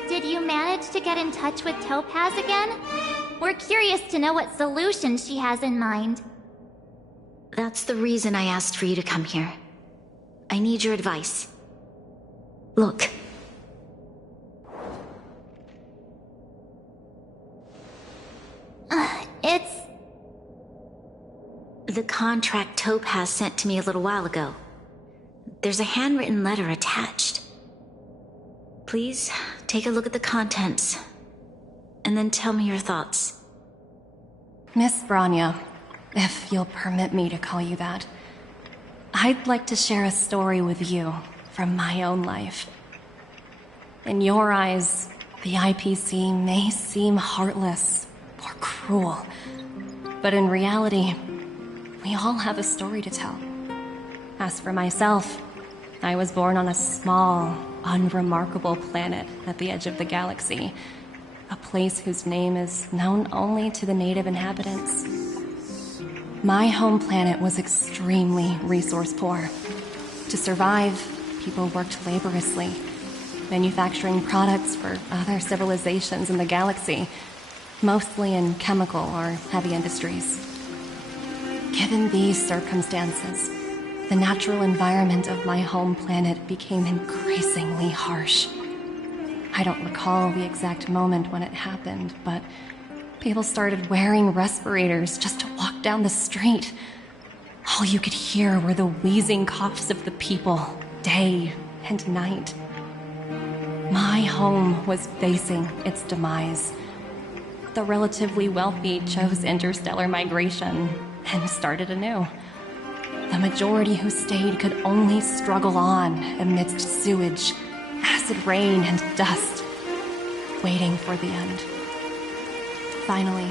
Did you manage to get in touch with Topaz again? We're curious to know what solution she has in mind. That's the reason I asked for you to come here. I need your advice. Look. It's... the contract Topaz sent to me a little while ago. There's a handwritten letter attached. Please, take a look at the contents, and then tell me your thoughts. Miss Branya, if you'll permit me to call you that, I'd like to share a story with you from my own life. In your eyes, the IPC may seem heartless or cruel, but in reality, we all have a story to tell. As for myself, I was born on a small, unremarkable planet at the edge of the galaxy, a place whose name is known only to the native inhabitants. My home planet was extremely resource poor. To survive, people worked laboriously, manufacturing products for other civilizations in the galaxy, mostly in chemical or heavy industries. Given these circumstances, the natural environment of my home planet became increasingly harsh. I don't recall the exact moment when it happened, but people started wearing respirators just to walk down the street. All you could hear were the wheezing coughs of the people, day and night. My home was facing its demise. The relatively wealthy chose interstellar migration and started anew. The majority who stayed could only struggle on amidst sewage, acid rain, and dust, waiting for the end. Finally,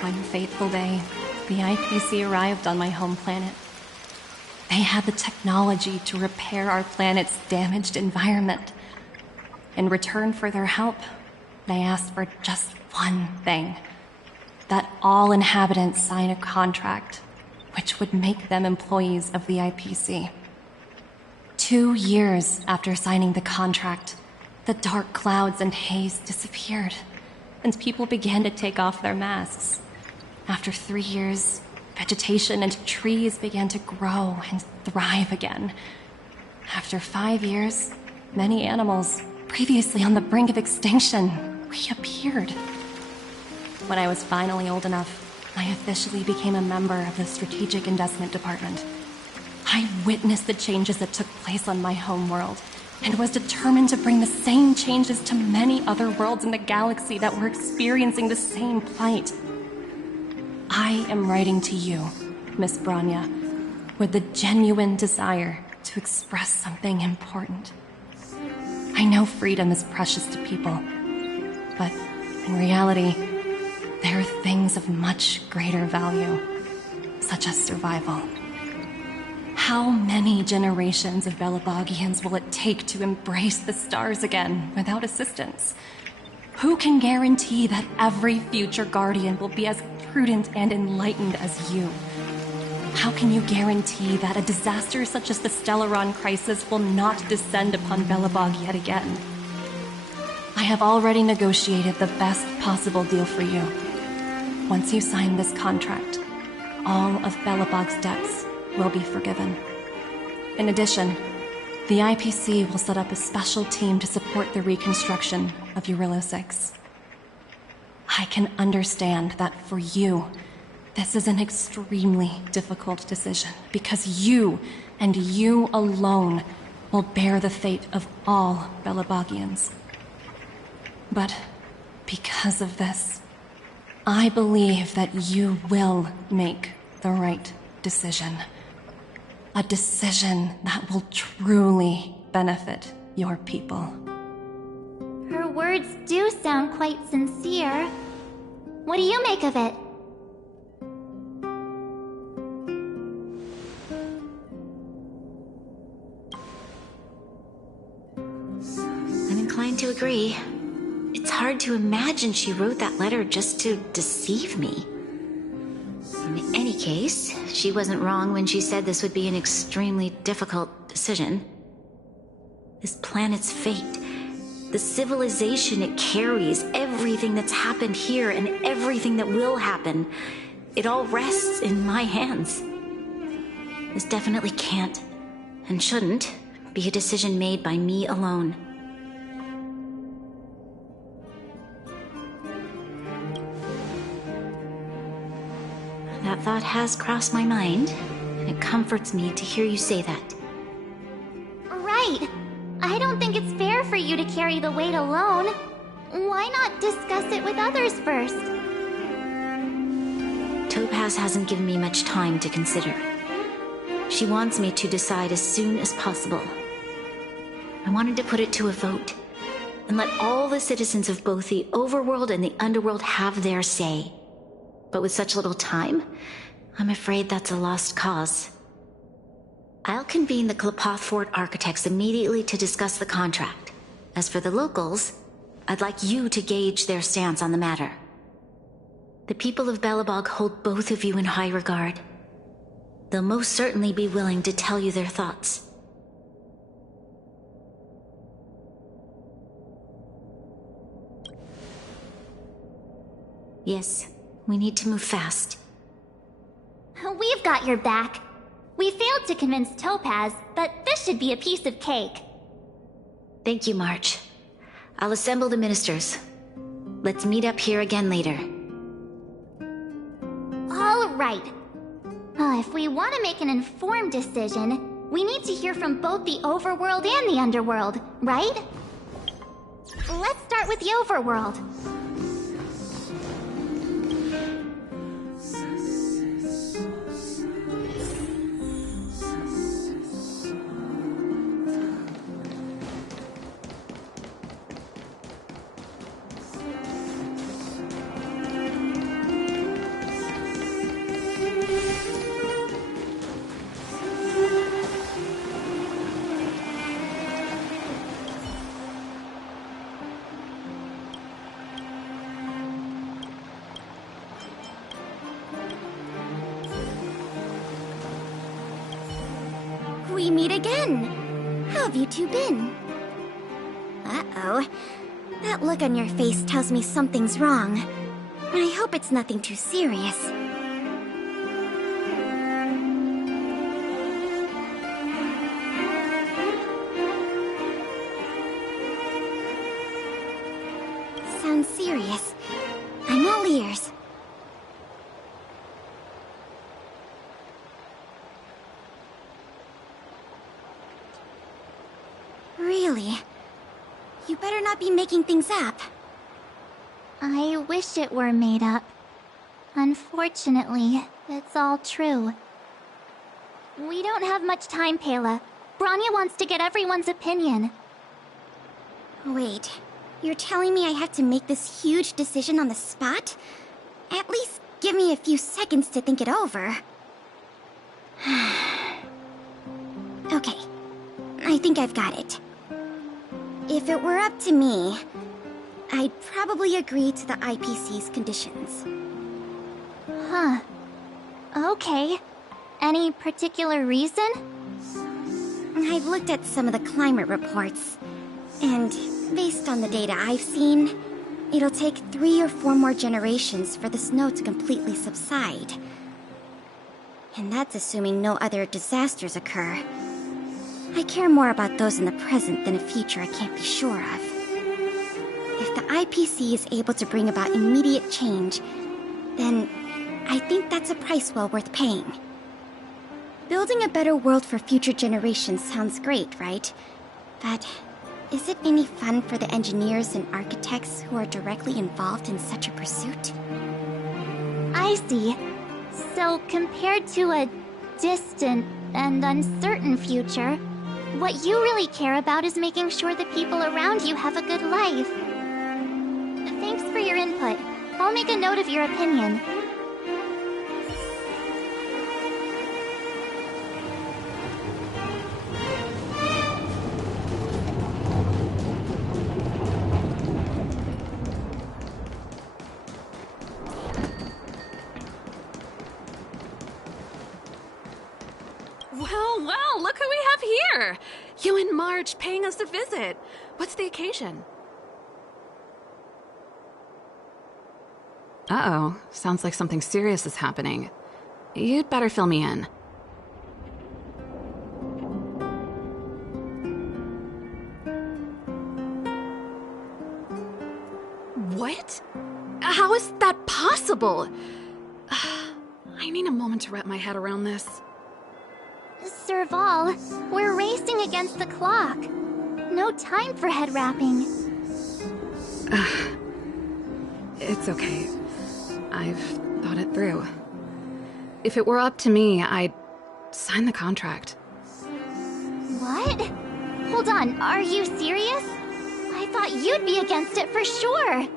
one fateful day, the IPC arrived on my home planet. They had the technology to repair our planet's damaged environment. In return for their help, they asked for just one thing: that all inhabitants sign a contract which would make them employees of the IPC. 2 years after signing the contract, the dark clouds and haze disappeared, and people began to take off their masks. After 3 years, vegetation and trees began to grow and thrive again. After 5 years, many animals, previously on the brink of extinction, reappeared. When I was finally old enough, I officially became a member of the Strategic Investment Department. I witnessed the changes that took place on my home world, and was determined to bring the same changes to many other worlds in the galaxy that were experiencing the same plight. I am writing to you, Miss Branya, with the genuine desire to express something important. I know freedom is precious to people, but in reality, there are things of much greater value, such as survival. How many generations of Belabogians will it take to embrace the stars again without assistance? Who can guarantee that every future Guardian will be as prudent and enlightened as you? How can you guarantee that a disaster such as the Stellaron crisis will not descend upon Belobog yet again? I have already negotiated the best possible deal for you. Once you sign this contract, all of Belobog's debts will be forgiven. In addition, the IPC will set up a special team to support the reconstruction of Eurilo 6. I can understand that for you, this is an extremely difficult decision, because you, and you alone, will bear the fate of all Belabogians. But because of this, I believe that you will make the right decision. A decision that will truly benefit your people. Her words do sound quite sincere. What do you make of it? I'm inclined to agree. It's hard to imagine she wrote that letter just to deceive me. In any case, she wasn't wrong when she said this would be an extremely difficult decision. This planet's fate, the civilization it carries, everything that's happened here and everything that will happen, it all rests in my hands. This definitely can't, and shouldn't, be a decision made by me alone. That thought has crossed my mind, and it comforts me to hear you say that. Right. I don't think it's fair for you to carry the weight alone. Why not discuss it with others first? Topaz hasn't given me much time to consider. She wants me to decide as soon as possible. I wanted to put it to a vote, and let all the citizens of both the Overworld and the Underworld have their say. But with such little time, I'm afraid that's a lost cause. I'll convene the Klapoth Fort architects immediately to discuss the contract. As for the locals, I'd like you to gauge their stance on the matter. The people of Belobog hold both of you in high regard. They'll most certainly be willing to tell you their thoughts. Yes, we need to move fast. We've got your back. We failed to convince Topaz, but this should be a piece of cake. Thank you, March. I'll assemble the ministers. Let's meet up here again later. All right. If we want to make an informed decision, we need to hear from both the Overworld and the Underworld, right? Let's start with the Overworld. We meet again. How have you two been? Uh-oh. That look on your face tells me something's wrong. I hope it's nothing too serious. Sounds serious. I'm all ears. Really? You better not be making things up. I wish it were made up. Unfortunately, it's all true. We don't have much time, Pela. Branya wants to get everyone's opinion. Wait, you're telling me I have to make this huge decision on the spot? At least give me a few seconds to think it over. Okay, I think I've got it. If it were up to me, I'd probably agree to the IPC's conditions. Huh. Okay. Any particular reason? I've looked at some of the climate reports, and based on the data I've seen, it'll take 3 or 4 more generations for the snow to completely subside. And that's assuming no other disasters occur. I care more about those in the present than a future I can't be sure of. If the IPC is able to bring about immediate change, then I think that's a price well worth paying. Building a better world for future generations sounds great, right? But is it any fun for the engineers and architects who are directly involved in such a pursuit? I see. So, compared to a distant and uncertain future, what you really care about is making sure the people around you have a good life. Thanks for your input. I'll make a note of your opinion. Well, look who we have here! You and Marge paying us a visit. What's the occasion? Uh-oh, sounds like something serious is happening. You'd better fill me in. What? How is that possible? I need a moment to wrap my head around this. Serval, we're racing against the clock. No time for head wrapping. It's okay. I've thought it through. If it were up to me, I'd sign the contract. What? Hold on, are you serious? I thought you'd be against it for sure.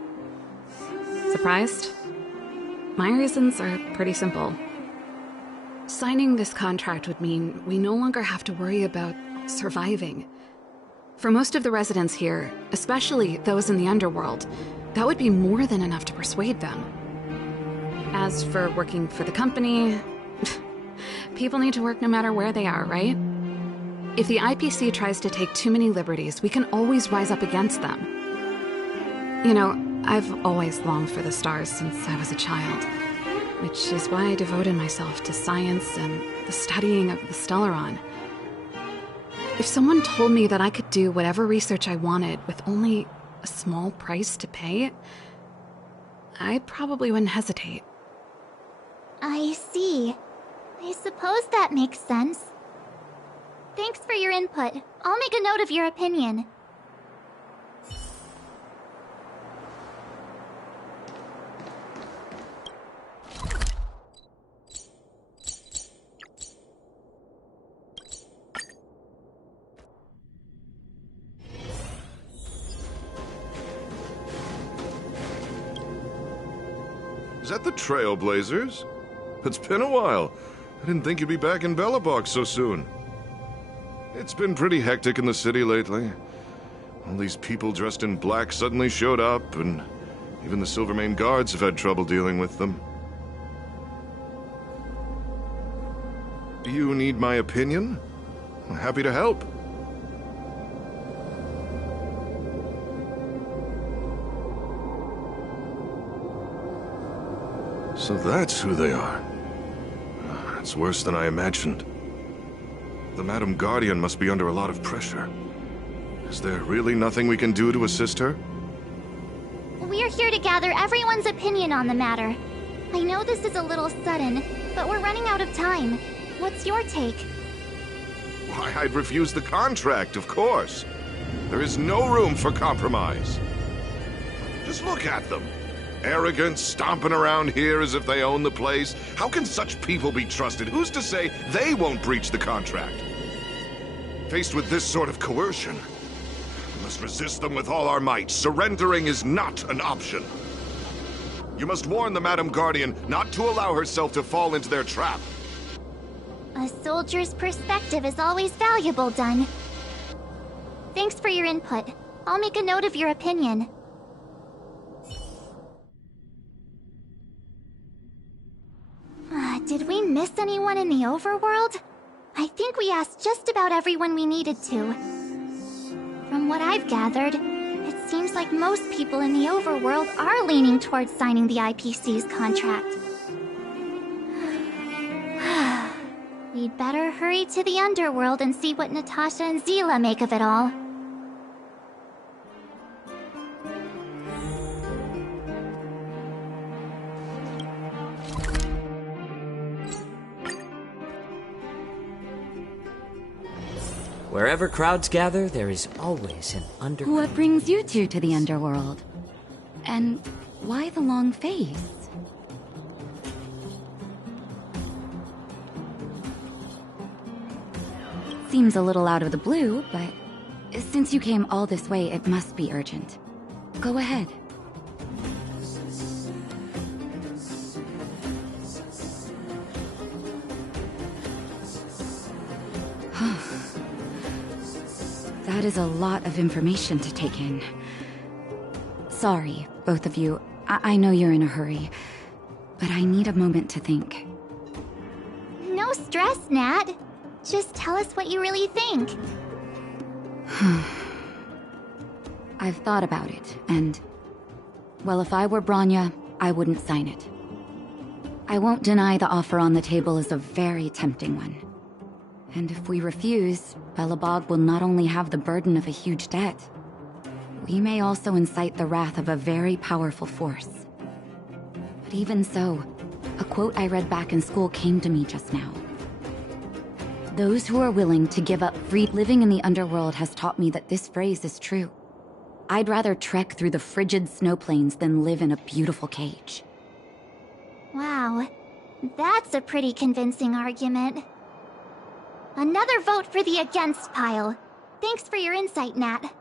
Surprised? My reasons are pretty simple. Signing this contract would mean we no longer have to worry about surviving. For most of the residents here, especially those in the underworld, that would be more than enough to persuade them. As for working for the company, people need to work no matter where they are, right? If the IPC tries to take too many liberties, we can always rise up against them. You know, I've always longed for the stars since I was a child, which is why I devoted myself to science and the studying of the Stellaron. If someone told me that I could do whatever research I wanted with only a small price to pay, I probably wouldn't hesitate. I see. I suppose that makes sense. Thanks for your input. I'll make a note of your opinion. Is that the Trailblazers? It's been a while. I didn't think you'd be back in Belobog so soon. It's been pretty hectic in the city lately. All these people dressed in black suddenly showed up, and even the Silvermane guards have had trouble dealing with them. You need my opinion? I'm happy to help. So that's who they are. It's worse than I imagined. The Madam Guardian must be under a lot of pressure. Is there really nothing we can do to assist her? We're here to gather everyone's opinion on the matter. I know this is a little sudden, but we're running out of time. What's your take? Why, I'd refuse the contract, of course. There is no room for compromise. Just look at them. Arrogant, stomping around here as if they own the place. How can such people be trusted? Who's to say they won't breach the contract? Faced with this sort of coercion, we must resist them with all our might. Surrendering is not an option. You must warn the Madam Guardian not to allow herself to fall into their trap. A soldier's perspective is always valuable, Dun. Thanks for your input. I'll make a note of your opinion. Did we miss anyone in the overworld? I think we asked just about everyone we needed to. From what I've gathered, it seems like most people in the overworld are leaning towards signing the IPC's contract. We'd better hurry to the underworld and see what Natasha and Zila make of it all. Wherever crowds gather, there is always an underground. What brings you two to the underworld? And why the long face? Seems a little out of the blue, but since you came all this way, it must be urgent. Go ahead. That is a lot of information to take in. Sorry, both of you. I know you're in a hurry, but I need a moment to think. No stress, Nat. Just tell us what you really think. I've thought about it, and... well, if I were Bronya, I wouldn't sign it. I won't deny the offer on the table is a very tempting one. And if we refuse, Belobog will not only have the burden of a huge debt, we may also incite the wrath of a very powerful force. But even so, a quote I read back in school came to me just now. Those who are willing to give up free living in the underworld has taught me that this phrase is true. I'd rather trek through the frigid snow plains than live in a beautiful cage. Wow, that's a pretty convincing argument. Another vote for the against pile. Thanks for your insight, Nat.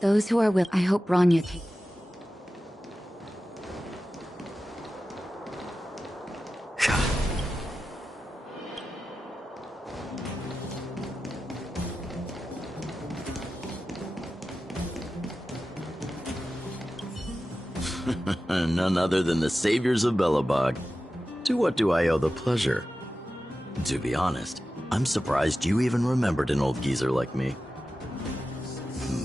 Those who are I hope Bronya takes... None other than the saviors of Belobog. To what do I owe the pleasure? To be honest, I'm surprised you even remembered an old geezer like me.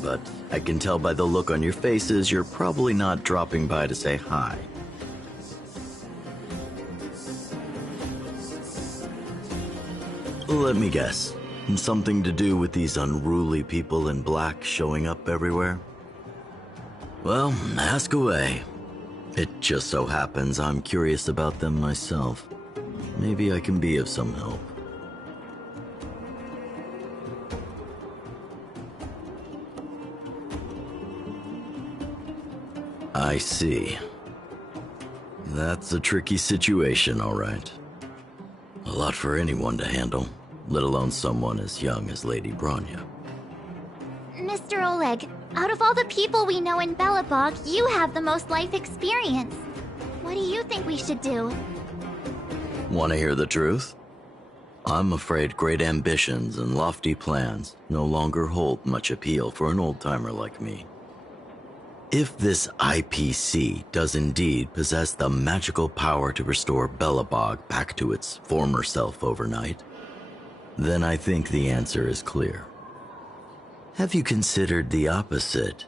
But I can tell by the look on your faces you're probably not dropping by to say hi. Let me guess. Something to do with these unruly people in black showing up everywhere? Well, ask away. It just so happens I'm curious about them myself. Maybe I can be of some help. I see. That's a tricky situation, all right. A lot for anyone to handle, let alone someone as young as Lady Bronya. Mr. Oleg, out of all the people we know in Belobog, you have the most life experience. What do you think we should do? Want to hear the truth? I'm afraid great ambitions and lofty plans no longer hold much appeal for an old-timer like me. If this IPC does indeed possess the magical power to restore Belobog back to its former self overnight, then I think the answer is clear. Have you considered the opposite?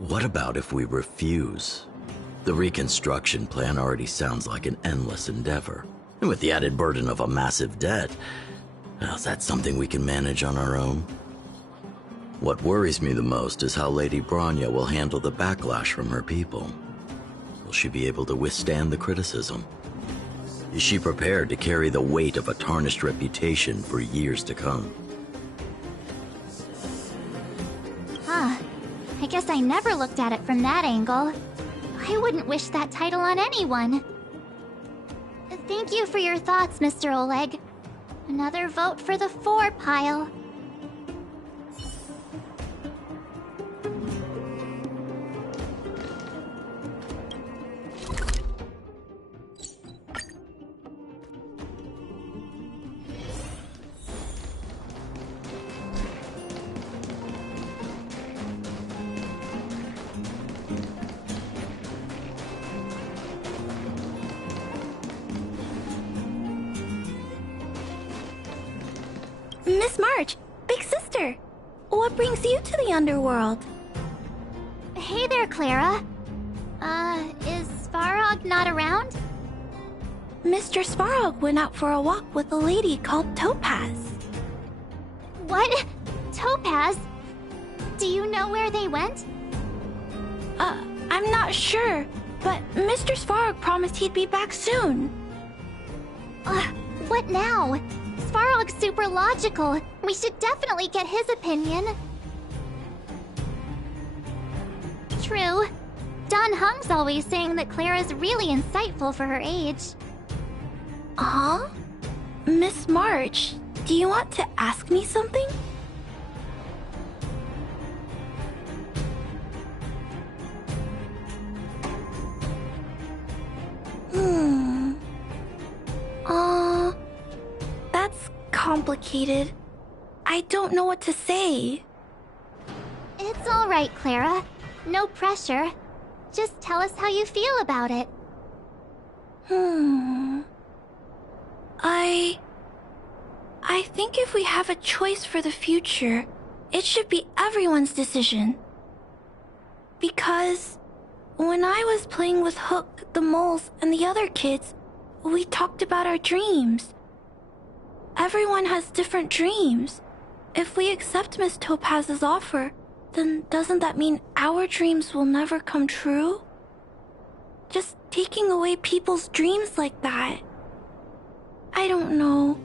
What about if we refuse? The reconstruction plan already sounds like an endless endeavor. And with the added burden of a massive debt, well, is that something we can manage on our own? What worries me the most is how Lady Bronya will handle the backlash from her people. Will she be able to withstand the criticism? Is she prepared to carry the weight of a tarnished reputation for years to come? I guess I never looked at it from that angle. I wouldn't wish that title on anyone. Thank you for your thoughts, Mr. Oleg. Another vote for the 4 pile. Miss March, big sister. What brings you to the underworld? Hey there, Clara. Is Svarog not around? Mr. Svarog went out for a walk with a lady called Topaz. What? Topaz? Do you know where they went? I'm not sure, but Mr. Svarog promised he'd be back soon. What now? Svarog's super logical. We should definitely get his opinion. True. Don Hung's always saying that Clara's really insightful for her age. Huh? Miss March, do you want to ask me something? That's complicated. I don't know what to say. It's all right, Clara. No pressure. Just tell us how you feel about it. I think if we have a choice for the future, it should be everyone's decision. Because when I was playing with Hook, the moles, and the other kids, we talked about our dreams. Everyone has different dreams. If we accept Miss Topaz's offer, then doesn't that mean our dreams will never come true? Just taking away people's dreams like that. I don't know.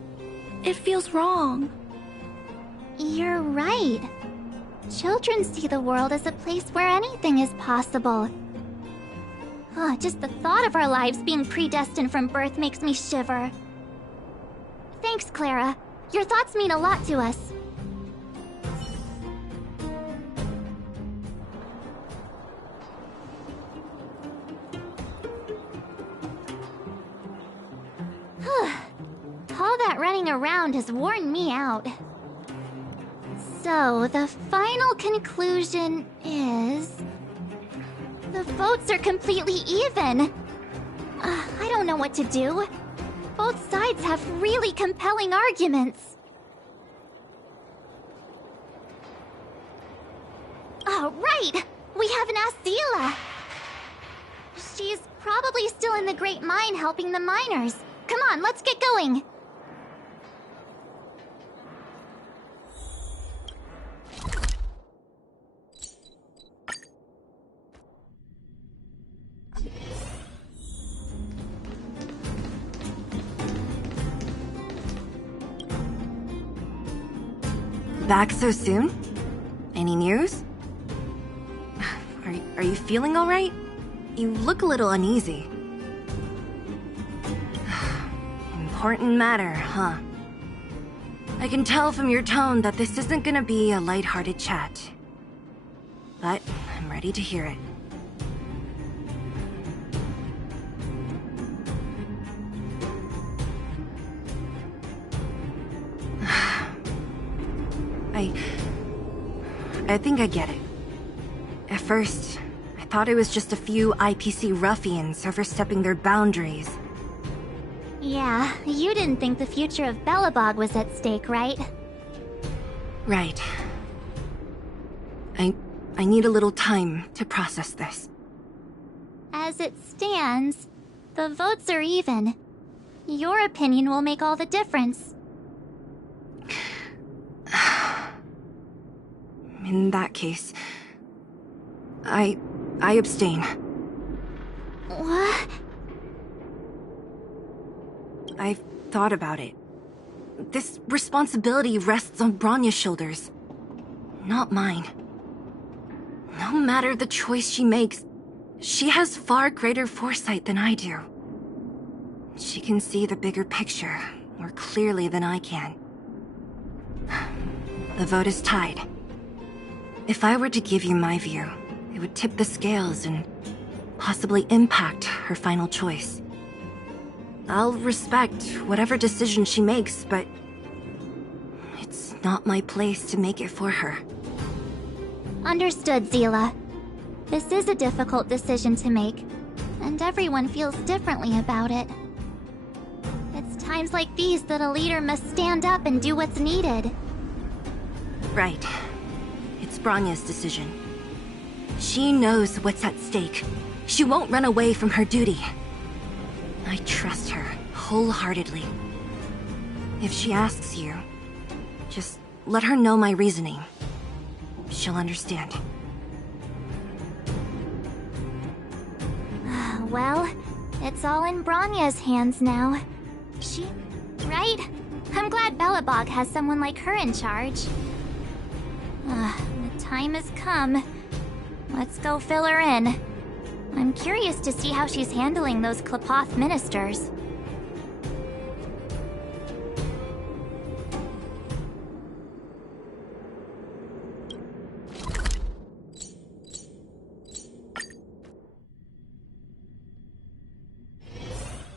It feels wrong. You're right. Children see the world as a place where anything is possible. Just the thought of our lives being predestined from birth makes me shiver. Thanks, Clara. Your thoughts mean a lot to us. All that running around has worn me out. So, the final conclusion is... the votes are completely even. I don't know what to do. Both sides have really compelling arguments. Oh, right! We haven't asked Zila. She's probably still in the Great Mine helping the miners. Come on, let's get going. Back so soon? Any news? Are you feeling all right? You look a little uneasy. Important matter, huh? I can tell from your tone that this isn't gonna be a lighthearted chat. But I'm ready to hear it. I think I get it. At first, I thought it was just a few IPC ruffians overstepping their boundaries. Yeah, you didn't think the future of Belobog was at stake, right? Right. I need a little time to process this. As it stands, the votes are even. Your opinion will make all the difference. In that case, I abstain. What? I've thought about it. This responsibility rests on Bronya's shoulders, not mine. No matter the choice she makes, she has far greater foresight than I do. She can see the bigger picture more clearly than I can. The vote is tied. If I were to give you my view, it would tip the scales and possibly impact her final choice. I'll respect whatever decision she makes, but it's not my place to make it for her. Understood, Zila. This is a difficult decision to make, and everyone feels differently about it. It's times like these that a leader must stand up and do what's needed. Right. It's Bronya's decision. She knows what's at stake. She won't run away from her duty. I trust her wholeheartedly. If she asks you, just let her know my reasoning. She'll understand. Well, it's all in Bronya's hands now. Right? I'm glad Belobog has someone like her in charge. The time has come. Let's go fill her in. I'm curious to see how she's handling those Klapoth ministers.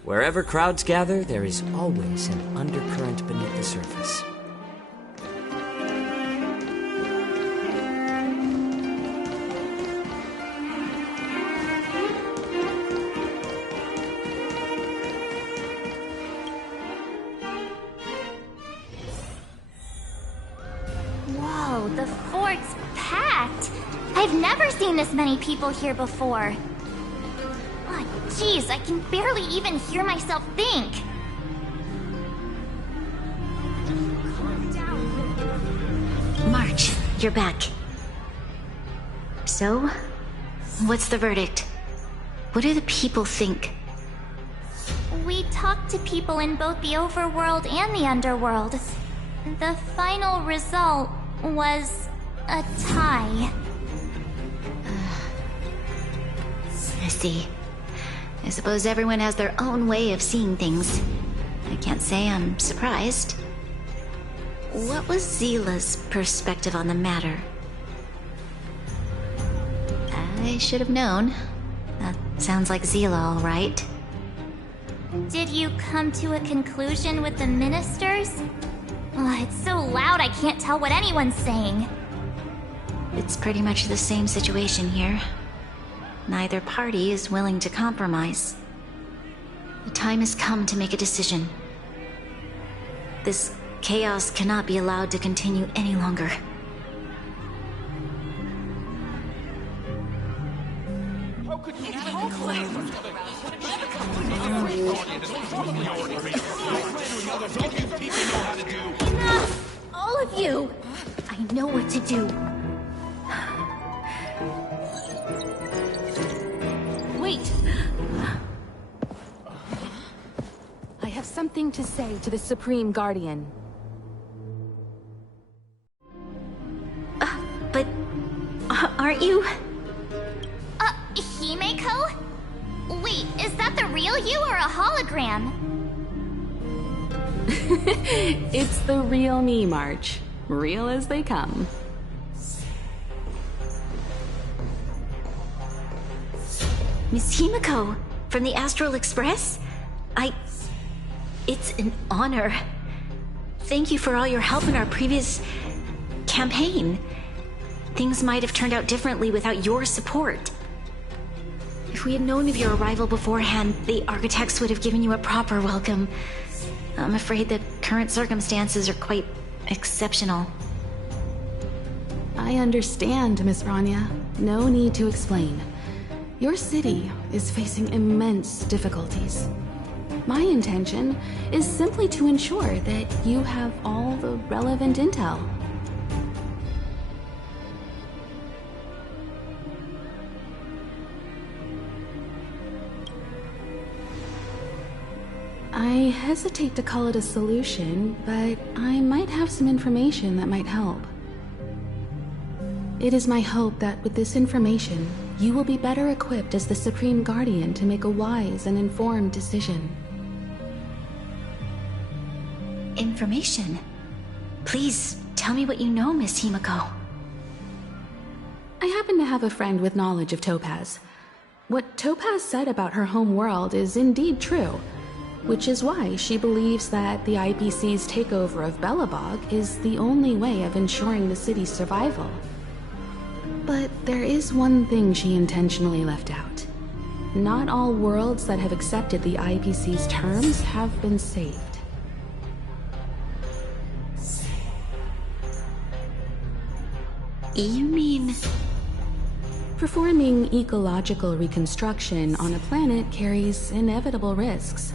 Wherever crowds gather, there is always an undercurrent beneath the surface. Whoa, the fort's packed! I've never seen this many people here before. Jeez, I can barely even hear myself think. March, you're back. So, what's the verdict? What do the people think? We talked to people in both the overworld and the underworld. The final result was a tie. I see. I suppose everyone has their own way of seeing things. I can't say I'm surprised. What was Zila's perspective on the matter? I should have known. That sounds like Zila, all right. Did you come to a conclusion with the ministers? It's so loud I can't tell what anyone's saying. It's pretty much the same situation here. Neither party is willing to compromise. The time has come to make a decision. This chaos cannot be allowed to continue any longer. Enough! All of you! I know what to do. Wait! I have something to say to the Supreme Guardian. But... aren't you? Himeko? Wait, is that the real you or a hologram? It's the real me, March. Real as they come. Miss Himeko, from the Astral Express? It's an honor. Thank you for all your help in our previous campaign. Things might have turned out differently without your support. If we had known of your arrival beforehand, the architects would have given you a proper welcome. I'm afraid the current circumstances are quite exceptional. I understand, Miss Rania. No need to explain. Your city is facing immense difficulties. My intention is simply to ensure that you have all the relevant intel. I hesitate to call it a solution, but I might have some information that might help. It is my hope that with this information, you will be better equipped as the Supreme Guardian to make a wise and informed decision. Information? Please, tell me what you know, Miss Himeko. I happen to have a friend with knowledge of Topaz. What Topaz said about her home world is indeed true, which is why she believes that the IPC's takeover of Belobog is the only way of ensuring the city's survival. But there is one thing she intentionally left out. Not all worlds that have accepted the IPC's terms have been saved. You mean... Performing ecological reconstruction on a planet carries inevitable risks.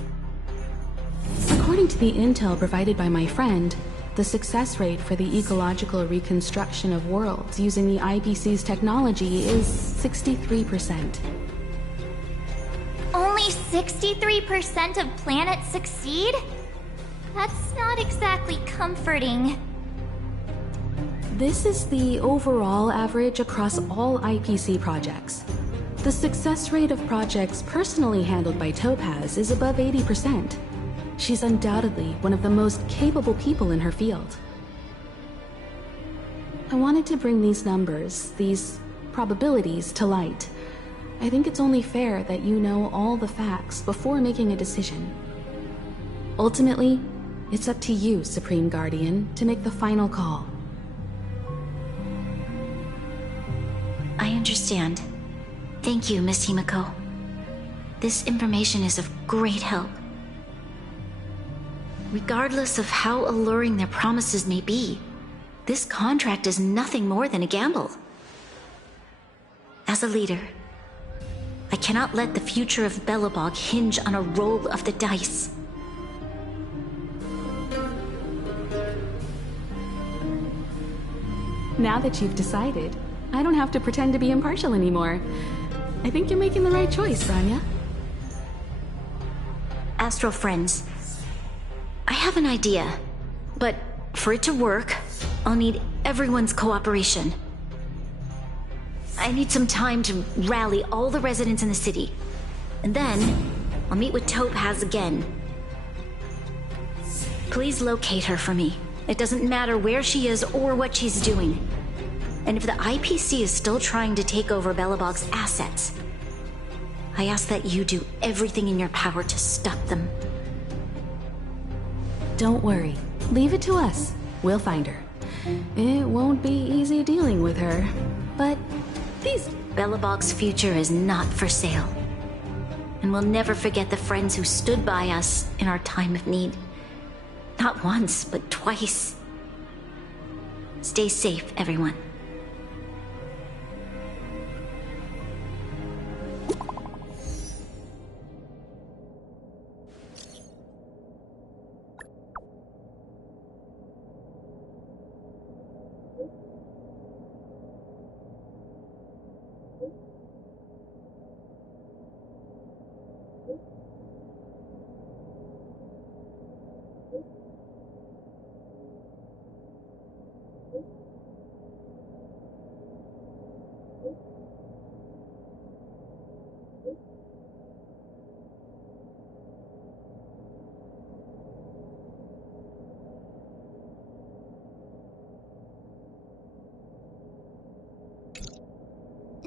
According to the intel provided by my friend, the success rate for the ecological reconstruction of worlds using the IPC's technology is 63%. Only 63% of planets succeed? That's not exactly comforting. This is the overall average across all IPC projects. The success rate of projects personally handled by Topaz is above 80%. She's undoubtedly one of the most capable people in her field. I wanted to bring these numbers, these probabilities, to light. I think it's only fair that you know all the facts before making a decision. Ultimately, it's up to you, Supreme Guardian, to make the final call. I understand. Thank you, Miss Himiko. This information is of great help. Regardless of how alluring their promises may be, this contract is nothing more than a gamble. As a leader, I cannot let the future of Belobog hinge on a roll of the dice. Now that you've decided, I don't have to pretend to be impartial anymore. I think you're making the right choice, Rania. Astro friends, I have an idea, but for it to work, I'll need everyone's cooperation. I need some time to rally all the residents in the city, and then I'll meet with Topaz again. Please locate her for me. It doesn't matter where she is or what she's doing. And if the IPC is still trying to take over Belobog's assets, I ask that you do everything in your power to stop them. Don't worry. Leave it to us. We'll find her. It won't be easy dealing with her, but please. Belobog's future is not for sale. And we'll never forget the friends who stood by us in our time of need. Not once, but twice. Stay safe, everyone.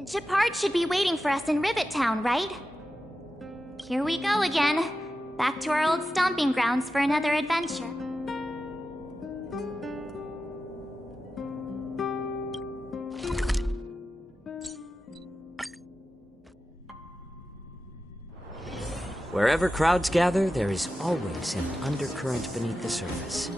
Gepard should be waiting for us in Rivet Town, right? Here we go again. Back to our old stomping grounds for another adventure. Wherever crowds gather, there is always an undercurrent beneath the surface.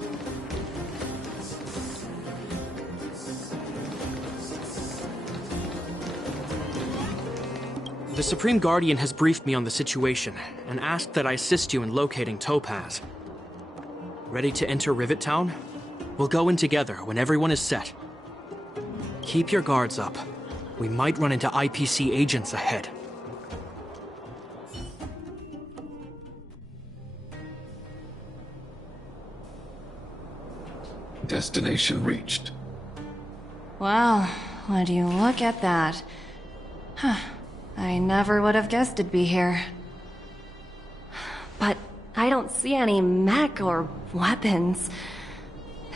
The Supreme Guardian has briefed me on the situation, and asked that I assist you in locating Topaz. Ready to enter Rivet Town? We'll go in together when everyone is set. Keep your guards up. We might run into IPC agents ahead. Destination reached. Well, would you look at that? Huh. I never would have guessed it'd be here. But I don't see any mech or weapons.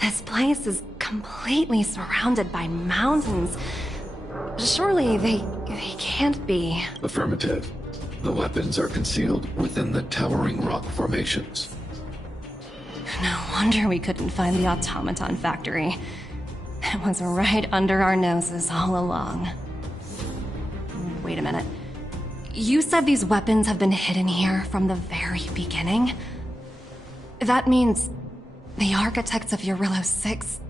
This place is completely surrounded by mountains. Surely they can't be. Affirmative. The weapons are concealed within the towering rock formations. No wonder we couldn't find the automaton factory. It was right under our noses all along. Wait a minute. You said these weapons have been hidden here from the very beginning? That means the architects of Eurillo 6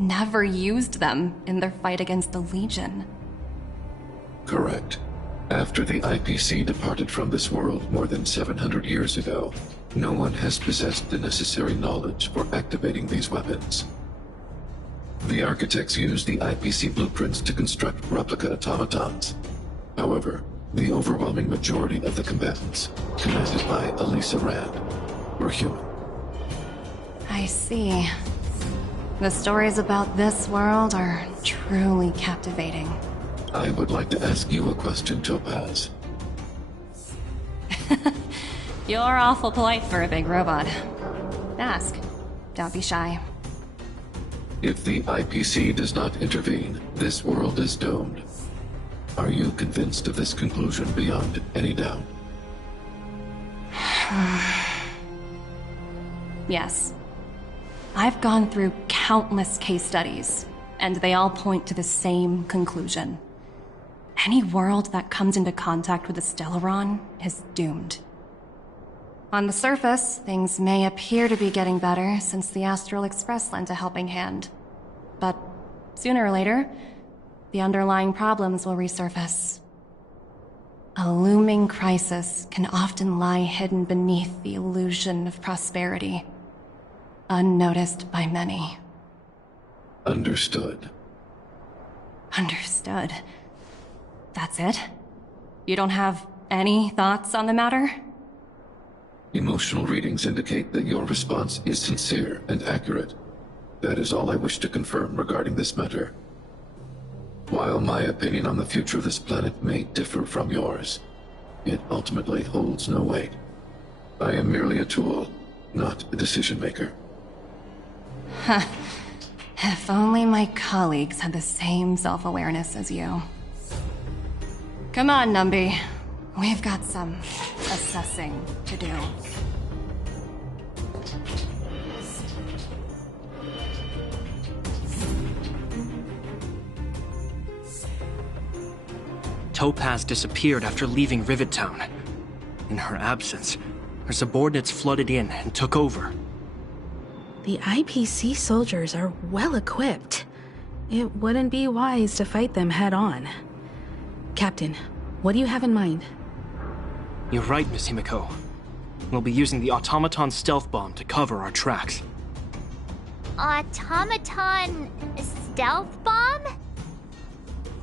never used them in their fight against the Legion. Correct. After the IPC departed from this world more than 700 years ago, no one has possessed the necessary knowledge for activating these weapons. The architects used the IPC blueprints to construct replica automatons. However, the overwhelming majority of the combatants, commanded by Elisa Rand, were human. I see. The stories about this world are truly captivating. I would like to ask you a question, Topaz. You're awful polite for a big robot. Ask. Don't be shy. If the IPC does not intervene, this world is doomed. Are you convinced of this conclusion beyond any doubt? Yes. I've gone through countless case studies, and they all point to the same conclusion. Any world that comes into contact with a Stellaron is doomed. On the surface, things may appear to be getting better since the Astral Express lent a helping hand. But sooner or later, the underlying problems will resurface. A looming crisis can often lie hidden beneath the illusion of prosperity, unnoticed by many. Understood. Understood. That's it? You don't have any thoughts on the matter? Emotional readings indicate that your response is sincere and accurate. That is all I wish to confirm regarding this matter. While my opinion on the future of this planet may differ from yours, it ultimately holds no weight. I am merely a tool, not a decision maker. Huh. If only my colleagues had the same self-awareness as you. Come on, Numby. We've got some assessing to do. Topaz disappeared after leaving Rivet Town. In her absence, her subordinates flooded in and took over. The IPC soldiers are well equipped. It wouldn't be wise to fight them head on. Captain, what do you have in mind? You're right, Miss Himiko. We'll be using the automaton stealth bomb to cover our tracks. Automaton stealth bomb?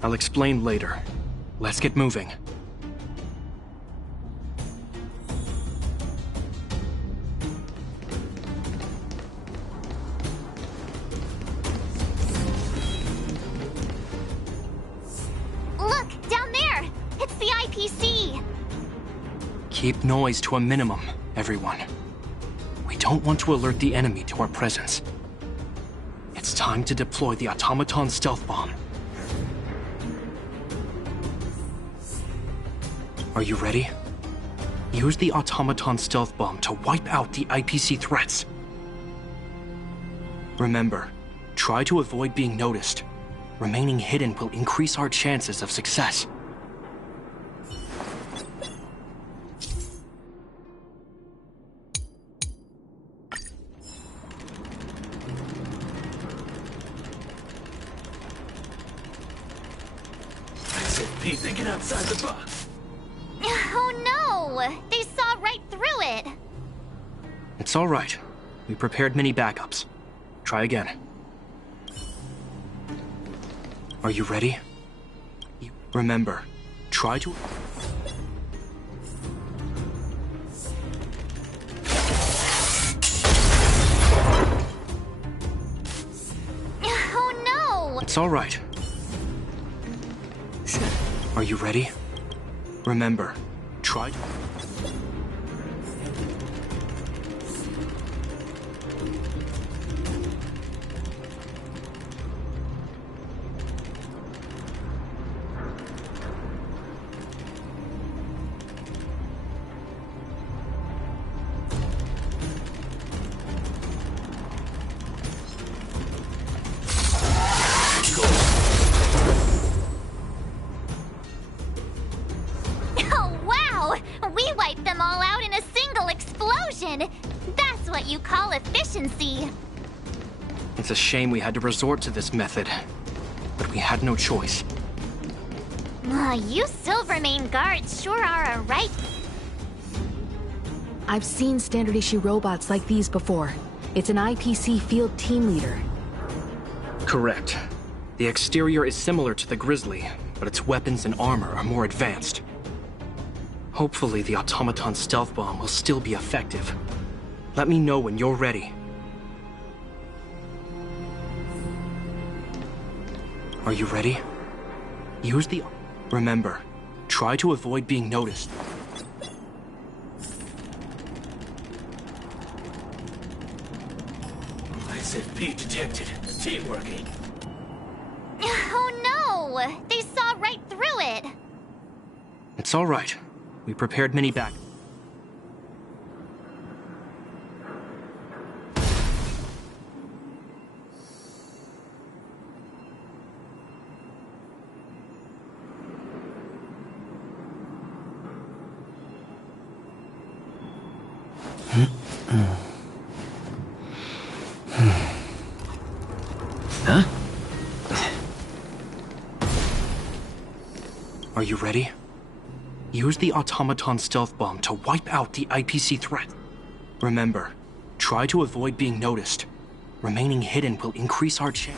I'll explain later. Let's get moving. Look, down there! It's the IPC! Keep noise to a minimum, everyone. We don't want to alert the enemy to our presence. It's time to deploy the automaton stealth bomb. Are you ready? Use the automaton stealth bomb to wipe out the IPC threats. Remember, try to avoid being noticed. Remaining hidden will increase our chances of success. That's it, Pete, thinking outside the box. Oh no! They saw right through it! It's all right. We prepared many backups. Try again. Are you ready? Remember, try to... Oh no! It's all right. Are you ready? Remember, try to... Oh wow! We wiped them all out in a single explosion! That's what you call efficiency! It's a shame we had to resort to this method, but we had no choice. You Silvermane guards sure are a right. I've seen standard issue robots like these before. It's an IPC field team leader. Correct. The exterior is similar to the Grizzly, but its weapons and armor are more advanced. Hopefully the automaton stealth bomb will still be effective. Let me know when you're ready. Are you ready? Use the... Remember, try to avoid being noticed. SFP detected. Teamworking. Oh no! They saw right through it! It's all right. We prepared mini back. Huh? Are you ready? Use the automaton stealth bomb to wipe out the IPC threat. Remember, try to avoid being noticed. Remaining hidden will increase our chance.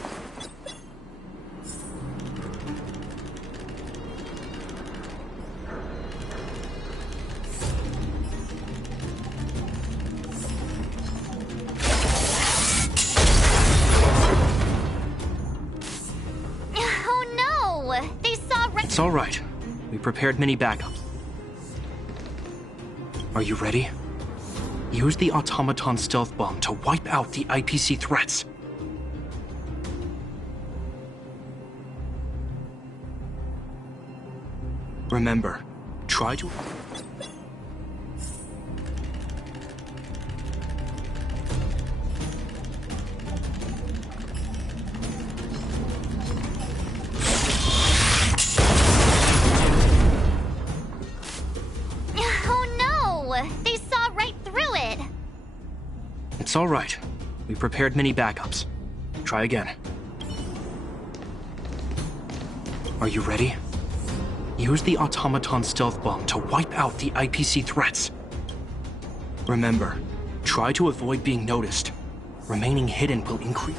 Oh no! They saw right... It's all right. We prepared many backups. Are you ready? Use the automaton stealth bomb to wipe out the IPC threats. Remember, try to... It's all right. We prepared many backups. Try again. Are you ready? Use the automaton stealth bomb to wipe out the IPC threats. Remember, try to avoid being noticed. Remaining hidden will increase...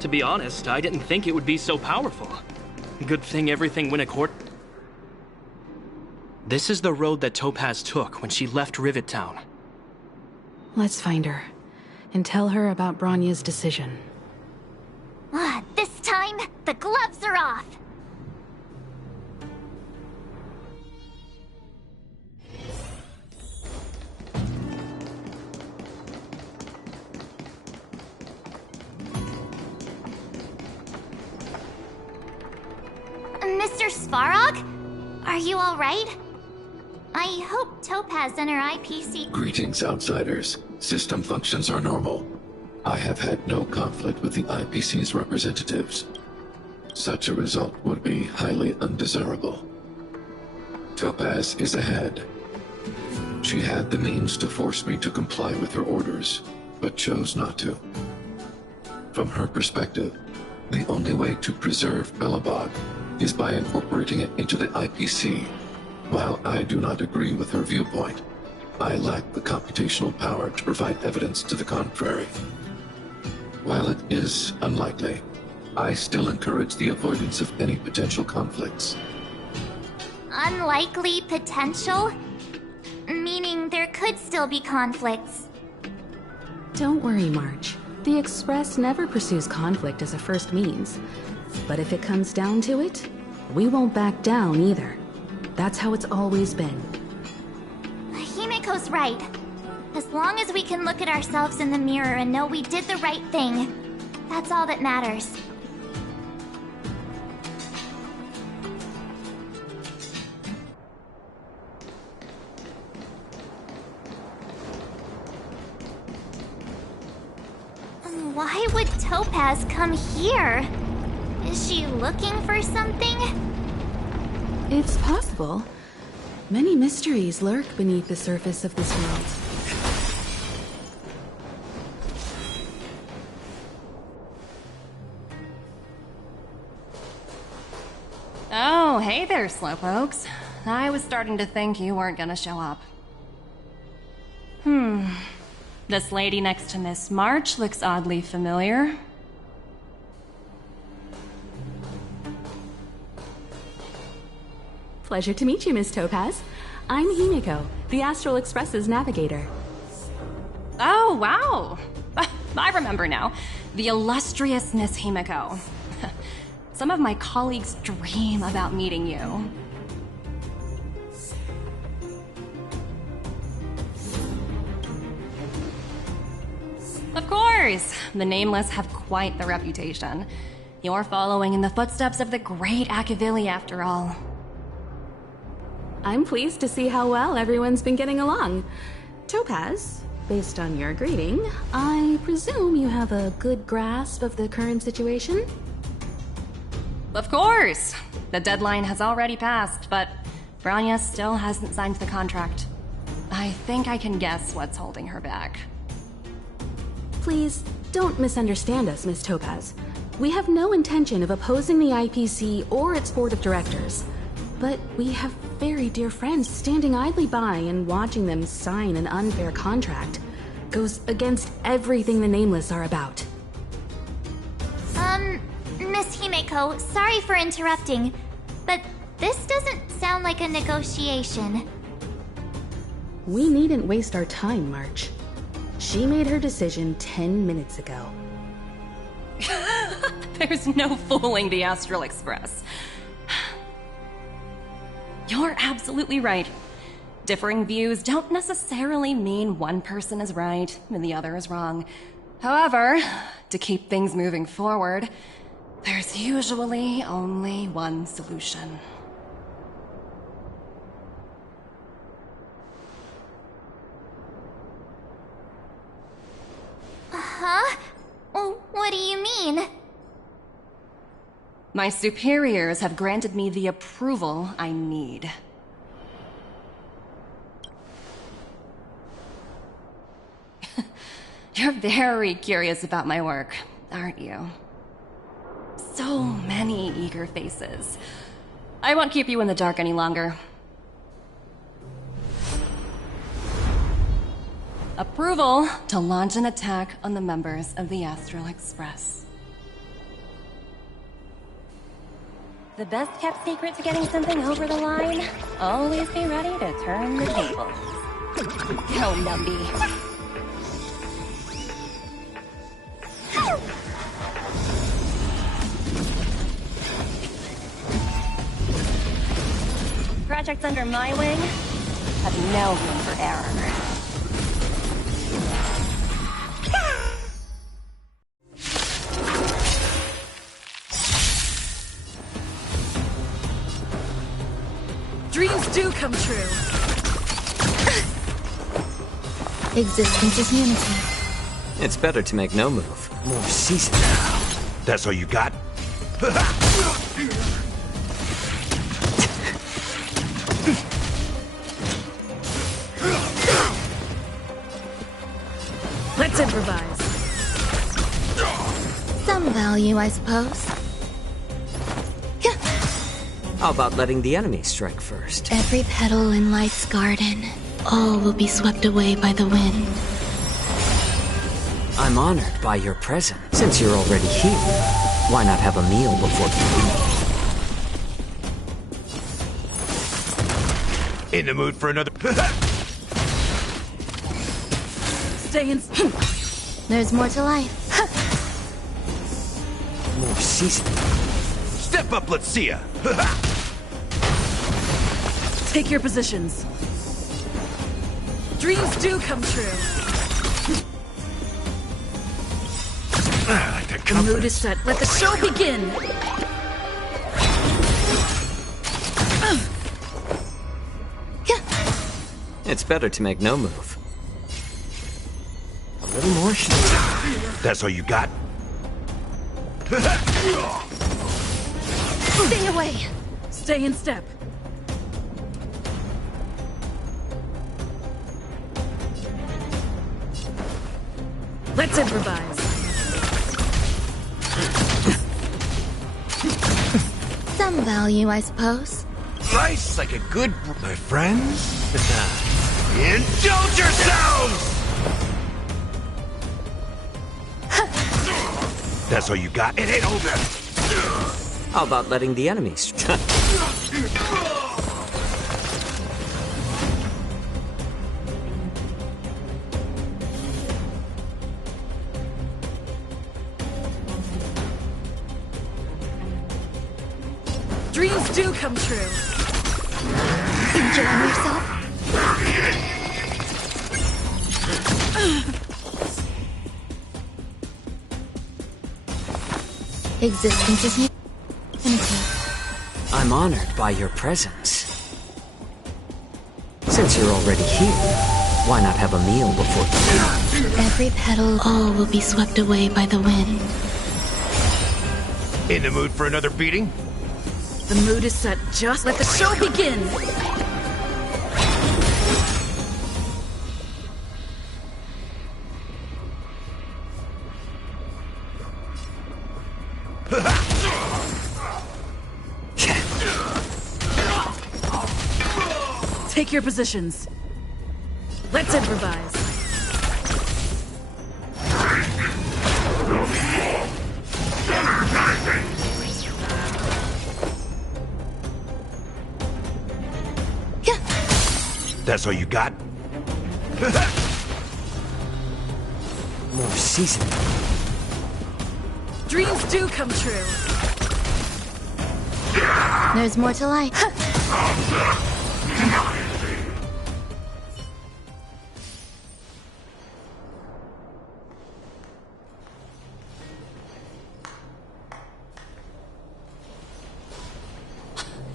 To be honest, I didn't think it would be so powerful. Good thing everything went according. This is the road that Topaz took when she left Rivet Town. Let's find her, and tell her about Bronya's decision. This time, the gloves are off! Mr. Svarog? Are you alright? I hope Topaz and her IPC... Greetings, outsiders. System functions are normal. I have had no conflict with the IPC's representatives. Such a result would be highly undesirable. Topaz is ahead. She had the means to force me to comply with her orders, but chose not to. From her perspective, the only way to preserve Belobog is by incorporating it into the IPC. While I do not agree with her viewpoint, I lack the computational power to provide evidence to the contrary. While it is unlikely, I still encourage the avoidance of any potential conflicts. Unlikely potential? Meaning there could still be conflicts. Don't worry, March. The Express never pursues conflict as a first means. But if it comes down to it, we won't back down either. That's how it's always been. Himiko's right. As long as we can look at ourselves in the mirror and know we did the right thing, that's all that matters. Why would Topaz come here? Is she looking for something? It's possible. Many mysteries lurk beneath the surface of this world. Oh, hey there, slowpokes. I was starting to think you weren't gonna show up. This lady next to Miss March looks oddly familiar. Pleasure to meet you, Miss Topaz. I'm Himiko, the Astral Express's navigator. Oh, wow! I remember now. The illustrious Miss Himiko. Some of my colleagues dream about meeting you. Of course! The Nameless have quite the reputation. You're following in the footsteps of the great Akavili, after all. I'm pleased to see how well everyone's been getting along. Topaz, based on your greeting, I presume you have a good grasp of the current situation? Of course! The deadline has already passed, but Bronya still hasn't signed the contract. I think I can guess what's holding her back. Please, don't misunderstand us, Miss Topaz. We have no intention of opposing the IPC or its board of directors. But we have very dear friends standing idly by and watching them sign an unfair contract. Goes against everything the Nameless are about. Miss Himeko, sorry for interrupting, but this doesn't sound like a negotiation. We needn't waste our time, March. She made her decision 10 minutes ago. There's no fooling the Astral Express. You're absolutely right. Differing views don't necessarily mean one person is right and the other is wrong. However, to keep things moving forward, there's usually only one solution. Huh? What do you mean? My superiors have granted me the approval I need. You're very curious about my work, aren't you? So many eager faces. I won't keep you in the dark any longer. Approval to launch an attack on the members of the Astral Express. The best kept secret to getting something over the line? Always be ready to turn the tables. Go, Numby. Projects under my wing have no room for error. Dreams do come true. Existence is unity. It's better to make no move. More seasoned now. That's all you got? Let's improvise. Some value, I suppose. How about letting the enemy strike first? Every petal in life's garden, all will be swept away by the wind. I'm honored by your presence. Since you're already here, why not have a meal before you leave? In the mood for another... Stay in... There's more to life. More seasoned. Step up, let's see ya! Take your positions. Dreams do come true. I like that The mood is set. Let the show begin. It's better to make no move. A little more should... That's all you got? Stay away! Stay in step. Let's improvise. Some value, I suppose. Nice, like a good... My friends? Indulge yourselves! That's all you got? It ain't over! How about letting the enemies? Dreams do come true. Enjoying yourself? Existence is infinity. I'm honored by your presence. Since you're already here, why not have a meal before you? Every petal, all will be swept away by the wind. In the mood for another beating? The mood is set. Just let the show begin. Take your positions. Let's improvise. That's all you got? More seasoning. Dreams do come true. There's more to life.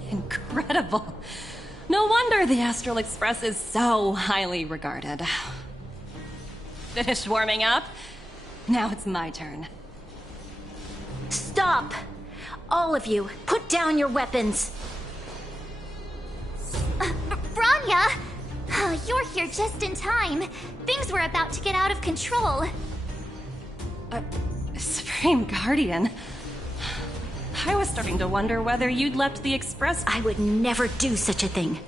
Incredible. No wonder the Astral Express is so highly regarded. Finished warming up? Now it's my turn. Stop! All of you, put down your weapons. Branya! You're here just in time. Things were about to get out of control. Supreme Guardian. I was starting to wonder whether you'd left the Express. I would never do such a thing.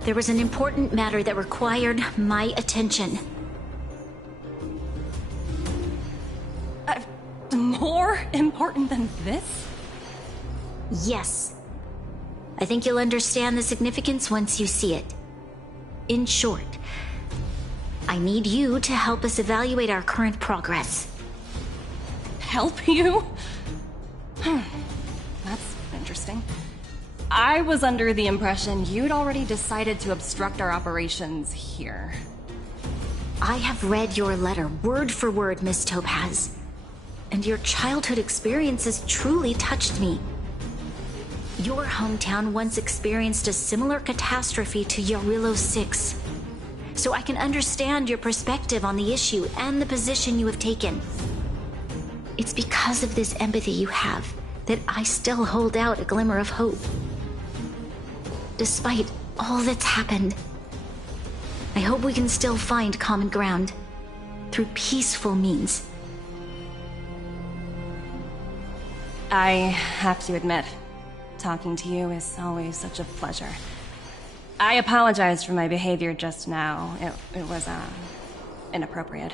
There was an important matter that required my attention. More important than this? Yes. I think you'll understand the significance once you see it. In short, I need you to help us evaluate our current progress. Help you? That's interesting. I was under the impression you'd already decided to obstruct our operations here. I have read your letter word for word, Miss Topaz. And your childhood experiences truly touched me. Your hometown once experienced a similar catastrophe to Yarillo 6. So I can understand your perspective on the issue and the position you have taken. It's because of this empathy you have that I still hold out a glimmer of hope. Despite all that's happened, I hope we can still find common ground through peaceful means. I have to admit, talking to you is always such a pleasure. I apologize for my behavior just now. It was, inappropriate.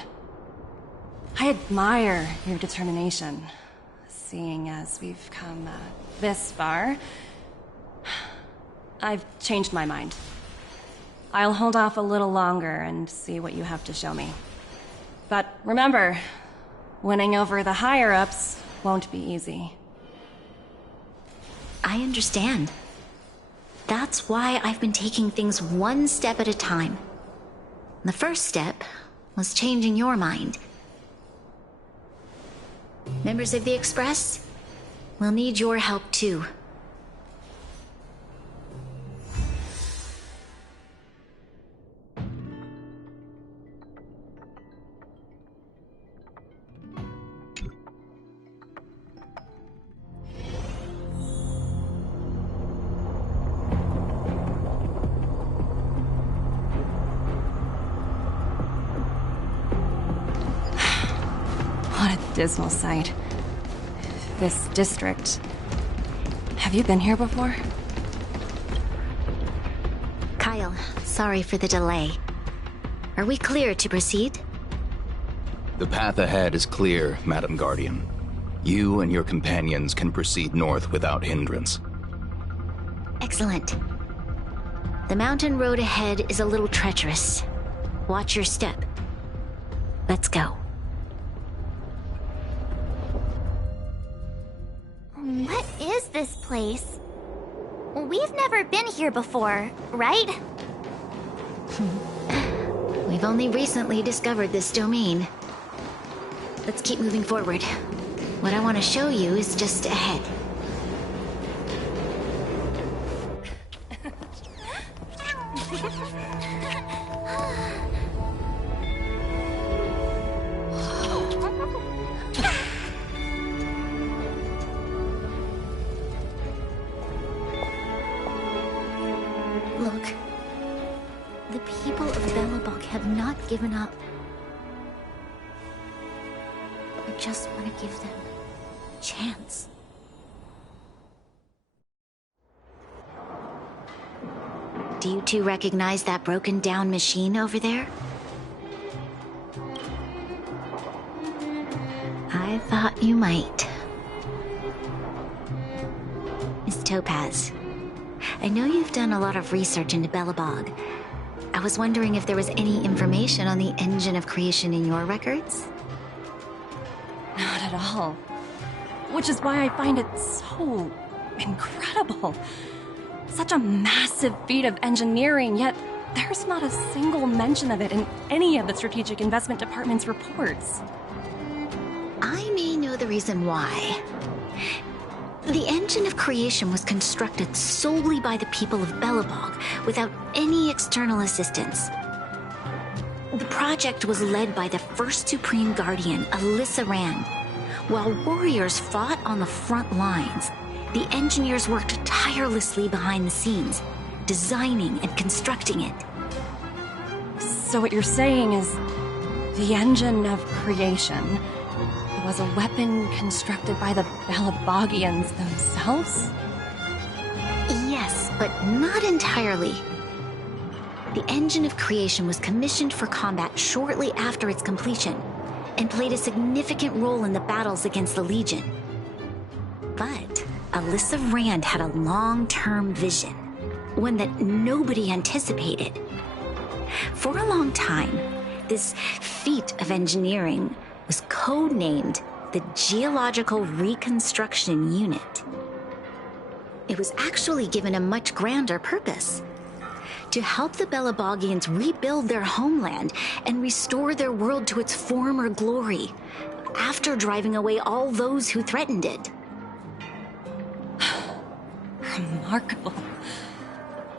I admire your determination, seeing as we've come, this far. I've changed my mind. I'll hold off a little longer and see what you have to show me. But remember, winning over the higher-ups won't be easy. I understand. That's why I've been taking things one step at a time. The first step was changing your mind. Members of the Express, we'll need your help too. What a dismal sight. This district. Have you been here before? Kyle, sorry for the delay. Are we clear to proceed? The path ahead is clear, Madam Guardian. You and your companions can proceed north without hindrance. Excellent. The mountain road ahead is a little treacherous. Watch your step. Let's go. What is this place? We've never been here before, right? We've only recently discovered this domain. Let's keep moving forward. What I want to show you is just ahead. Look. The people of Belobog have not given up. I just want to give them a chance. Do you two recognize that broken down machine over there? I thought you might. Miss Topaz, I know you've done a lot of research into Belobog. I was wondering if there was any information on the engine of creation in your records? Not at all. Which is why I find it so incredible. Such a massive feat of engineering, yet there's not a single mention of it in any of the Strategic Investment Department's reports. I may know the reason why. The engine of creation was constructed solely by the people of Belobog, without any external assistance. The project was led by the first Supreme Guardian, Alyssa Rand. While warriors fought on the front lines, the engineers worked tirelessly behind the scenes, designing and constructing it. So what you're saying is, the engine of creation was a weapon constructed by the Belabogians themselves? Yes, but not entirely. The engine of creation was commissioned for combat shortly after its completion, and played a significant role in the battles against the Legion. But Alyssa Rand had a long-term vision, one that nobody anticipated. For a long time, this feat of engineering was codenamed the Geological Reconstruction Unit. It was actually given a much grander purpose: to help the Belabogians rebuild their homeland and restore their world to its former glory, after driving away all those who threatened it. Remarkable.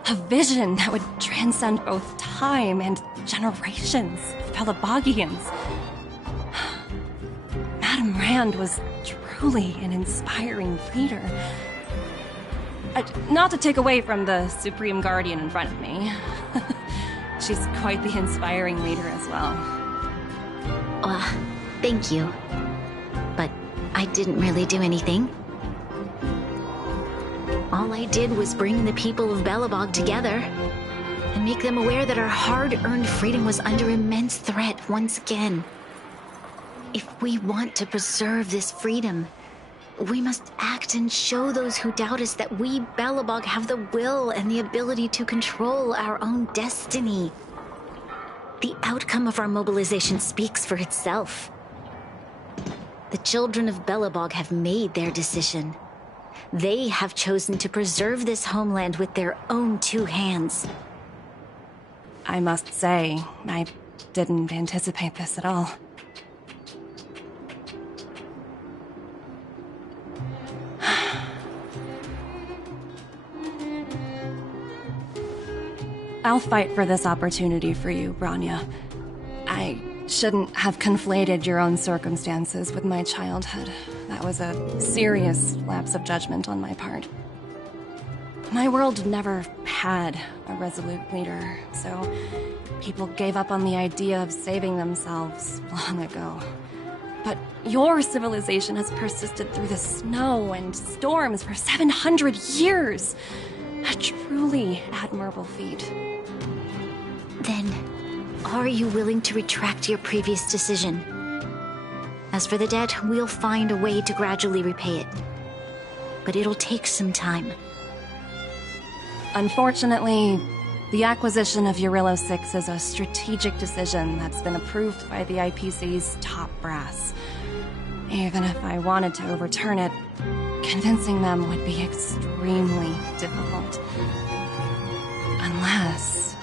A vision that would transcend both time and generations of Belabogians. Madame Rand was truly an inspiring leader. Not to take away from the Supreme Guardian in front of me. She's quite the inspiring leader as well. Thank you. But I didn't really do anything. All I did was bring the people of Belobog together and make them aware that our hard-earned freedom was under immense threat once again. If we want to preserve this freedom, we must act and show those who doubt us that we, Belobog, have the will and the ability to control our own destiny. The outcome of our mobilization speaks for itself. The children of Belobog have made their decision. They have chosen to preserve this homeland with their own two hands. I must say, I didn't anticipate this at all. I'll fight for this opportunity for you, Branya. I shouldn't have conflated your own circumstances with my childhood. That was a serious lapse of judgment on my part. My world never had a resolute leader, so people gave up on the idea of saving themselves long ago. But Your civilization has persisted through the snow and storms for 700 years. A truly admirable feat. Then, are you willing to retract your previous decision? As for the debt, we'll find a way to gradually repay it. But it'll take some time. Unfortunately, the acquisition of Eurillo 6 is a strategic decision that's been approved by the IPC's top brass. Even if I wanted to overturn it, convincing them would be extremely difficult. Unless...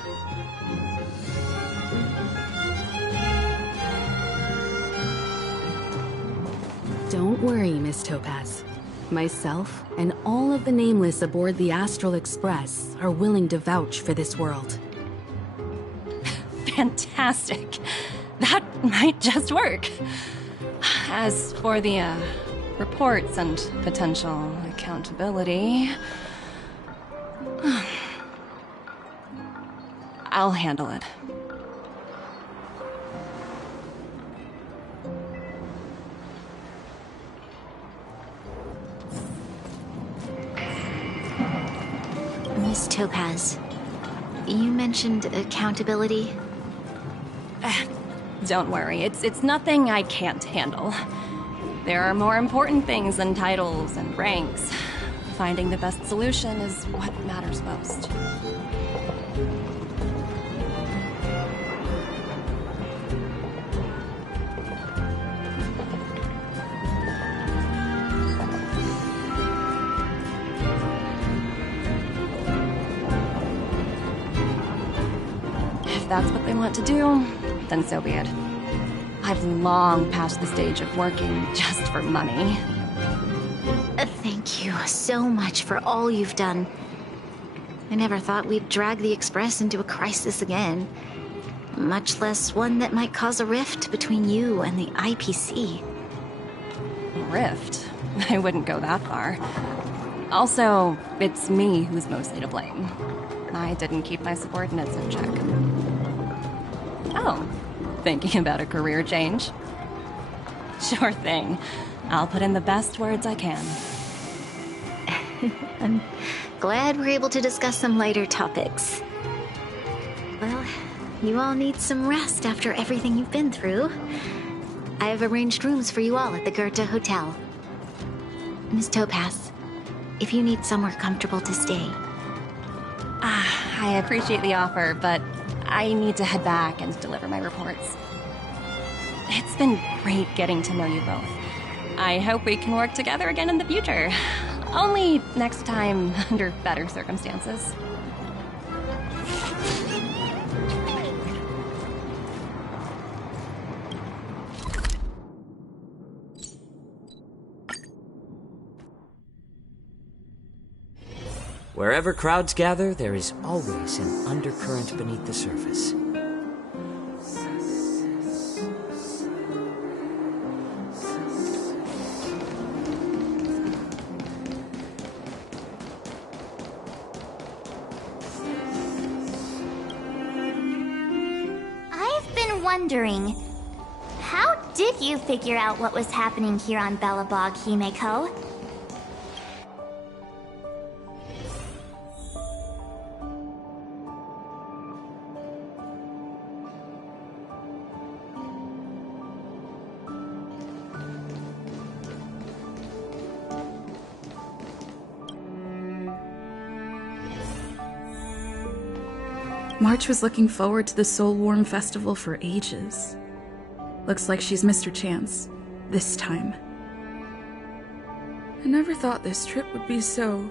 Don't worry, Miss Topaz. Myself and all of the Nameless aboard the Astral Express are willing to vouch for this world. Fantastic. That might just work. As for the, reports and potential accountability... I'll handle it. Miss Topaz, you mentioned accountability? Don't worry, it's nothing I can't handle. There are more important things than titles and ranks. Finding the best solution is what matters most. If that's what they want to do, then so be it. I've long passed the stage of working just for money. Thank you so much for all you've done. I never thought we'd drag the Express into a crisis again. Much less one that might cause a rift between you and the IPC. Rift? I wouldn't go that far. Also, it's me who's mostly to blame. I didn't keep my subordinates in check. Oh, thinking about a career change? Sure thing. I'll put in the best words I can. I'm glad we're able to discuss some lighter topics. Well, you all need some rest after everything you've been through. I have arranged rooms for you all at the Goethe Hotel. Miss Topaz, if you need somewhere comfortable to stay. I appreciate the offer, but I need to head back and deliver my reports. It's been great getting to know you both. I hope we can work together again in the future. Only next time under better circumstances. Wherever crowds gather, there is always an undercurrent beneath the surface. I've been wondering, how did you figure out what was happening here on Belobog, Himeko? March was looking forward to the Soulwarm Festival for ages. Looks like she's missed her chance. This time. I never thought this trip would be so...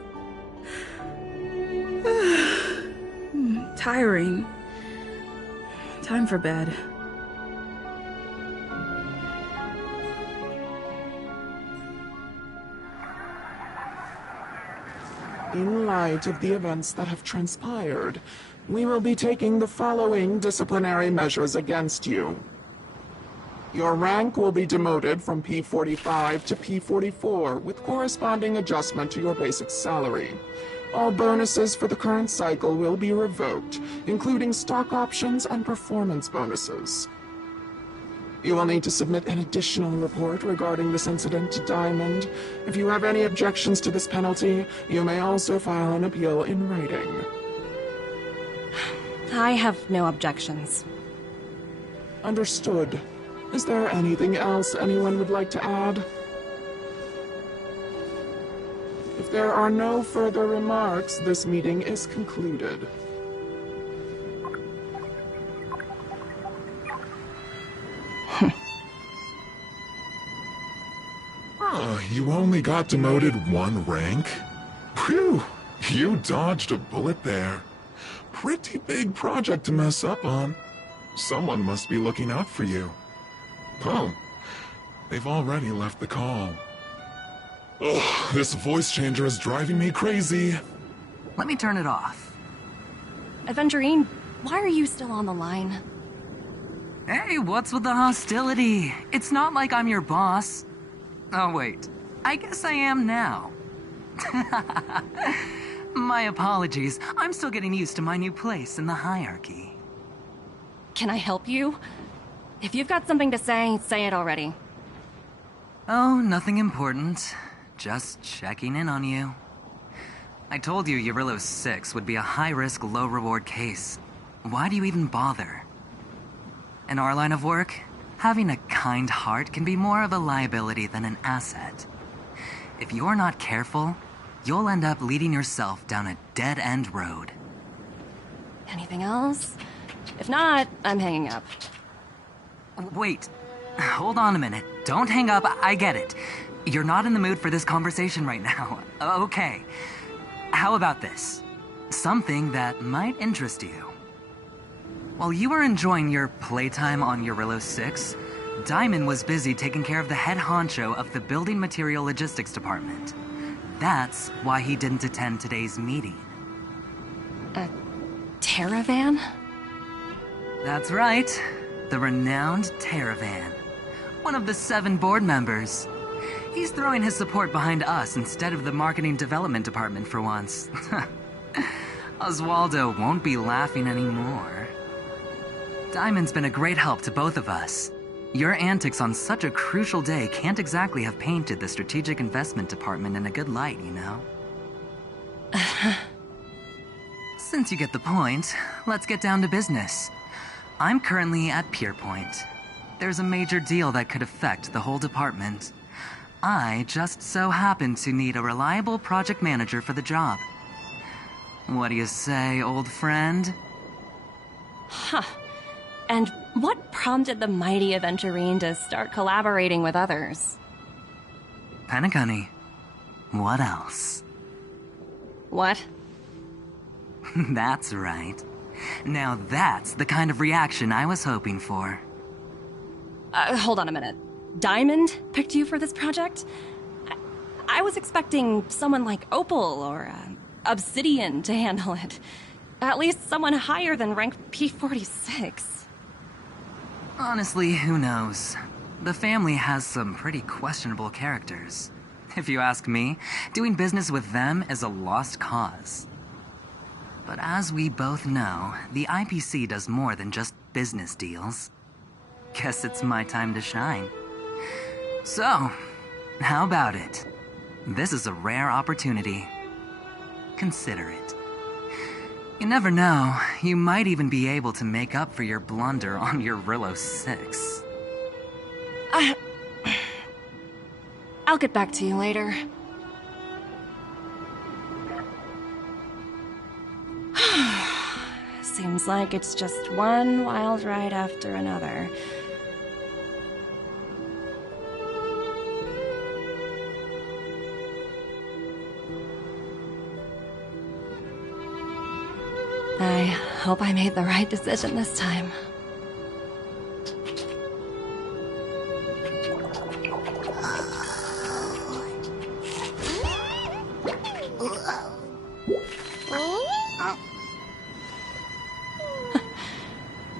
tiring. Time for bed. In light of the events that have transpired, we will be taking the following disciplinary measures against you. Your rank will be demoted from P45 to P44 with corresponding adjustment to your basic salary. All bonuses for the current cycle will be revoked, including stock options and performance bonuses. You will need to submit an additional report regarding this incident to Diamond. If you have any objections to this penalty, you may also file an appeal in writing. I have no objections. Understood. Is there anything else anyone would like to add? If there are no further remarks, this meeting is concluded. You only got demoted 1 rank? Phew, you dodged a bullet there. Pretty big project to mess up on. Someone must be looking out for you. Oh, they've already left the call. Ugh, this voice changer is driving me crazy. Let me turn it off. Aventurine, why are you still on the line? Hey, what's with the hostility? It's not like I'm your boss. Oh, wait. I guess I am now. My apologies. I'm still getting used to my new place in the hierarchy. Can I help you? If you've got something to say it already. Oh, nothing important. Just checking in on you. I told you Eurillo 6 would be a high-risk, low-reward case. Why do you even bother? In our line of work, having a kind heart can be more of a liability than an asset. If you're not careful, you'll end up leading yourself down a dead-end road. Anything else? If not, I'm hanging up. Wait. Hold on a minute. Don't hang up. I get it. You're not in the mood for this conversation right now. Okay. How about this? Something that might interest you. While you were enjoying your playtime on Eurillo 6, Diamond was busy taking care of the head honcho of the Building Material Logistics Department. That's why he didn't attend today's meeting. A Terravan? That's right. The renowned Terravan. One of the 7 board members. He's throwing his support behind us instead of the Marketing Development Department for once. Oswaldo won't be laughing anymore. Diamond's been a great help to both of us. Your antics on such a crucial day can't exactly have painted the Strategic Investment Department in a good light, you know? Since you get the point, let's get down to business. I'm currently at Pierpoint. There's a major deal that could affect the whole department. I just so happen to need a reliable project manager for the job. What do you say, old friend? Huh. And what prompted the mighty Aventurine to start collaborating with others? Penacony. What else? What? That's right. Now that's the kind of reaction I was hoping for. Hold on a minute. Diamond picked you for this project? I was expecting someone like Opal or Obsidian to handle it. At least someone higher than rank P46. Honestly, who knows? The family has some pretty questionable characters. If you ask me, doing business with them is a lost cause. But as we both know, the IPC does more than just business deals. Guess it's my time to shine. So, how about it? This is a rare opportunity. Consider it. You never know, you might even be able to make up for your blunder on Eurillo 6. I'll get back to you later. Seems like it's just one wild ride after another. I hope I made the right decision this time.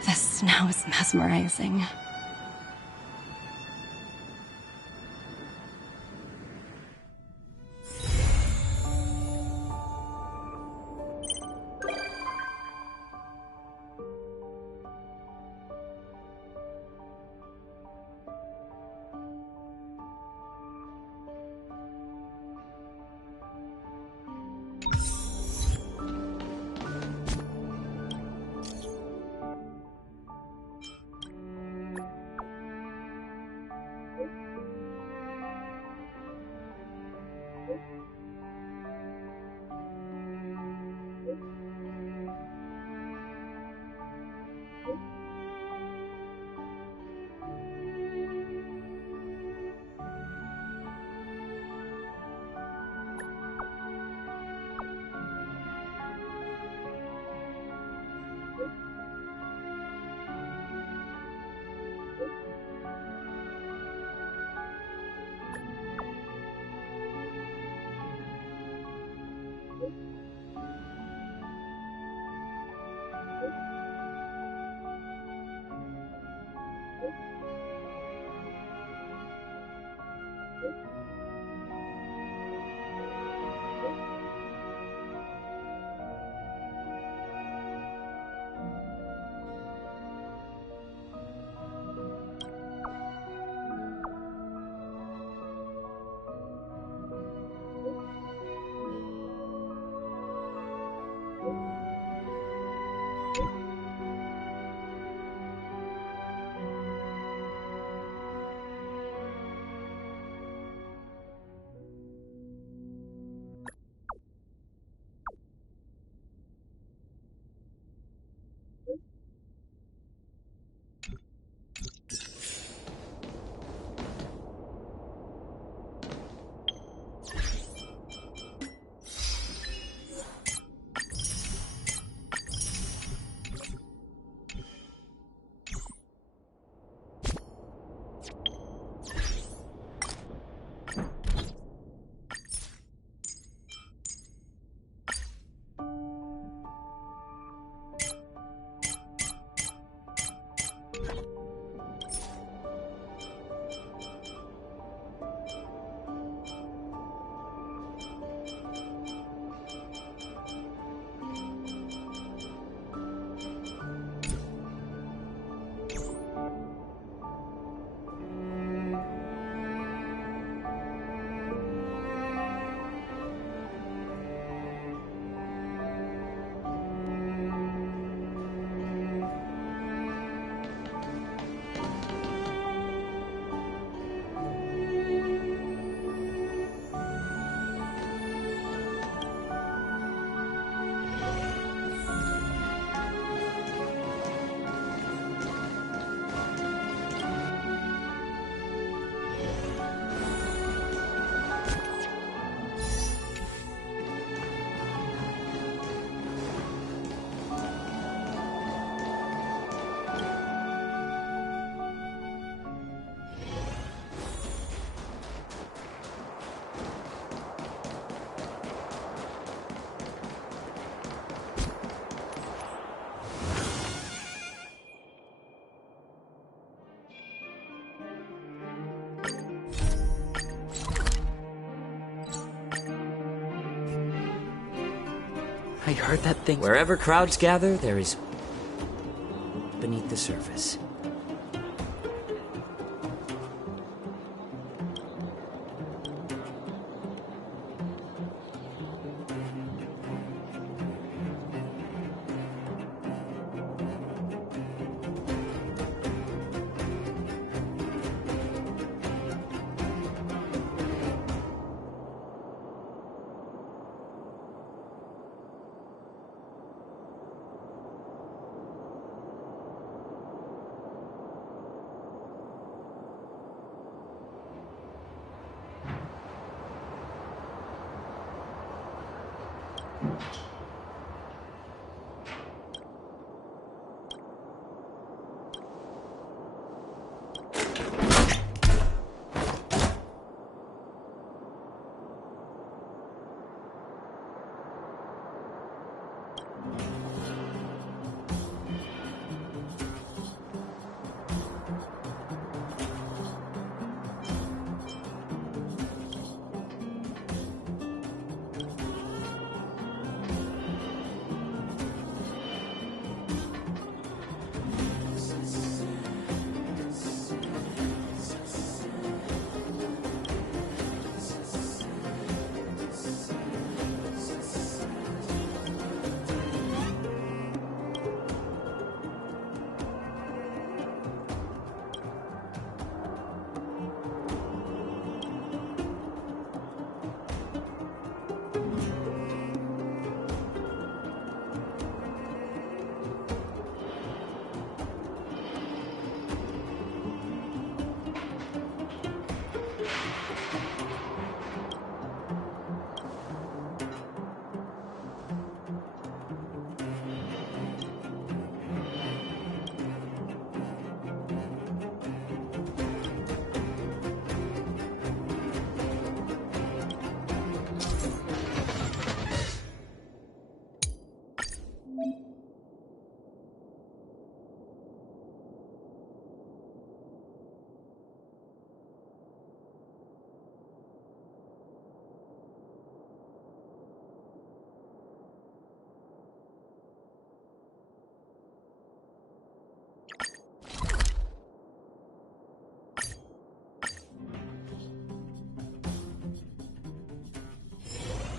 The snow is mesmerizing. I heard that thing. Wherever crowds gather, there is beneath the surface.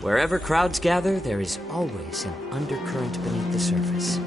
Wherever crowds gather, there is always an undercurrent beneath the surface.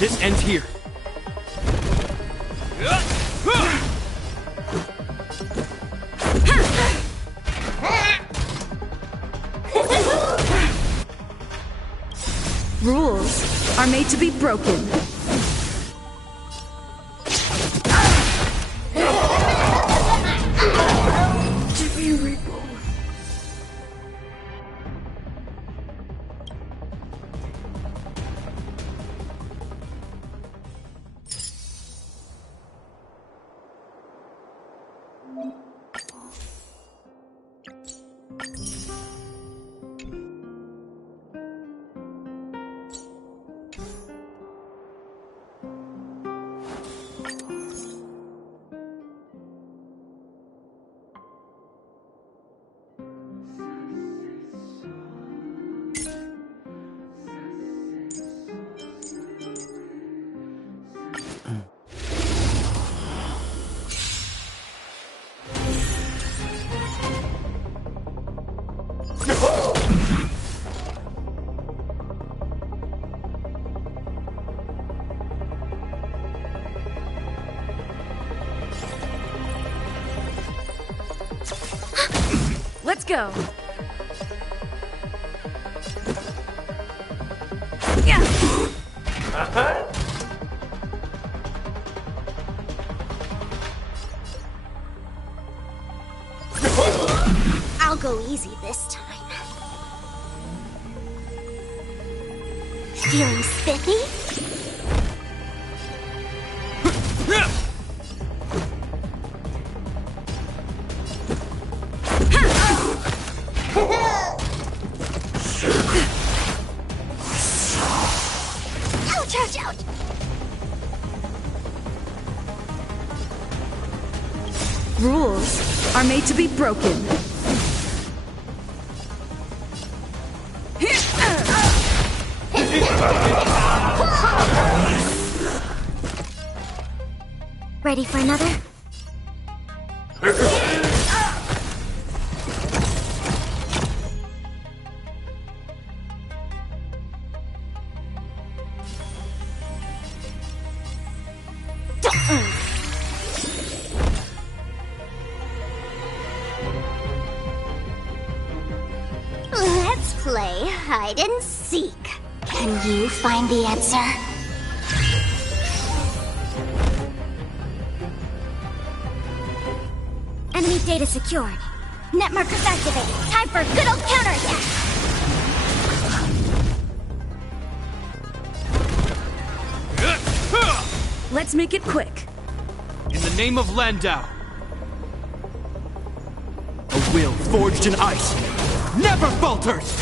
This ends here. Rules are made to be broken. Let's go. I'll go easy this time. Feeling spiffy? Ouch, ouch, ouch! Rules are made to be broken. Ready for another? Let's play hide and seek. Can you find the answer? Enemy data secured. Net markers activated. Time for a good old counterattack. Let's make it quick. In the name of Landau. A will forged in ice never falters!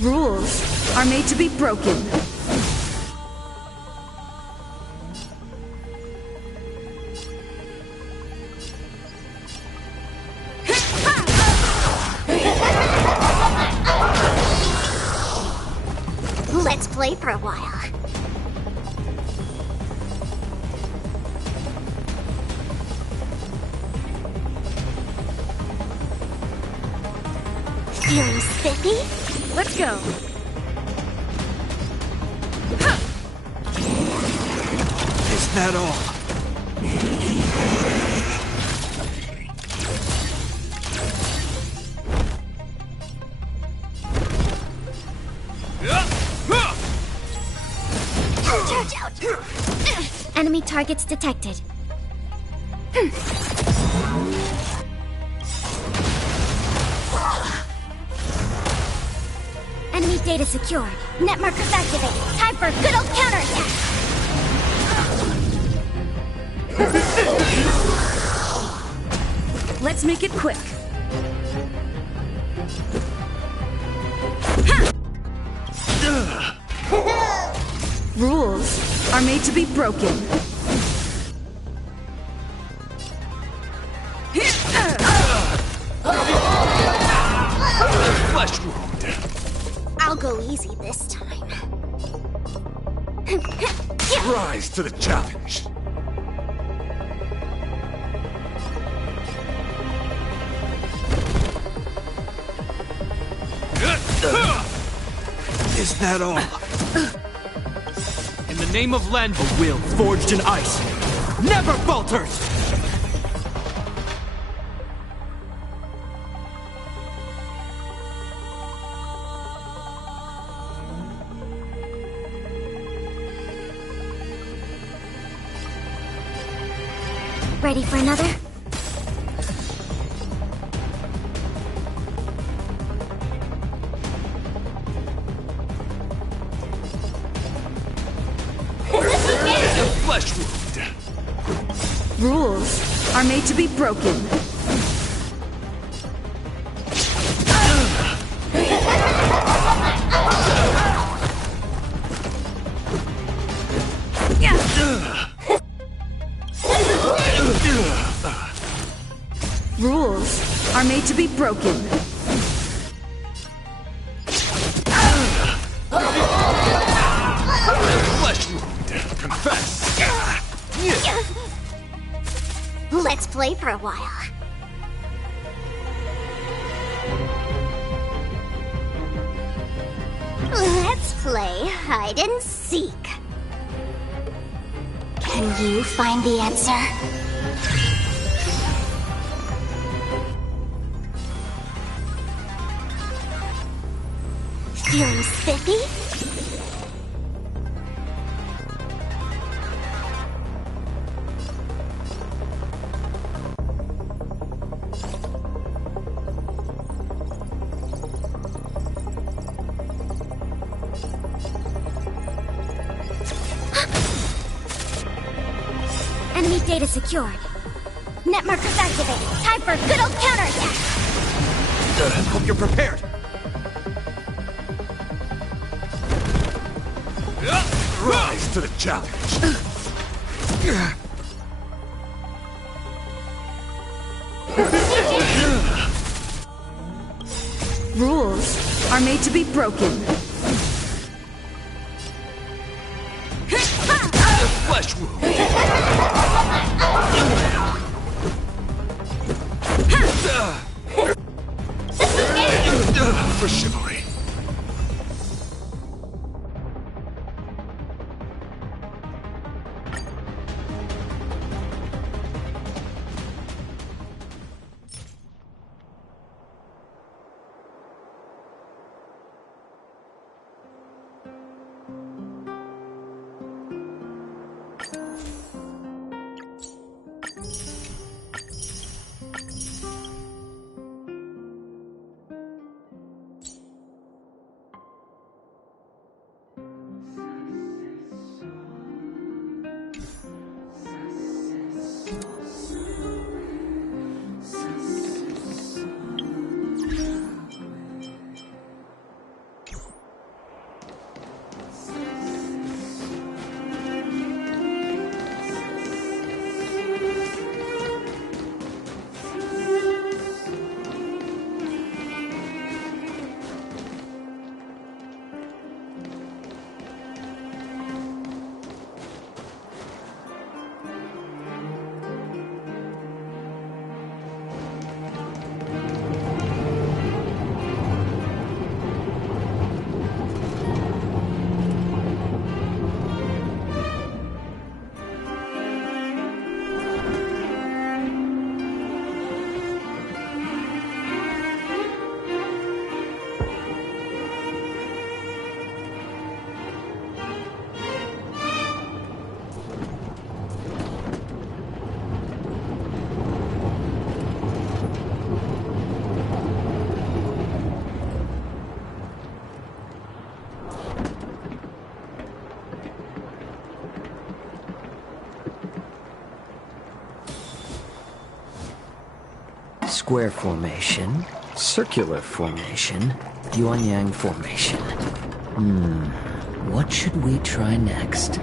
Rules are made to be broken. Let's play for a while. Feeling spiffy? Let's go. Is that all? Enemy targets detected. Enemy data secured. Net markers activated. Time for a good old counterattack. Let's make it quick. Rules are made to be broken. Flesh wound. I'll go easy this time. Rise to the challenge. Is that all? In the name of Len, a will forged in ice never falters! Ready for another? Flesh wound. Rules are made to be broken. Rules are made to be broken. Flesh wound. Confess. Let's play for a while. Let's play hide and seek. Can you find the answer? Feeling spiffy? Enemy data secured. Net markers activated. Time for a good old counterattack. Hope you're prepared. Rise to the challenge. Rules are made to be broken. Flesh wound. For chivalry. Square formation, circular formation, yuan-yang formation. What should we try next?